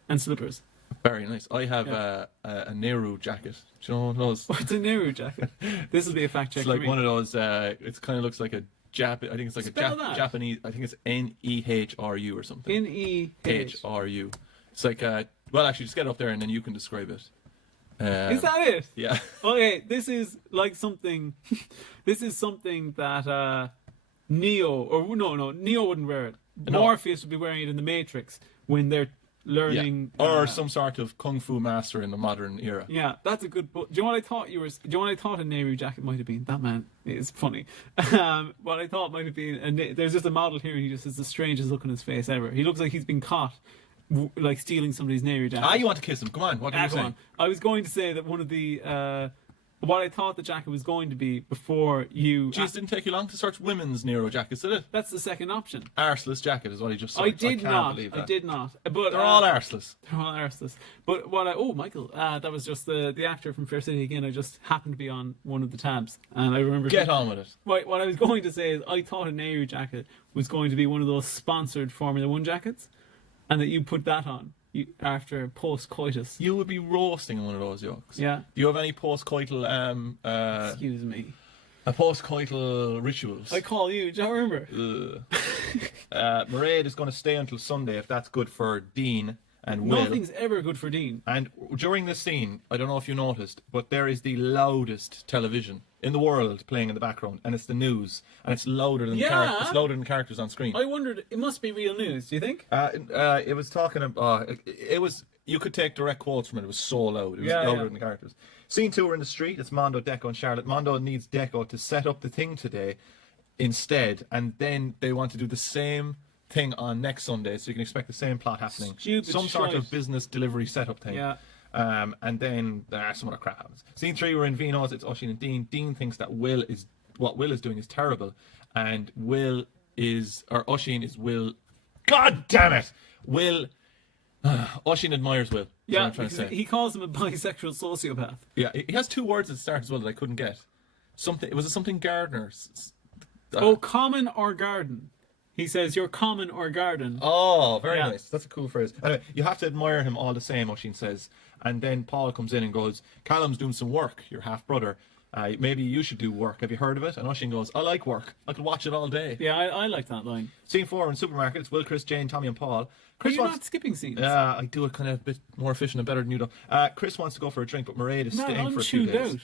And slippers. Very nice. I have a Nehru jacket. Do you know one of those? What's a Nehru jacket? This will be a fact check. It's like one of those, it kind of looks like a I think it's like Japanese, I think it's Nehru or something. Nehru. It's like, well, actually, just get up there and then you can describe it. Is that it? Yeah. Okay, this is like something, this is something that Neo wouldn't wear it. No. Morpheus would be wearing it in the Matrix when they're learning, or some sort of kung fu master in the modern era. Yeah, that's a good book. Do you know what I thought Do you know what I thought a Nehru jacket might have been? That man is funny. What I thought might have been there's just a model here and he just has the strangest look on his face ever. He looks like he's been caught like stealing somebody's Nehru jacket. You want to kiss him? Come on, what can you say? I was going to say that one of the what I thought the jacket was going to be before you. Jeez, didn't take you long to search women's Nero jackets, did it? That's the second option. Arseless jacket is what he just searched. I did can't not. believe that. I did not. But They're all arseless. They're all arseless. But what I Michael, that was just the actor from Fair City again. I just happened to be on one of the tabs, and I remember. Get on with it. Right, what I was going to say is I thought a Nehru jacket was going to be one of those sponsored Formula One jackets, and that you put that on after post coitus. You would be roasting in one of those yokes. Yeah. Do you have any post-coital Excuse me. post-coital rituals? I call you. Do you remember? Mairead is going to stay until Sunday if that's good for Dean and Will. Nothing's ever good for Dean. And during this scene, I don't know if you noticed, but there is the loudest television in the world playing in the background, and it's the news, and it's louder than it's louder than characters on screen. I wondered, it must be real news. Do you think? It was talking about. It was. You could take direct quotes from it. It was so loud. It was louder than the characters. Scene 2 are in the street. It's Mondo, Deco, and Charlotte. Mondo needs Deco to set up the thing today instead, and then they want to do the same thing on next Sunday, so you can expect the same plot happening. Some sort of business delivery setup thing. Yeah. And then some other crap happens. Scene 3, we're in Vino's. It's Oisin and Dean. Dean thinks that what Will is doing is terrible, and Oisin is Will. God damn it, Will. Oisin admires Will. Yeah, I'm trying to say. He calls him a bisexual sociopath. Yeah, he has 2 words at the start as well that I couldn't get. Something Gardner. Common or garden. He says, you're common or garden. Oh, very nice. That's a cool phrase. Anyway, you have to admire him all the same, Oisin says. And then Paul comes in and goes, Callum's doing some work, your half-brother. Maybe you should do work. Have you heard of it? And Oisin goes, I like work. I could watch it all day. Yeah, I like that line. Scene 4 in supermarket. It's Will, Chris, Jane, Tommy and Paul. Are you not skipping scenes? Yeah, I do it kind of a bit more efficient and better than you do. Chris wants to go for a drink, but Mairead is staying for a few days.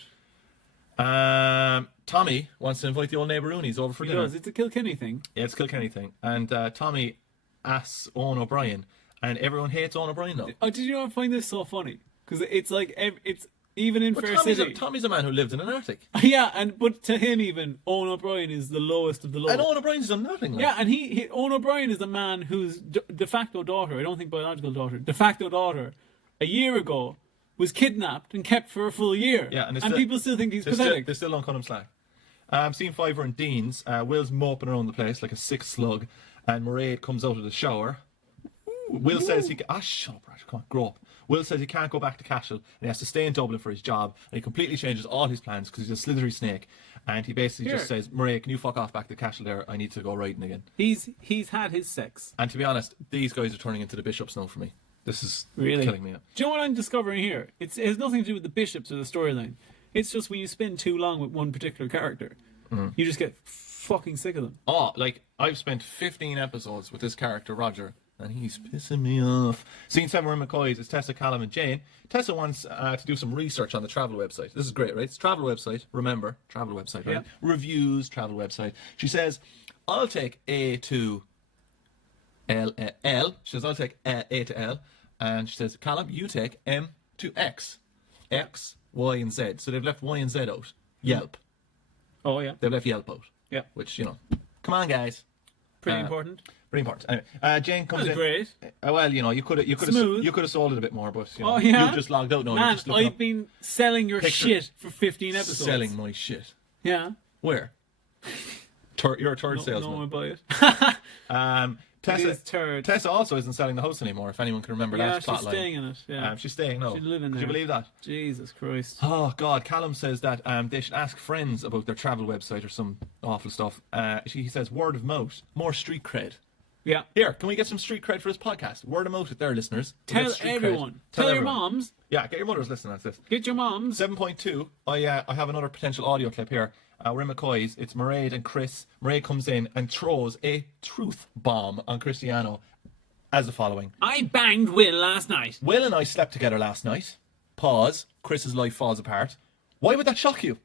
Tommy wants to invite the old neighbour Roonies over for dinner. It's a Kilkenny thing. Yeah, it's a Kilkenny thing. And Tommy asks Owen O'Brien, and everyone hates Owen O'Brien though. Oh, did you not find this so funny? Because it's like it's even in Fair City. Tommy's a man who lived in an attic. Yeah, but to him even Owen O'Brien is the lowest of the low. And Owen O'Brien's done nothing. Yeah, and Owen O'Brien is a man whose de facto daughter, I don't think biological daughter, de facto daughter, a year ago was kidnapped and kept for a full year. Yeah, and people still think he's pathetic. They still don't cut him slack. Scene 5 are in Dean's. Will's moping around the place like a sick slug, and Mairead comes out of the shower. Will says he shut up, Roger, come on, grow up. Will says he can't go back to Cashel and he has to stay in Dublin for his job, and he completely changes all his plans because he's a slithery snake, and he basically just says, Mairead, can you fuck off back to Cashel there? I need to go riding again. He's had his sex. And to be honest, these guys are turning into the bishops now for me. This is really killing me. Do you know what I'm discovering here? It has nothing to do with the bishops or the storyline. It's just when you spend too long with one particular character, you just get fucking sick of them. Oh, like, I've spent 15 episodes with this character, Roger, and he's pissing me off. Scene 7 we're in McCoy's is Tessa, Callan and Jane. Tessa wants to do some research on the travel website. This is great, right? It's a travel website. Remember, travel website, right? Yeah. Reviews, travel website. She says, I'll take A to L. She says, I'll take A to L. And she says, Callum, you take M to X. X, Y, and Z. So they've left Y and Z out. Yelp. Oh, yeah. They've left Yelp out. Yeah. Which, come on, guys. Pretty important. Pretty important. Anyway, Jane comes in. Great. Well, you could have sold it a bit more, but you've just logged out now. Man, You're just looking I've been selling your shit for 15 episodes. Selling my shit. Yeah. Where? You're a third salesman. No one buy it. Tessa also isn't selling the house anymore, if anyone can remember that plot line. She's staying in it. Yeah. She's staying, no. She's living there. Could you believe that? Jesus Christ. Oh, God. Callum says that they should ask friends about their travel website or some awful stuff. He says word of mouth, more street cred. Yeah. Here, can we get some street cred for this podcast? Word of mouth at their listeners. Tell everyone. Tell your moms. Yeah, get your mothers listening to this. Get your moms. 7.2. I have another potential audio clip here. We're in McCoy's. It's Mairead and Chris. Mairead comes in and throws a truth bomb on Cristiano as the following. I banged Will last night. Will and I slept together last night. Pause. Chris's life falls apart. Why would that shock you?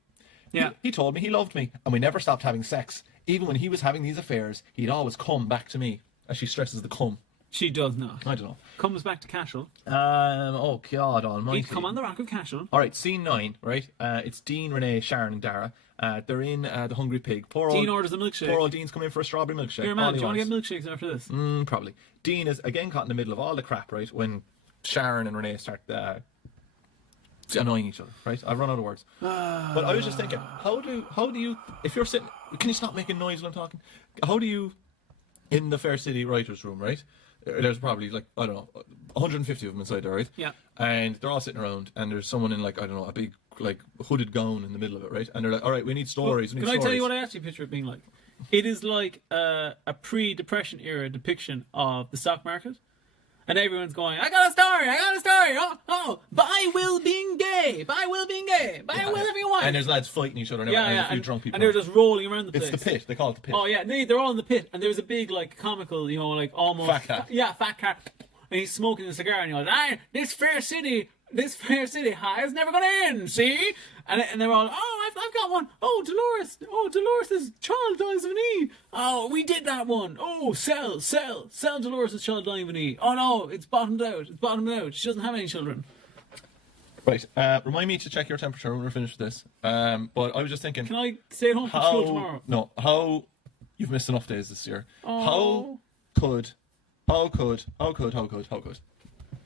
Yeah. He told me he loved me, and we never stopped having sex. Even when he was having these affairs, he'd always come back to me. As she stresses the come. She does not. I don't know. Comes back to Cashel. Oh, God almighty. He'd come on the Rock of Cashel. All right, scene 9, right? It's Dean, Renee, Sharon, and Dara. They're in the Hungry Pig. Dean orders a milkshake. Poor old Dean's coming in for a strawberry milkshake. Here, man, do you want to get milkshakes after this? Probably. Dean is again caught in the middle of all the crap, right? When Sharon and Renee start annoying each other, right? I've run out of words. But I was just thinking, how do you, if you're sitting, can you stop making noise when I'm talking? How do you, in the Fair City writers' room, right? There's probably like, I don't know, 150 of them inside there, right? Yeah. And they're all sitting around, and there's someone in like, I don't know, a big like hooded gown in the middle of it, right? And they're like, all right, we need stories. Can I tell you what I actually picture it being like? It is like a pre-depression era depiction of the stock market. And everyone's going, I got a story, buy will being gay, buy will everyone. And there's lads fighting each other, and there's a few drunk people. And they're just rolling around the place. It's the pit, they call it the pit. Oh yeah, they're all in the pit, and there's a big like comical, you know, like almost fat cat. Fat cat, and he's smoking a cigar, and he goes, this fair city high is never gonna end, see? And they're all, I've got one. Oh, Dolores' child dies of an E. Oh, we did that one. Oh, sell Dolores' child dying of an E. Oh no, it's bottomed out. She doesn't have any children. Right, remind me to check your temperature when we're finished with this. But I was just thinking, can I stay at home from school tomorrow? No, how you've missed enough days this year. Oh. How could?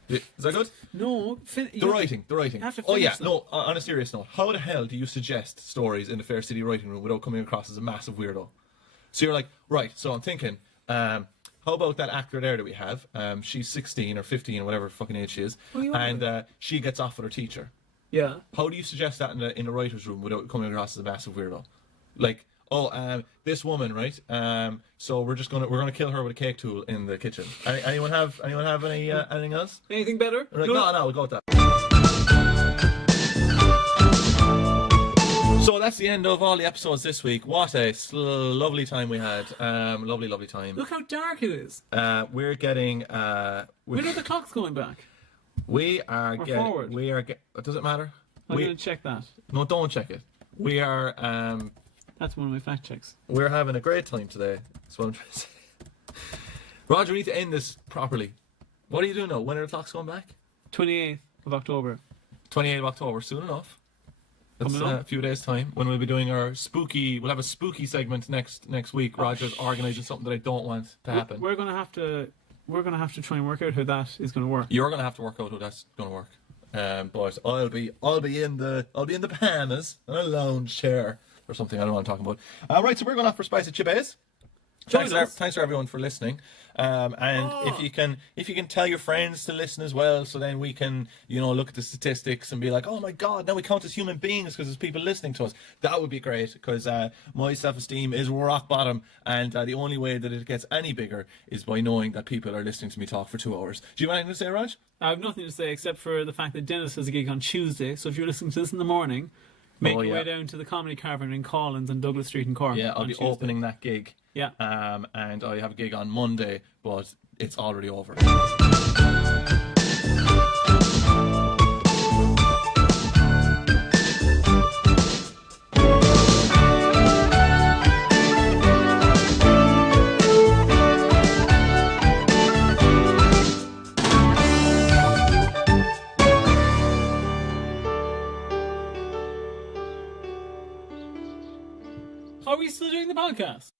Is that good? No. The writing. You have to Oh yeah, finish them. no, on a serious note, how the hell do you suggest stories in the Fair City writing room without coming across as a massive weirdo? So you're like, right, so I'm thinking, how about that actor there that we have? She's 16 or 15 or whatever fucking age she is, and she gets off with her teacher. Yeah. How do you suggest that in the writer's room without coming across as a massive weirdo? Like, this woman, right? So we're gonna kill her with a cake tool in the kitchen. Anyone have anything else? Anything better? Like, no, we'll go with that. So that's the end of all the episodes this week. What a lovely time we had. Lovely time. Look how dark it is. We're getting. When are the clocks going back? We are or getting. forward? We are. Does it matter? I'm going to check that. No, don't check it. We are. That's one of my fact checks. We're having a great time today. That's what I'm trying to say. Roger, we need to end this properly. What are you doing now? When are the clocks going back? 28th of October. 28th of October, soon enough. That's Coming up. a few days' time when we'll be doing our spooky. We'll have a spooky segment next week. Roger's organising something that I don't want to happen. We're gonna have to try and work out how that is gonna work. You're gonna have to work out how that's gonna work. But I'll be in the pajamas in a lounge chair or something. I don't know what I'm talking about. Right, so we're going off for Spicy Chibes. Thanks for everyone for listening. And if you can tell your friends to listen as well, so then we can, look at the statistics and be like, oh my God, now we count as human beings because there's people listening to us. That would be great, because my self-esteem is rock bottom, and the only way that it gets any bigger is by knowing that people are listening to me talk for 2 hours. Do you have anything to say, Raj? I have nothing to say except for the fact that Denis has a gig on Tuesday, so if you're listening to this in the morning, make your way down to the Comedy Cavern in Callan on Douglas Street in Cork. Yeah, I'll be opening that gig. Yeah. And I have a gig on Monday, but it's already over. Are we still doing the podcast?